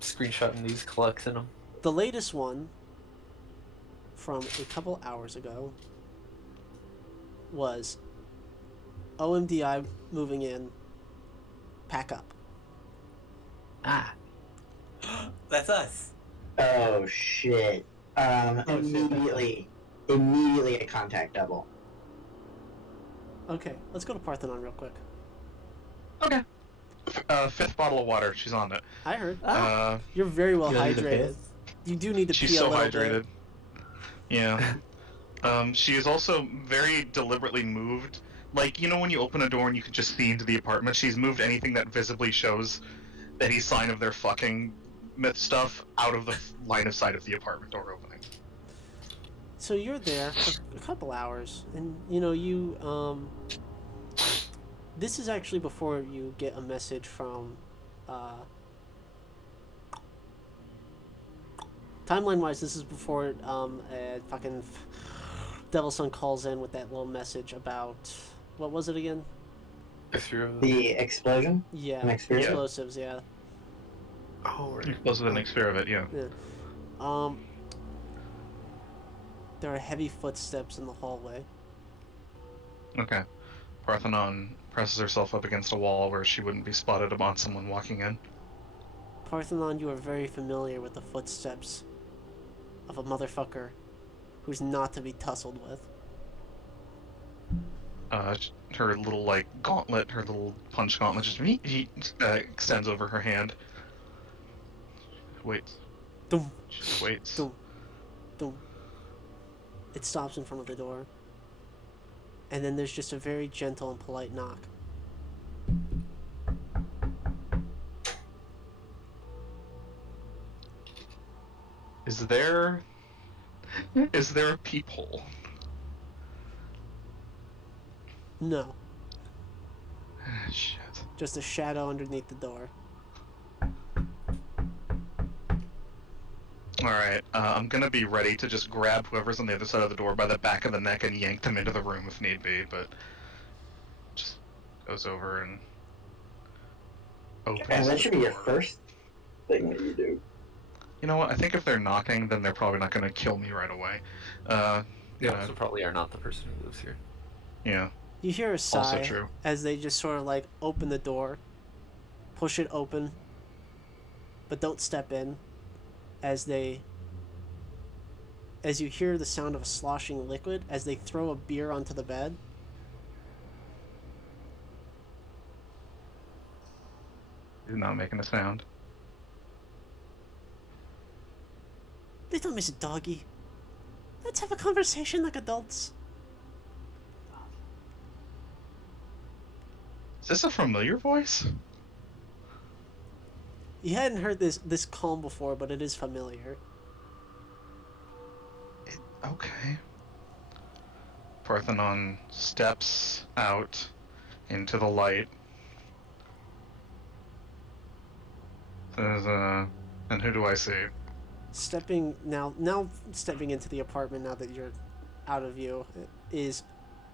screenshotting these, collecting them. The latest one from a couple hours ago was OMDI moving in, pack up. Ah. That's us. Oh shit. Immediately I contact double. Okay, let's go to Parthenon real quick. Okay. Fifth bottle of water. She's on it. I heard. Uh, You're very well You need to hydrated. piss? You do need to she's pee a so little hydrated. bit. Yeah. She is also very deliberately moved. Like, you know when you open a door and you can just see into the apartment? She's moved anything that visibly shows any sign of their fucking myth stuff out of the line of sight of the apartment door opening. So you're there for a couple hours, and this is actually before you get a message from, timeline-wise, this is before fucking Devil's Son calls in with that little message about, what was it again? The explosion? Yeah, An experience? explosives. Yeah. Oh, You're close to the next fear of it, yeah. There are heavy footsteps in the hallway. Okay. Parthenon presses herself up against a wall where she wouldn't be spotted upon someone walking in. Parthenon, you are very familiar with the footsteps of a motherfucker who's not to be tussled with. Her little, like, gauntlet, her little punch gauntlet just extends over her hand. Waits. Dum, She just waits. dum, Boom. It stops in front of the door. And then there's just a very gentle and polite knock. Is there a peephole? No, Shit. just a shadow underneath the door. Alright, I'm gonna be ready to just grab whoever's on the other side of the door by the back of the neck and yank them into the room if need be, but just goes over and opens And that the should be your door. first thing that you do. You know what, I think if they're knocking, then they're probably not gonna kill me right away. They You also know, probably are not the person who lives here. yeah. You hear a sigh Also true. as they just sort of like open the door, push it open, but don't step in. As you hear the sound of a sloshing liquid as they throw a beer onto the bed. He's not making a sound. Little Miss Doggy, let's have a conversation like adults. Is this a familiar voice? You hadn't heard this calm before, but it is familiar. Okay. Parthenon steps out into the light. There's and who do I see? Stepping stepping into the apartment now that you're out of view is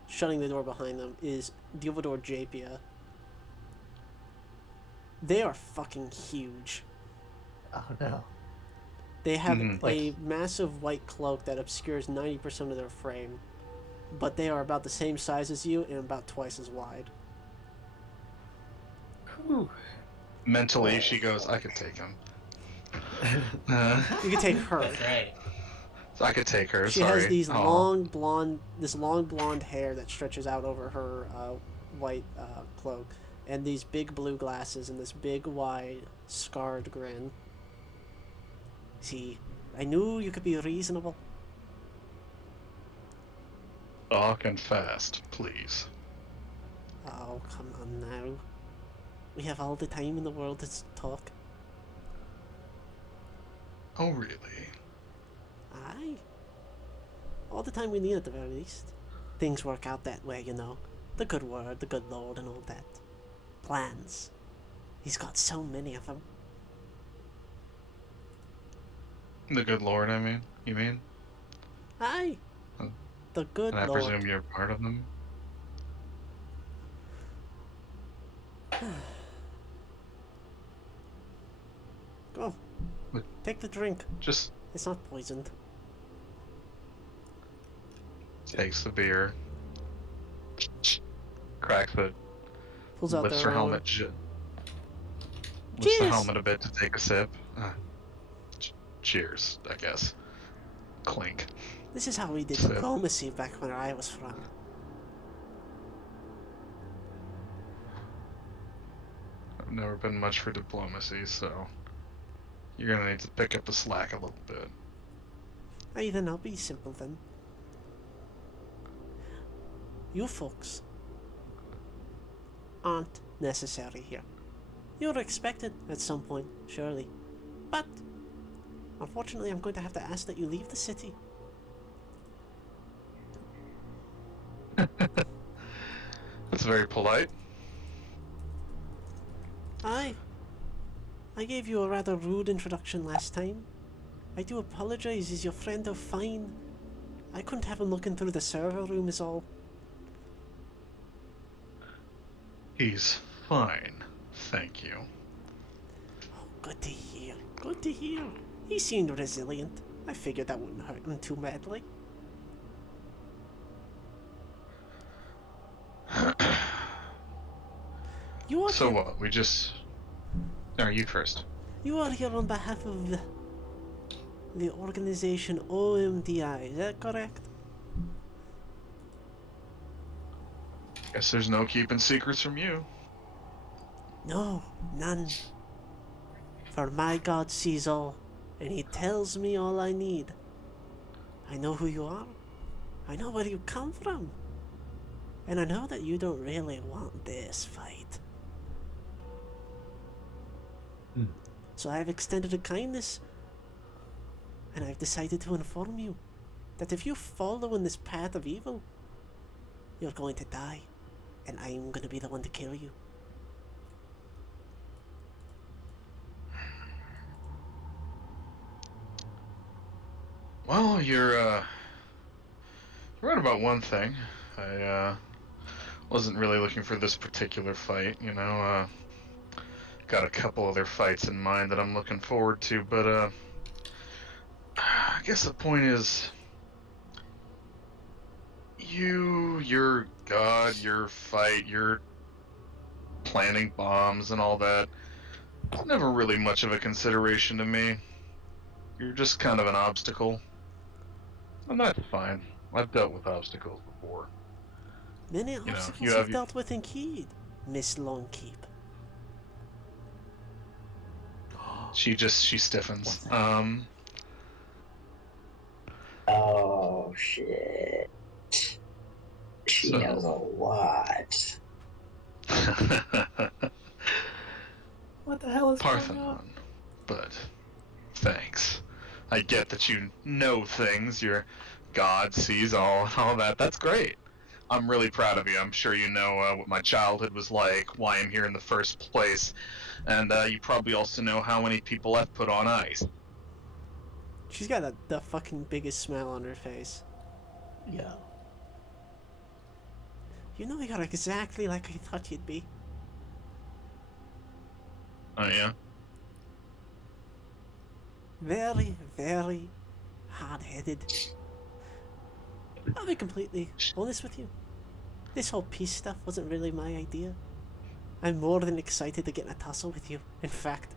shutting the door behind them is Gilvador Japia. They are fucking huge. Oh no. They have Mhm. a massive white cloak that obscures 90% of their frame, but they are about the same size as you and about twice as wide. Whew. Mentally, she goes, I could take him. You can take her. That's right. I could take her, She sorry. has these Aw. long blonde hair that stretches out over her white cloak, and these big blue glasses and this big wide scarred grin. See, I knew you could be reasonable. Dark and fast, please. Oh, come on now. We have all the time in the world to talk. Oh, really? Aye. All the time we need at the very least. Things work out that way, you know. The good word, the good Lord, and all that. Plans. He's got so many of them. The good Lord, I mean? You mean? Aye. Huh. The good And I Lord. presume you're part of them? Go. What? Take the drink. Just It's not poisoned. takes the beer. Cracks it. Pulls out Lifts their her own. helmet. Lifts the Cheers! helmet a bit to take a sip. Cheers, I guess. Clink. This is how we did Sip. diplomacy back where I was from. I've never been much for diplomacy, so you're gonna need to pick up the slack a little bit. Aye, then I'll be simple then. You folks aren't necessary here. You're expected at some point, surely. But, unfortunately, I'm going to have to ask that you leave the city. That's very polite. Aye. I gave you a rather rude introduction last time. I do apologize, is your friend of fine? I couldn't have him looking through the server room is all. He's fine, thank you. Oh, good to hear. Good to hear. He seemed resilient. I figured that wouldn't hurt him too badly. You are So here, what? We just. No, you first. you are here on behalf of the organization OMDI, is that correct? Guess there's no keeping secrets from you. No, none. For my God sees all, and he tells me all I need. I know who you are. I know where you come from. And I know that you don't really want this fight. So I've extended a kindness. And I've decided to inform you that if you follow in this path of evil, you're going to die. And I'm going to be the one to kill you. Well, you're right about one thing. I wasn't really looking for this particular fight, you know. Got a couple other fights in mind that I'm looking forward to, but I guess the point is, your god, your fight, your planting bombs and all that, it's never really much of a consideration to me. You're just kind of an obstacle. And that's fine. I've dealt with obstacles before. Many know, obstacles you you've have- dealt with in Keed, Miss Longkeep. She stiffens. Oh shit. She So- knows a lot. What the hell is going on? Parthenon. But thanks. I get that you know things, your god sees all and all that. That's great. I'm really proud of you. I'm sure you know what my childhood was like, why I'm here in the first place, and you probably also know how many people I've put on ice. She's got the fucking biggest smile on her face. Yeah. You know, you're exactly like I thought you'd be. Oh yeah? Very, very hard-headed. I'll be completely honest with you. This whole peace stuff wasn't really my idea. I'm more than excited to get in a tussle with you. In fact,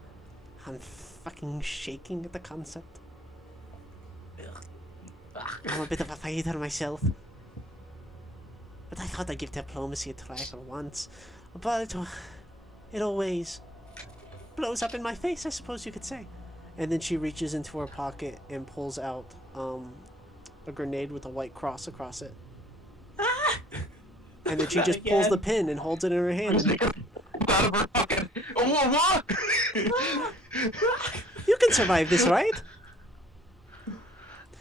I'm fucking shaking at the concept. I'm a bit of a fighter myself. But I thought I'd give diplomacy a try for once. But it always blows up in my face, I suppose you could say. And then she reaches into her pocket and pulls out a grenade with a white cross across it. And then she Not just pulls again. the pin and holds it in her hand. Out of her fucking... Oh, what? You can survive this, right?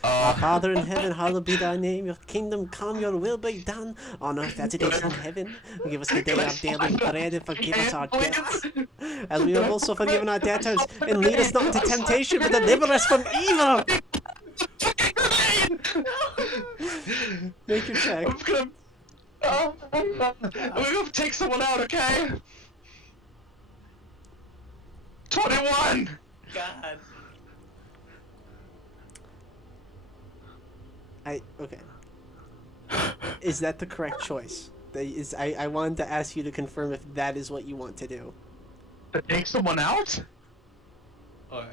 Our Uh, Father in heaven, hallowed be thy name. Your kingdom come, your will be done on earth as it is in heaven. Give us today our daily bread and forgive us our debts, as we have also forgiven our debtors. And lead us not into temptation, but deliver us from evil. Make your check. I'm gonna... I'm gonna take someone out, okay? 21! God. Okay. Is that the correct choice? I wanted to ask you to confirm if that is what you want to do. To take someone out? Or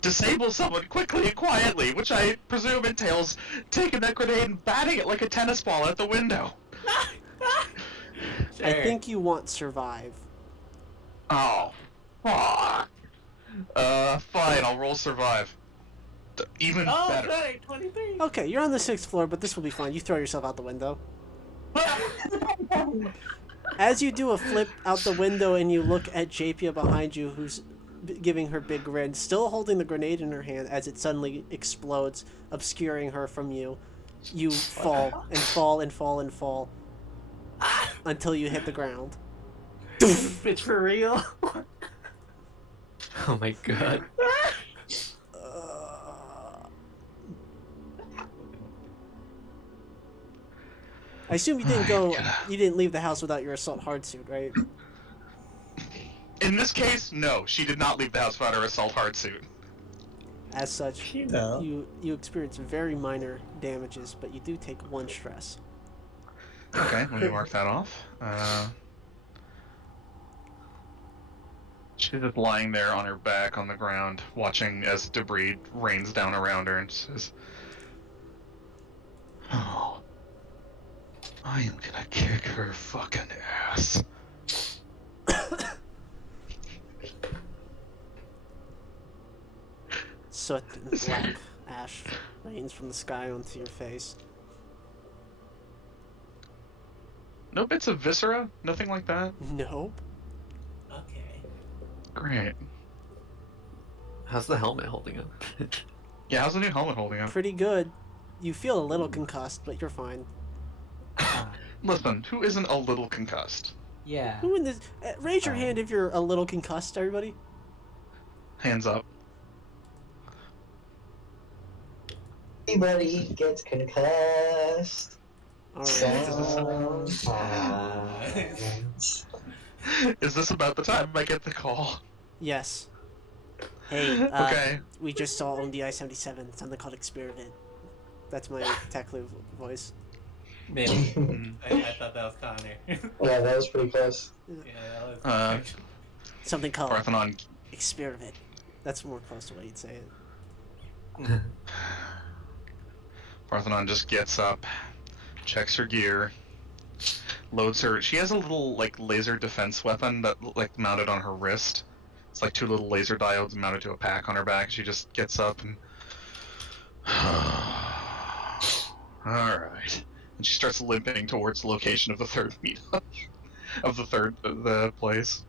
Disable someone quickly and quietly, which I presume entails taking that grenade and batting it like a tennis ball out the window. sure. I think you want survive. Oh. Fuck. Fine, I'll roll survive. Even Oh, better. sorry, 23. Okay, you're on the 6th floor, but this will be fine. You throw yourself out the window. As you do a flip out the window and you look at Japia behind you, who's giving her big grin, still holding the grenade in her hand as it suddenly explodes, obscuring her from you, you fall and fall and fall and fall until you hit the ground. Bitch, for real? Oh my god. I assume you didn't leave the house without your assault hard suit, right? In this case, no, she did not leave the house without her assault hard suit. As such, You know. you experience very minor damages, but you do take 1 stress. Okay, let me mark that off. She's just lying there on her back on the ground, watching as debris rains down around her, and says, "Oh, I am gonna kick her fucking ass." Soot and black ash rains from the sky onto your face. No bits of viscera? Nothing like that? Nope. Okay. Great. How's the helmet holding up? Yeah, how's the new helmet holding up? Pretty good. You feel a little concussed, but you're fine. Listen, who isn't a little concussed? Yeah. Who in this? Raise your hand if you're a little concussed, everybody. Hands up. Everybody gets concussed. All right. Sometimes. Is this about the time I get the call? Yes. Hey, Okay. we just saw OMDI-77, something called Experiment. That's my Techlu voice. Maybe. I thought that was Connor. Yeah, that was pretty close. Yeah, that Uh, was. Something called Parthenon. Experiment. That's more close to what you'd say it. Parthenon just gets up, checks her gear, loads her. She has a little like laser defense weapon that like mounted on her wrist. It's like 2 little laser diodes mounted to a pack on her back. She just gets up and. All right. And she starts limping towards the location of the third meetup, of the place.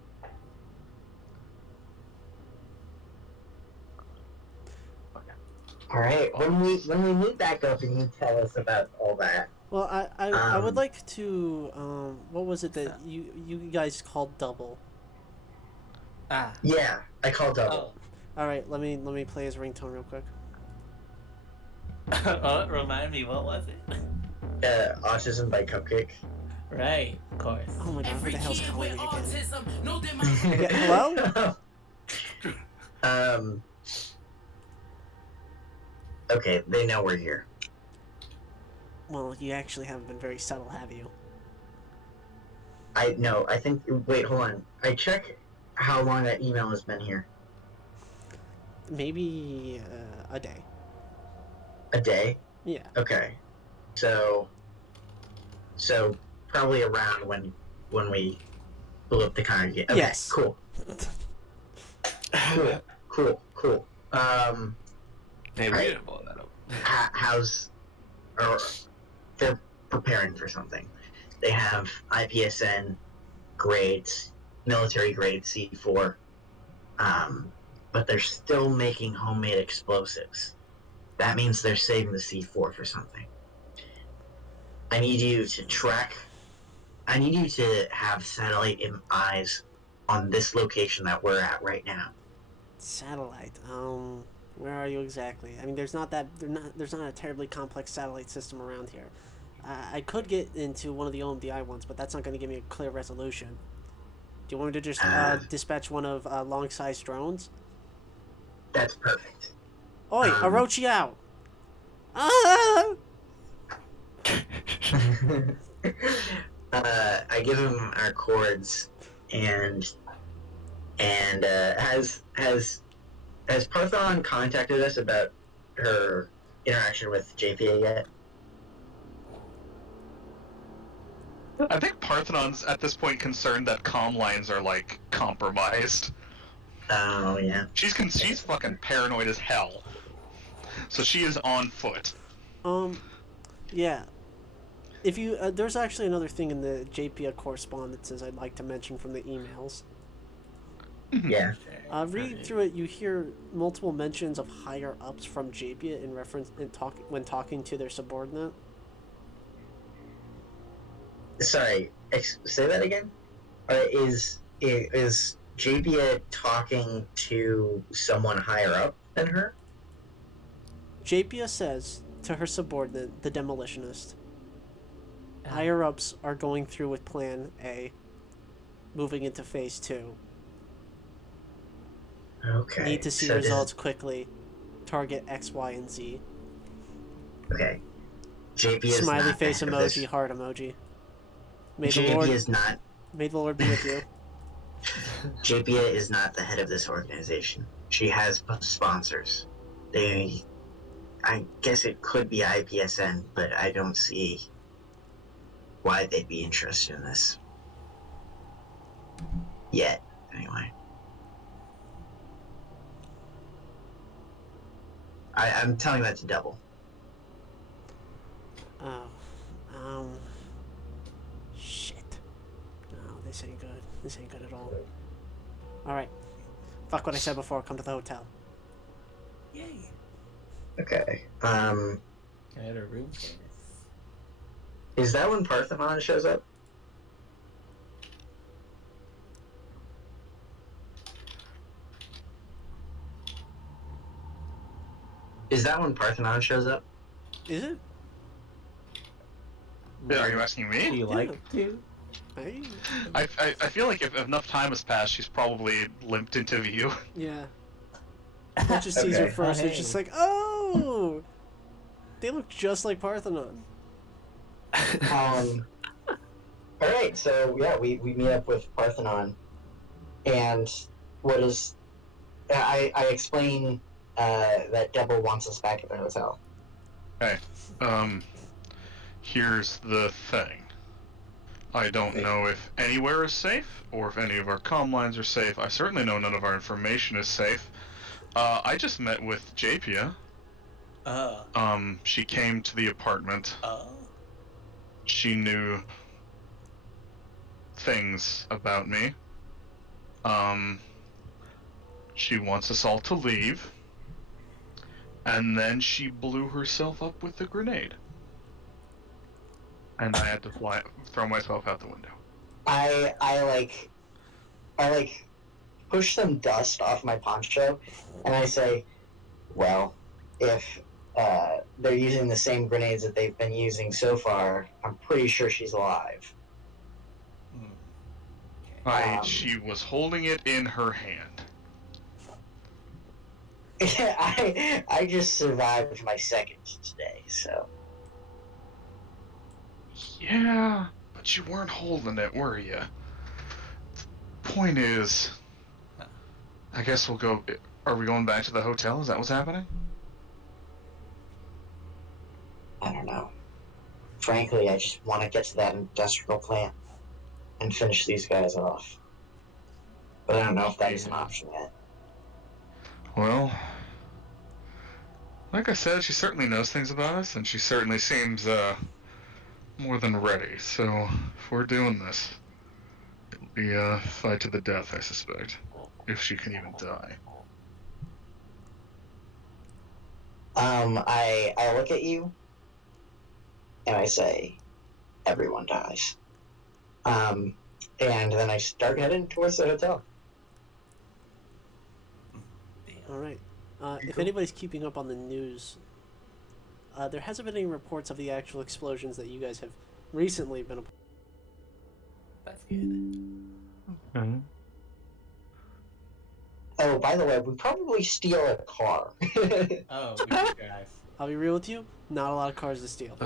All right. When we meet back up and you tell us about all that. Well, I would Um, like to what was it that you guys called double? Ah. Yeah, I called Oh. double. All right, let me play his ringtone real quick. Oh, remind me, what was it? Autism by Cupcake. Right, of course. Oh my god, who Every the hell's kid calling with me again? autism know that my Hello? Okay, they know we're here. Well, you actually haven't been very subtle, have you? I think. Wait, hold on. I check how long that email has been here. Maybe a day. A day. Yeah. Okay. So probably around when we blew up the congregation. Okay, Yes. Cool. Cool. Hey, we Right. didn't blow that up. They're preparing for something. They have IPSN grades, military grade C4, but they're still making homemade explosives. That means they're saving the C4 for something. I need you to have satellite eyes on this location that we're at right now. Satellite. Where are you exactly? I mean, there's not a terribly complex satellite system around here. I could get into one of the OMDI ones, but that's not going to give me a clear resolution. Do you want me to just dispatch one of long-sized drones? That's perfect. Oi, Orochi out! Ah! I give him our chords, and has Parthon contacted us about her interaction with JPA yet? I think Parthenon's at this point concerned that comm lines are like compromised. Oh yeah. She's fucking paranoid as hell. So she is on foot. Yeah. If you there's actually another thing in the JPA correspondences I'd like to mention from the emails. Yeah. Reading through it, you hear multiple mentions of higher ups from JPA in reference when talking to their subordinate. Sorry. Say that again. Is JPA talking to someone higher up than her? JPA says to her subordinate, the demolitionist, higher ups are going through with Plan A, moving into Phase 2. Okay. Need to see so results quickly. Target X, Y, and Z. Okay. JP is Smiley not face the head of emoji, this. heart emoji. May the JP Lord, is not. may the Lord be with you. JPA is not the head of this organization. She has sponsors. I guess it could be IPSN, but I don't see why they'd be interested in this. Yet, anyway. I'm telling that to Double. Oh, shit. No, this ain't good. This ain't good at all. Alright. Fuck what I said before, come to the hotel. Yay. Okay. Can I get a room service? Is that when Parthenon shows up? Is that when Parthenon shows up? Is it? Are you asking Do me? you like to? Hey. I feel like if enough time has passed, she's probably limped into view. Yeah. That just sees her Okay. first, Oh, and it's just like, oh! They look just like Parthenon. Alright, so yeah, we meet up with Parthenon, and what is... I explain that Devil wants us back at the hotel. Here's the thing. I don't know if anywhere is safe, or if any of our comm lines are safe. I certainly know none of our information is safe. I just met with Japia. She came to the apartment. She knew things about me. She wants us all to leave. And then she blew herself up with a grenade. And I had to throw myself out the window. I push some dust off my poncho, and I say, well, if they're using the same grenades that they've been using so far, I'm pretty sure she's alive. She was holding it in her hand. I just survived my second today, so. Yeah, but you weren't holding it, were you? Point is, I guess we'll go. Are we going back to the hotel? Is that what's happening? I don't know. Frankly, I just want to get to that industrial plant and finish these guys off. But I don't know if that is an option yet. Well, like I said, she certainly knows things about us, and she certainly seems more than ready. So if we're doing this, it'll be a fight to the death, I suspect, if she can even die. I look at you, and I say, everyone dies. And then I start heading towards the hotel. Alright. If anybody's keeping up on the news, there hasn't been any reports of the actual explosions that you guys have recently been a part. That's good. Okay. Oh, by the way, we probably steal a car. Oh, we should drive. I'll be real with you, not a lot of cars to steal.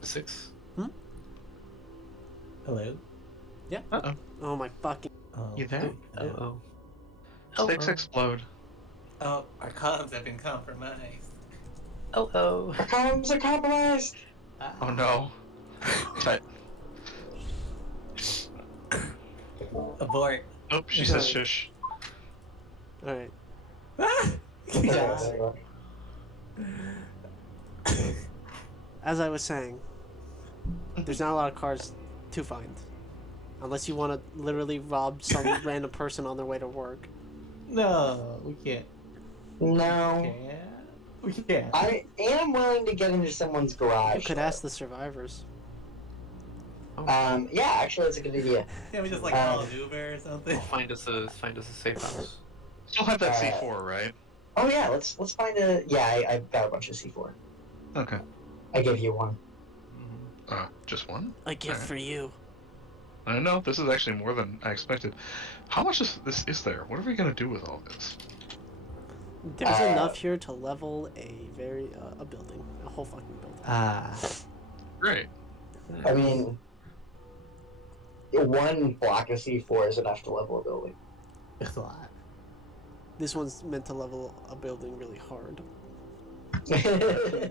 6. Hello? Yeah. Uh-oh. Oh my fucking... Oh, You there? Oh. Sticks explode. Oh, our comms have been compromised. Oh. Our comms are compromised! Oh no. Tight. Abort. Oh, she says shush. Alright. Yeah. As I was saying, there's not a lot of cars to find. Unless you want to literally rob some random person on their way to work. No, we can't. No. We can't. I am willing to get into someone's You garage. could ask the survivors. Yeah, actually, that's a good idea. Can't we just like call an Uber or something? Find us a safe house. Still have that C4, right? Oh yeah, let's find a. Yeah, I've got a bunch of C4. Okay. I give you one. Just one? A gift Alright. for you. I don't know. This is actually more than I expected. How much is there? What are we gonna do with all this? There's enough here to level a building. A whole fucking building. Great. I mean, one block of C4 is enough to level a building. It's a lot. This one's meant to level a building really hard. A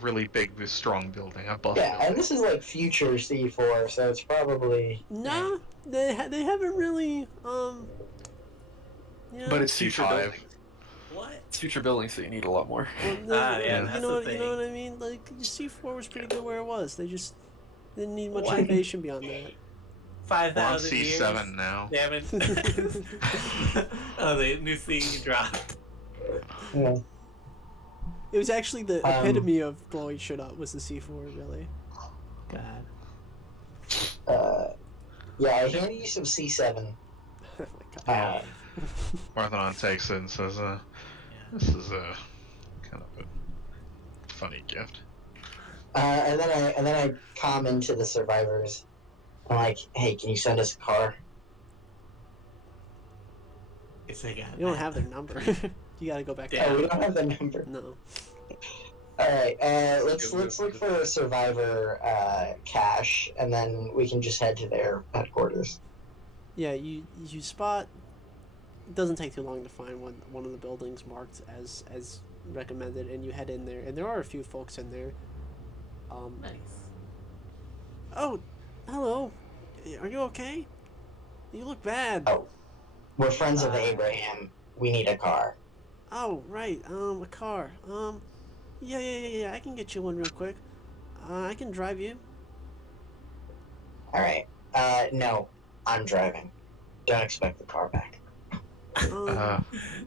really big, strong building. A buff Yeah, and building. this is like future C4, so it's probably. Nah, they haven't really, But it's Future C5. building. What? It's future building, so you need a lot more. Well, no, Ah, yeah, you that's know, the you know thing. what I mean. Like C4 was pretty good where it was. They just didn't need much What? innovation beyond that. We're on 5,000 years. C7 now. They haven't. Oh, the new C dropped. Yeah. It was actually the Um, epitome of blowing shit up was the C4, really. God. Yeah, I handed you some C7. Oh my god. Parthenon takes it and says, this is a kind of a funny gift. And then I comment to the survivors. I'm like, hey, can you send us a car? It's like You don't have their number. You gotta go back to Yeah. Oh, we don't have the number. No. Alright, let's look for survivor cache, and then we can just head to their headquarters. Yeah, you spot. It doesn't take too long to find one of the buildings marked as recommended, and you head in there, and there are a few folks in there. Nice. Oh, hello. Are you okay? You look bad. Oh, we're friends of Abraham. We need a car. Oh, right. A car. Yeah. I can get you one real quick. I can drive you. Alright. No, I'm driving. Don't expect the car back.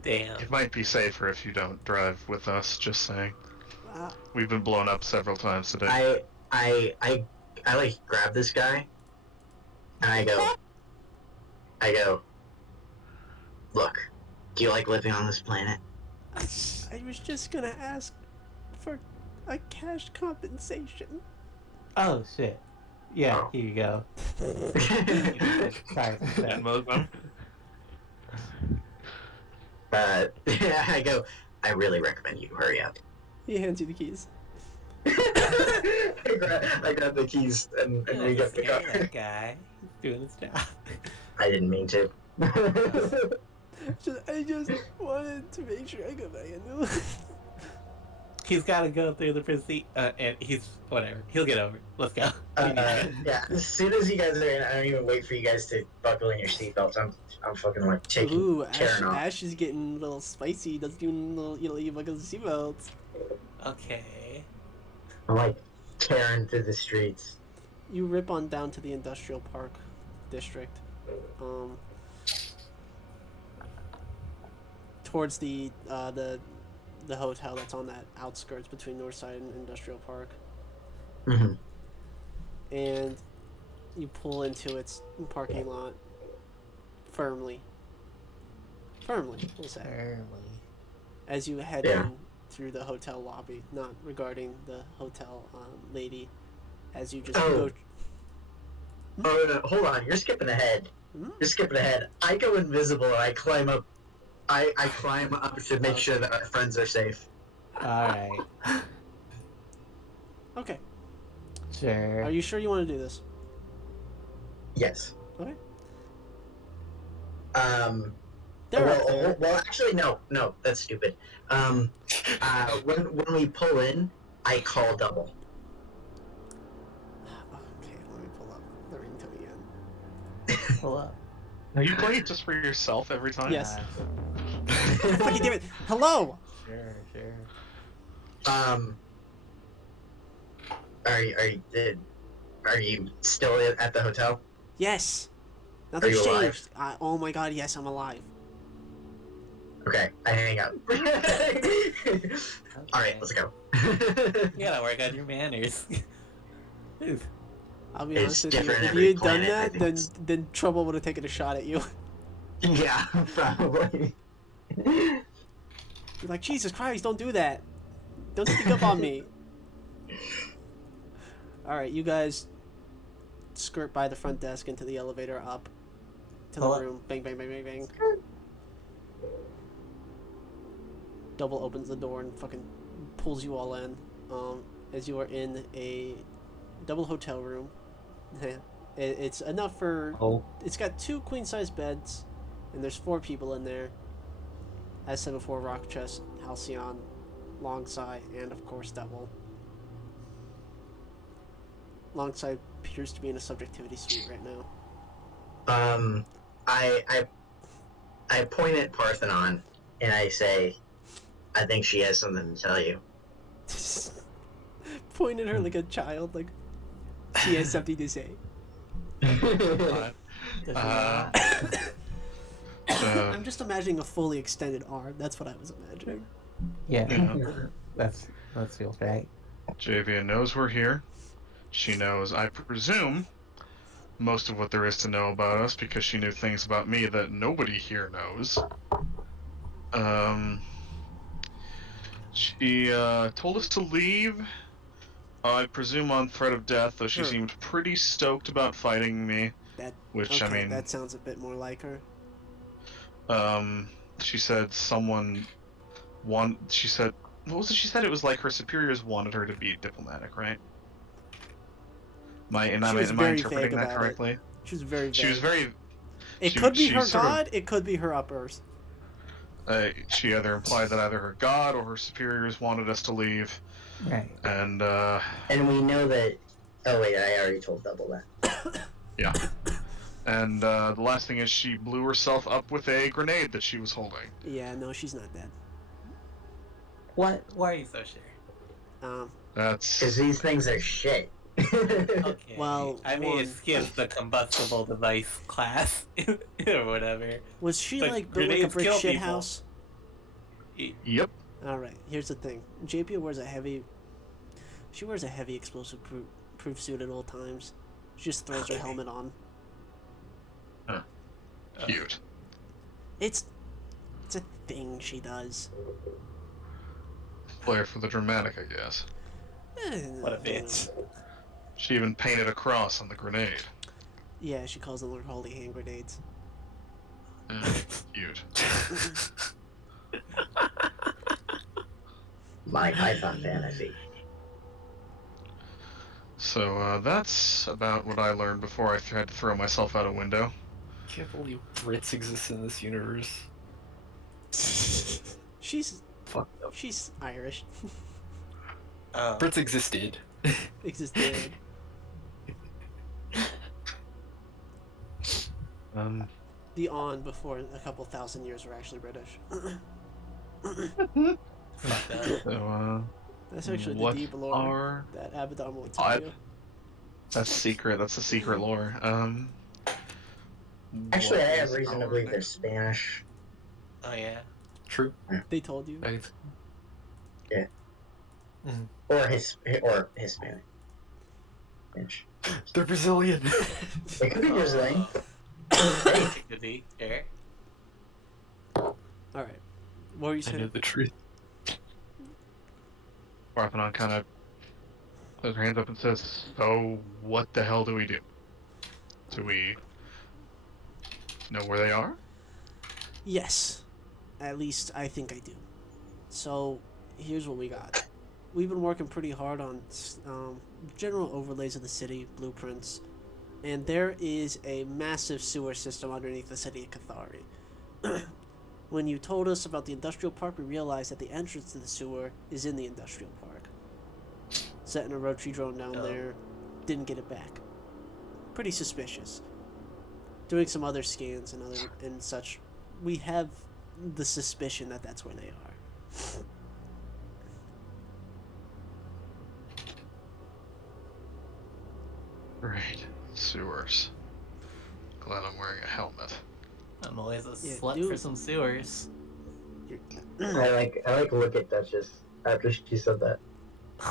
Damn. It might be safer if you don't drive with us, just saying. Uh, We've been blown up several times today. I like grab this guy, and I go, look, do you like living on this planet? I was just gonna ask for a cash compensation. Oh shit. Yeah, Oh. here you go. Sorry. And Muslim. I go, I really recommend you hurry up. He hands you the keys. I grab the keys and we get the car. That guy doing his job. I didn't mean to. I just wanted to make sure I got back into. He's got to go through the procedure, and he's whatever. He'll get over it. Let's go. Yeah, as soon as you guys are in, I don't even wait for you guys to buckle in your seatbelts. I'm fucking like taking Ooh, tearing off. Ash is getting a little spicy. Doesn't even little, you buckle the seatbelts. Okay. I'm like tearing through the streets. You rip on down to the industrial park district. Towards the hotel that's on that outskirts between Northside and Industrial Park. Mm-hmm. And you pull into its parking lot firmly, we'll say, Barely. as you head Yeah. in through the hotel lobby, not regarding the hotel lady, as you just Oh. go. Oh no, hold on, you're skipping ahead. Hmm? You're skipping ahead. I go invisible and I climb up. I climb up to make sure that our friends are safe. Alright. Okay, Sure. are you sure you want to do this? Yes. Okay. They're up there. Well, actually, no, that's stupid. When we pull in, I call double. Okay, let me pull up the ringtone again. Pull up. Are you playing it just for yourself every time? Yes. Fucking damn it! Hello. Sure. Are you still at the hotel? Yes. Nothing's you alive? changed. Oh my god, yes, I'm alive. Okay, I hang up. All right, let's go. You gotta work on your manners. I'll be It's honest with you. different If every you had done planet, I that, think then it's- then Trouble would have taken a shot at you. Yeah, probably. You're like, Jesus Christ, don't do that. Don't sneak up on me. Alright, you guys skirt by the front desk into the elevator up to the Pull up. room. Bang, bang, bang, bang, bang. Double opens the door and fucking pulls you all in. As you are in a double hotel room. It's enough for... Oh. It's got 2 queen-size beds, and there's 4 people in there. As said before, Rockchest, Halcyon, Longside, and of course Devil. Longside appears to be in a subjectivity suite right now. I point at Parthenon and I say, I think she has something to tell you. Point at her like a child, like she has something to say. Uh, I'm just imagining a fully extended arm. That's what I was imagining. Yeah, Yeah. that feels right. Javia knows we're here. She knows, I presume, most of what there is to know about us because she knew things about me that nobody here knows. She told us to leave. I presume on threat of death, though she Her. seemed pretty stoked about fighting me. That Which, okay, I mean, that sounds a bit more like her. She said someone she said, what was it she said? It was like her superiors wanted her to be diplomatic, right? Am I She was very interpreting vague that about it. correctly? She was very vague. She was very. It she- could be she her sort of- god. It could be her uppers. She either implied that either her god or her superiors wanted us to leave, Right. and And we know that. Oh wait, I already told Double that. yeah. And the last thing is she blew herself up with a grenade that she was holding. Yeah, no, she's not dead. What? Why are you so sure? That's Because these things are shit. Okay. Well, I mean, one- it skips the combustible device class or whatever. Was she But like built like a grenades brick kill shit people. house? Yep. All right. Here's the thing. JP wears a heavy. She wears a heavy explosive proof suit at all times. She just throws her helmet on. Cute. It's a thing she does. Player for the dramatic, I guess. What a bitch. She even painted a cross on the grenade. Yeah, she calls them like holy hand grenades. Cute. My Python fantasy. So that's about what I learned before I had to throw myself out a window. Can't believe Brits exist in this universe. She's Fucked up. she's Irish. Brits existed. Existed. The on before a couple thousand years were actually British. Fuck that. So That's actually the what deep lore are that Abaddon will tell I- you. that's secret? That's a secret lore. Actually, I what have is reason to our believe they're next- Spanish. Oh yeah. True. They told you. Right. Or Hispanic. Spanish. They're Brazilian. They could be Brazilian. Could be. Sure. All right. What were you I know saying? the truth. Parthenon kind of puts her hands up and says, "So what the hell do we do? Do we know where they are?" Yes. At least I think I do. So, here's what we got. We've been working pretty hard on general overlays of the city, blueprints, and there is a massive sewer system underneath the city of Cathari. When you told us about the industrial park, we realized that the entrance to the sewer is in the industrial park. Setting a rotary drone down there, didn't get it back. Pretty suspicious. Doing some other scans and such, we have the suspicion that that's where they are. Right. Sewers. Glad I'm wearing a helmet. I'm always a Yeah, slut for dude. some sewers. I like look at Duchess after she said that.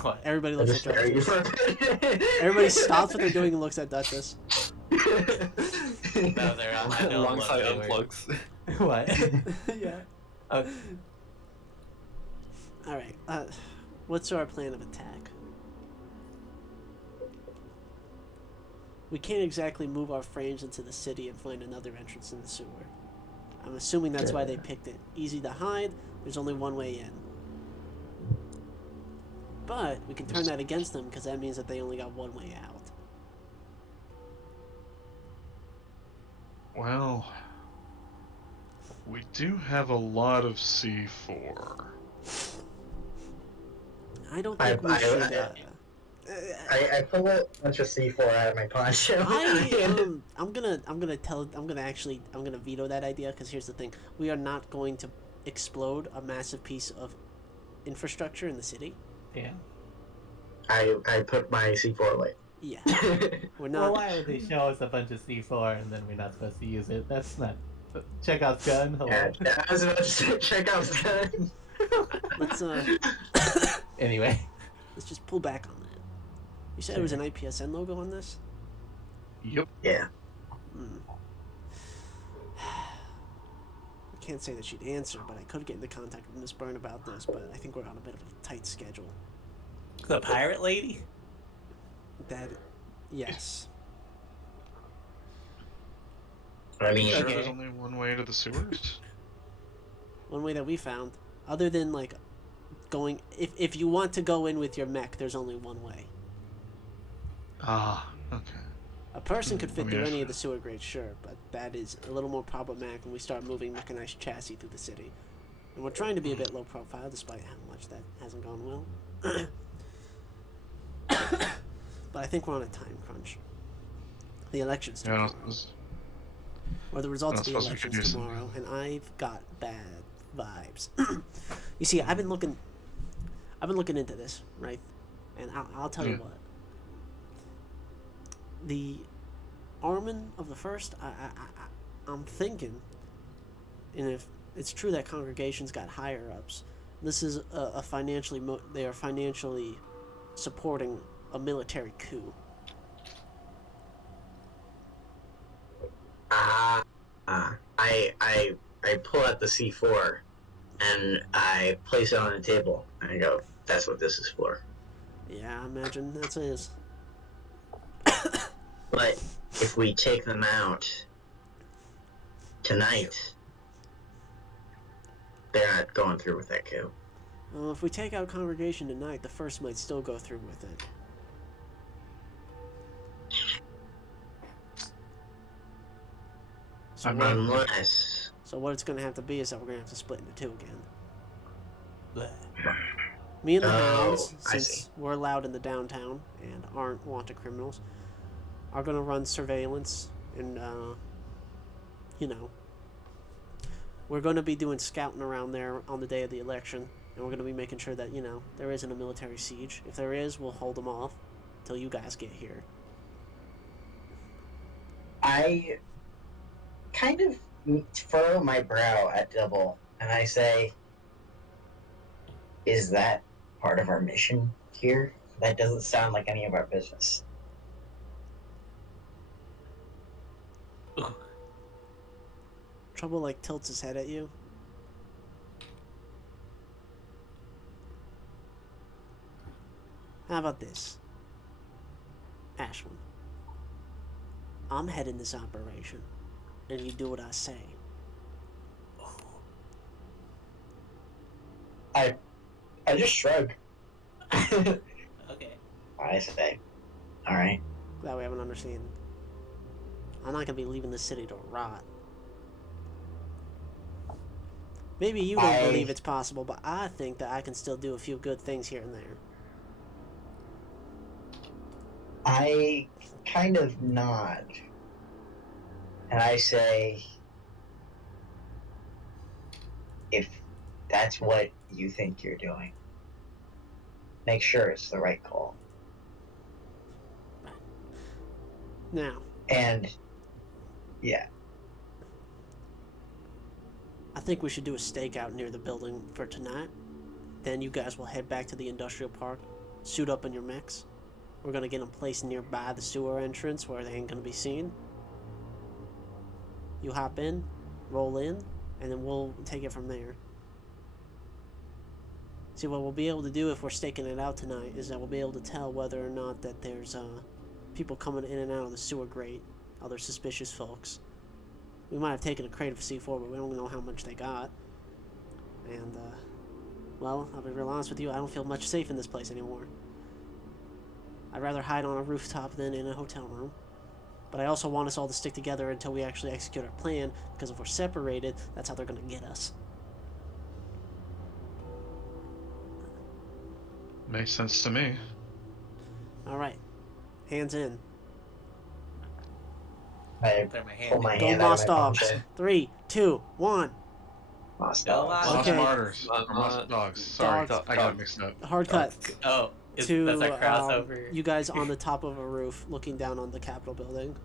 What? Everybody I looks just at stare at you Duchess. for a bit. Everybody stops what they're doing and looks at Duchess. No, they're on. I know Alongside what they were. unplugs. What? Yeah. Okay. Alright, what's our plan of attack? We can't exactly move our frames into the city and find another entrance in the sewer. I'm assuming that's why they picked it. Easy to hide, there's only one way in. But we can turn that against them because that means that they only got one way out. Well, we do have a lot of C4. I don't I- think we I- should. I pull a bunch of C4 out of my poncho. I'm gonna veto that idea because here's the thing: we are not going to explode a massive piece of infrastructure in the city. Yeah. I put my C4 away. Yeah, we're Well, not. why would they show us a bunch of C4 and then we're not supposed to use it? That's not. Chekhov's gun. Hello. Yeah, I was about to say, check out the Let's Anyway. let's just pull back on that. You said it was an IPSN logo on this. Yep. Yeah. Hmm. I can't say that she'd answer, but I could get into contact with Miss Byrne about this. But I think we're on a bit of a tight schedule. The pirate lady? That, yes. I mean, Sure, Okay. there's only one way to the sewers. One way that we found, other than like going, if you want to go in with your mech, there's only one way. Ah, okay. A person could fit I mean, through if- any of the sewer grates, sure, but that is a little more problematic when we start moving mechanized chassis through the city. And we're trying to be a bit low profile, despite how much that hasn't gone well. But I think we're on a time crunch. The election's Yeah, I don't tomorrow. suppose- Or the results I of the don't suppose we could elections use them. tomorrow, and I've got bad vibes. You see, I've been looking into this, right? And I'll tell you Yeah. what. The Armin of the First, I'm thinking, and if it's true that congregations got higher ups, this is a financially they are financially supporting a military coup. I pull out the C4 and I place it on the table and I go, "That's what this is for." Yeah, I imagine that's it. But if we take them out tonight, they're not going through with that coup. Well, if we take out congregation tonight, the First might still go through with it. So I'm what, not- so what it's going to have to be is that we're going to have to split into two again. Bleh. Me and the Oh, Hounds, I since see. we're allowed in the downtown and aren't wanted criminals, are going to run surveillance and, you know, we're going to be doing scouting around there on the day of the election, and we're going to be making sure that, you know, there isn't a military siege. If there is, we'll hold them off until you guys get here. I kind of furrow my brow at Double and I say, "Is that part of our mission here? That doesn't sound like any of our business." Trouble, like, tilts his head at you. How about this? Ashwin. I'm heading this operation, and you do what I say. I just shrug. Okay. I say, "All right." Glad we have an understanding. I'm not gonna be leaving the city to rot. Maybe you don't I- believe it's possible, but I think that I can still do a few good things here and there. I kind of nod. And I say, "If that's what you think you're doing, make sure it's the right call." Now, And, yeah, I think we should do a stakeout near the building for tonight. Then you guys will head back to the industrial park, suit up in your mechs. We're gonna get them placed nearby the sewer entrance where they ain't gonna be seen. You hop in, roll in, and then we'll take it from there. See, what we'll be able to do if we're staking it out tonight is that we'll be able to tell whether or not that there's people coming in and out of the sewer grate, other suspicious folks. We might have taken a crate of C4, but we don't know how much they got. And, well, I'll be real honest with you, I don't feel much safe in this place anymore. I'd rather hide on a rooftop than in a hotel room. But I also want us all to stick together until we actually execute our plan, because if we're separated, that's how they're gonna get us. Makes sense to me. Alright. Hands in. I Throw my hand pull in. my Go hand out Lost of my Dogs. pocket. 3, 2, 1. Lost Go dogs. on. Lost Okay. martyrs. Or lost dogs. Sorry, Dogs. I got it mixed up. Hard cut Oh, to that's a crossover. you guys on the top of a roof looking down on the Capitol building.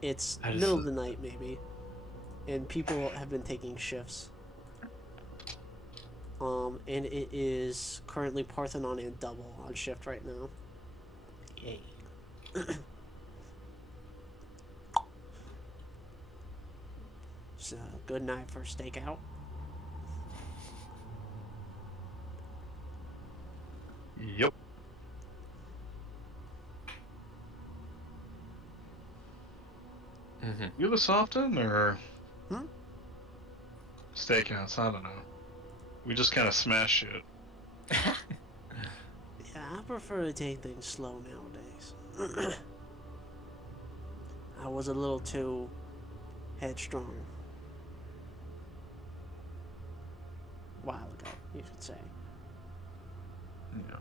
It's I just- middle of the night maybe, and people have been taking shifts. And it is currently Parthenon and Double on shift right now. Yay. So, good night for stakeout. Yep. Mm-hmm. You this often, or Hmm? Steakhouse? I don't know. We just kind of smash shit. Yeah, I prefer to take things slow nowadays. I was a little too headstrong a while ago, you could say. Yeah.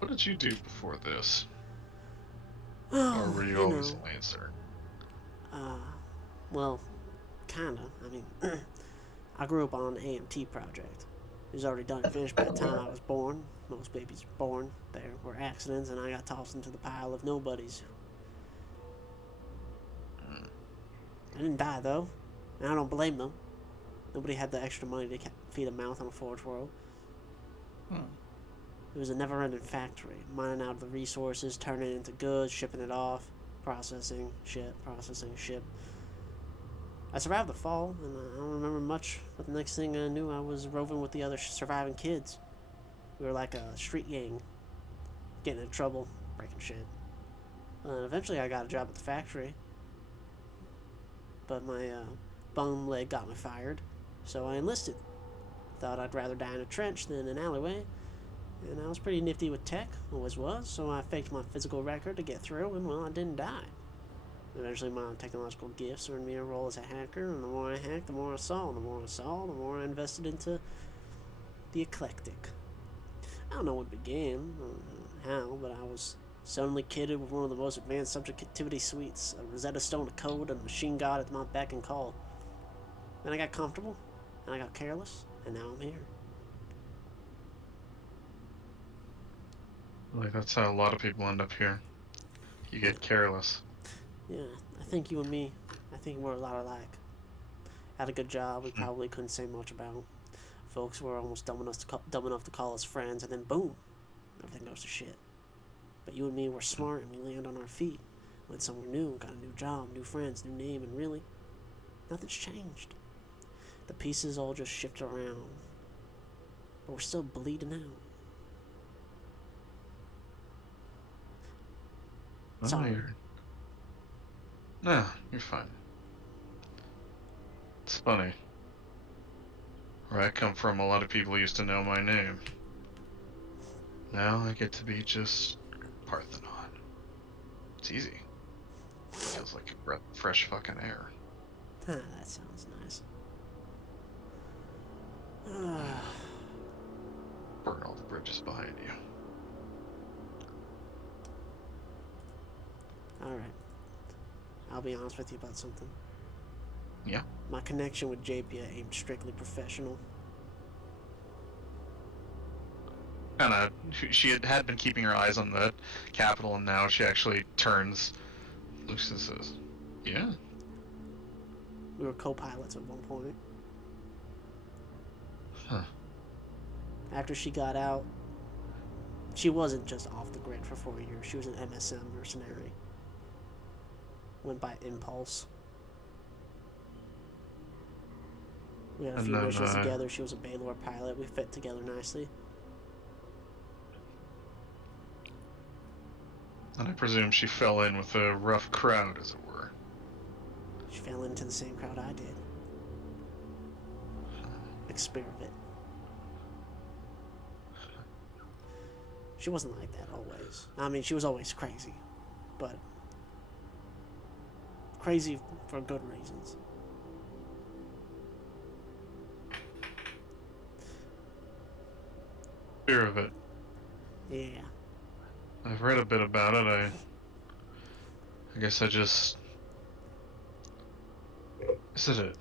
What did you do before this? Or were you always a Lancer? Well, kinda. I mean, I grew up on an AMT project. It was already done and finished by the time I was born. Most babies born there were accidents, and I got tossed into the pile of nobodies. I didn't die, though, and I don't blame them. Nobody had the extra money to feed a mouth on a Forge World. It was a never-ending factory, mining out the resources, turning it into goods, shipping it off, processing, ship. I survived the fall, and I don't remember much, but the next thing I knew, I was roving with the other surviving kids. We were like a street gang, getting in trouble, breaking shit. Eventually I got a job at the factory, but my bum leg got me fired, so I enlisted. Thought I'd rather die in a trench than an alleyway, and I was pretty nifty with tech, always was, so I faked my physical record to get through, and well, I didn't die. Eventually my technological gifts earned me a role as a hacker, and the more I hacked, the more I saw, the more I saw, the more I invested into the eclectic. I don't know what began, or how, but I was suddenly kitted with one of the most advanced subjectivity suites, a Rosetta Stone of code, and a machine god at my beck and call. Then I got comfortable, and I got careless, and now I'm here. Like, that's how a lot of people end up here. You get careless. Yeah, I think you and me, I think we're a lot alike. Had a good job we probably couldn't say much about. Folks were almost dumb enough to call us friends, and then boom, everything goes to shit. But you and me were smart, and we land on our feet. Went somewhere new, got a new job, new friends, new name, and really, nothing's changed. The pieces all just shift around. But we're still bleeding out. Oh, Sorry. No, you're fine. It's funny. Where I come from, a lot of people used to know my name. Now I get to be just Parthenon. It's easy. Feels like a breath of fresh fucking air. Ah, that sounds nice. Burn all the bridges behind you. Alright. I'll be honest with you about something. Yeah? My connection with Japia ain't strictly professional. Kinda, she had been keeping her eyes on the Capitol, and now she actually turns. Lucius says, yeah? We were co-pilots at one point. Huh. After she got out, she wasn't just off the grid for 4 years. She was an MSM mercenary. Went by Impulse. We had a And few then, missions together. She was a Baylor pilot. We fit together nicely. And I presume she fell in with a rough crowd, as it were. She fell into the same crowd I did. Experiment. She wasn't like that always. I mean, she was always crazy. But crazy for good reasons. Fear of it. Yeah. I've read a bit about it. I guess I just... Is it a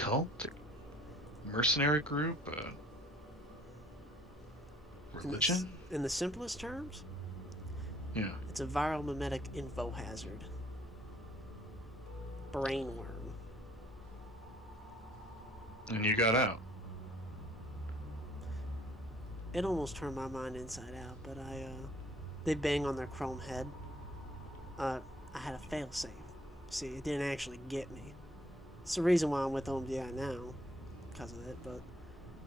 cult? A mercenary group? A religion? In the simplest terms, Yeah. it's a viral mimetic info hazard. Brainworm. And you got out. It almost turned my mind inside out, but they bang on their chrome head. I had a failsafe. See, it didn't actually get me. It's the reason why I'm with OMDI now, because of it, but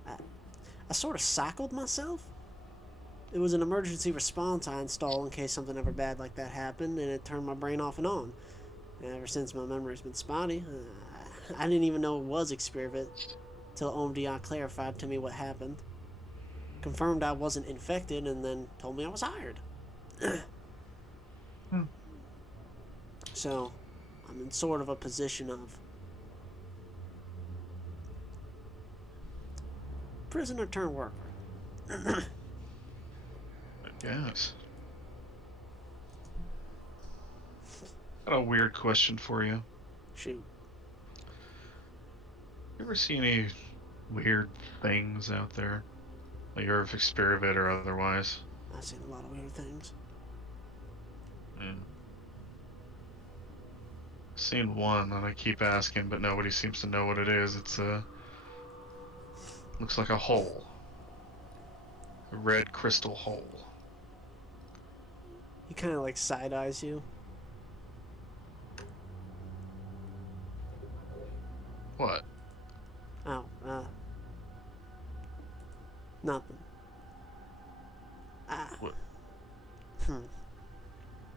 I sort of cycled myself. It was an emergency response I installed in case something ever bad like that happened, and it turned my brain off and on. And ever since, my memory's been spotty. I didn't even know it was Experivit till OMDI clarified to me what happened. Confirmed I wasn't infected, and then told me I was hired. So, I'm in sort of a position of prisoner turned worker. I guess. Got a weird question for you. Shoot. You ever see any weird things out there? Like you're of Experivit or otherwise? I've seen a lot of weird things. Yeah. Seen one that I keep asking, but nobody seems to know what it is. It's looks like a hole. A red crystal hole. He kind of like side eyes you. What? Oh, nothing. What? Hmm.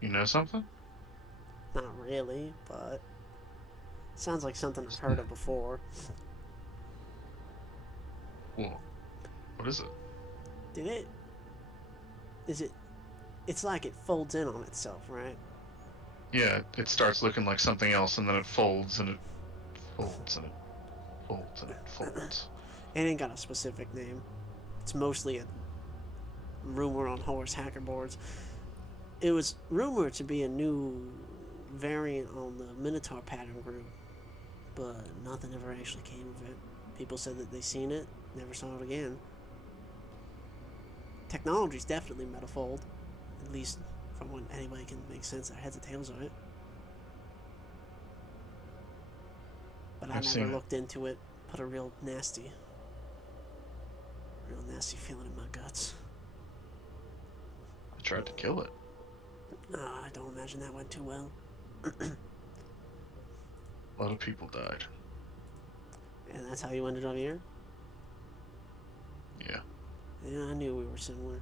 You know something? Not really, but sounds like something I've heard of before. Well, what is it? Did it? Is it? It's like it folds in on itself, right? Yeah, it starts looking like something else, and then it folds, and it folds, and it folds, and it folds. It ain't got a specific name. It's mostly a rumor on horse hacker boards. It was rumored to be a new variant on the Minotaur pattern group, but nothing ever actually came of it. People said that they seen it, never saw it again. Technology's definitely metafold, at least from what anybody can make sense of heads and tails of it. But I I've never seen it. looked into it, put a real nasty feeling in my guts. I tried to kill it. I don't imagine that went too well. A lot of people died. And that's how you ended up here? Yeah. Yeah, I knew we were similar.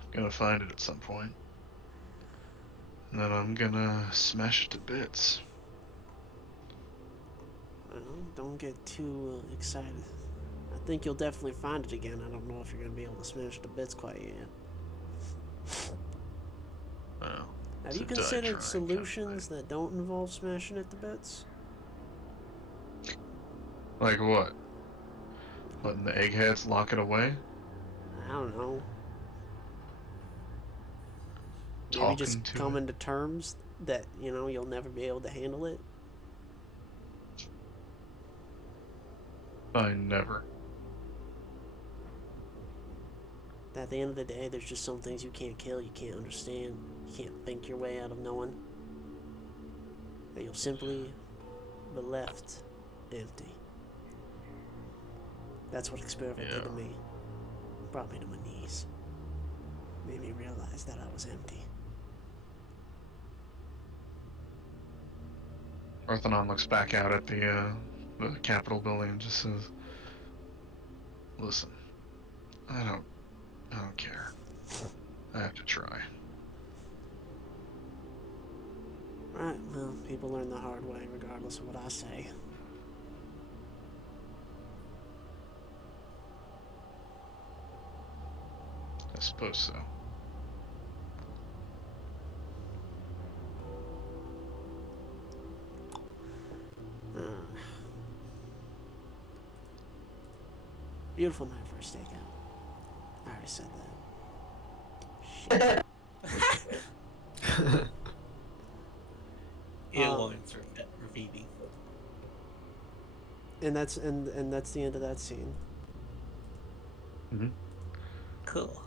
I'm gonna find it at some point. And then I'm gonna smash it to bits. Well, don't get too excited. I think you'll definitely find it again. I don't know if you're going to be able to smash it to bits quite yet. Well, Have it's you a die considered trying kind of solutions that don't involve smashing it to bits? Like what? Letting the eggheads lock it away? I don't know. Maybe Talking just to come it? into terms that, you'll never be able to handle it. I never. At the end of the day, there's just some things you can't kill, you can't understand, you can't think your way out of knowing. That you'll simply be left empty. That's what Experiment did to me. Brought me to my knees. Made me realize that I was empty. Parthenon looks back out at the Capitol building and just says, "Listen, I don't care. I have to try." Right, well, people learn the hard way regardless of what I say. I suppose so. Beautiful night for a stakeout. I already said that. Shit. Earloins for Phoebe. And that's the end of that scene. Cool.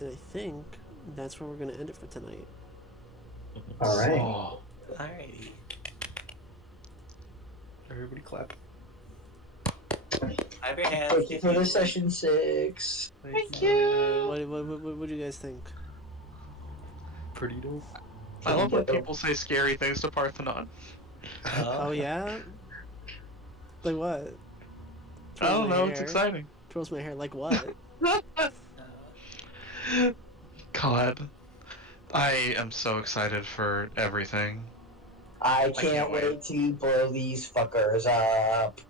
And I think that's where we're gonna end it for tonight. All right. Oh, Alrighty. everybody clap. Clap your hands. Thank you for the session 6. Thank What do you guys think? Pretty dope. I love when people say scary things to Parthenon. Oh yeah. Like what? I don't Twirls my know, it's hair. exciting. Twirls my hair like what? God. I am so excited for everything. I can't can't wait. wait to blow these fuckers up.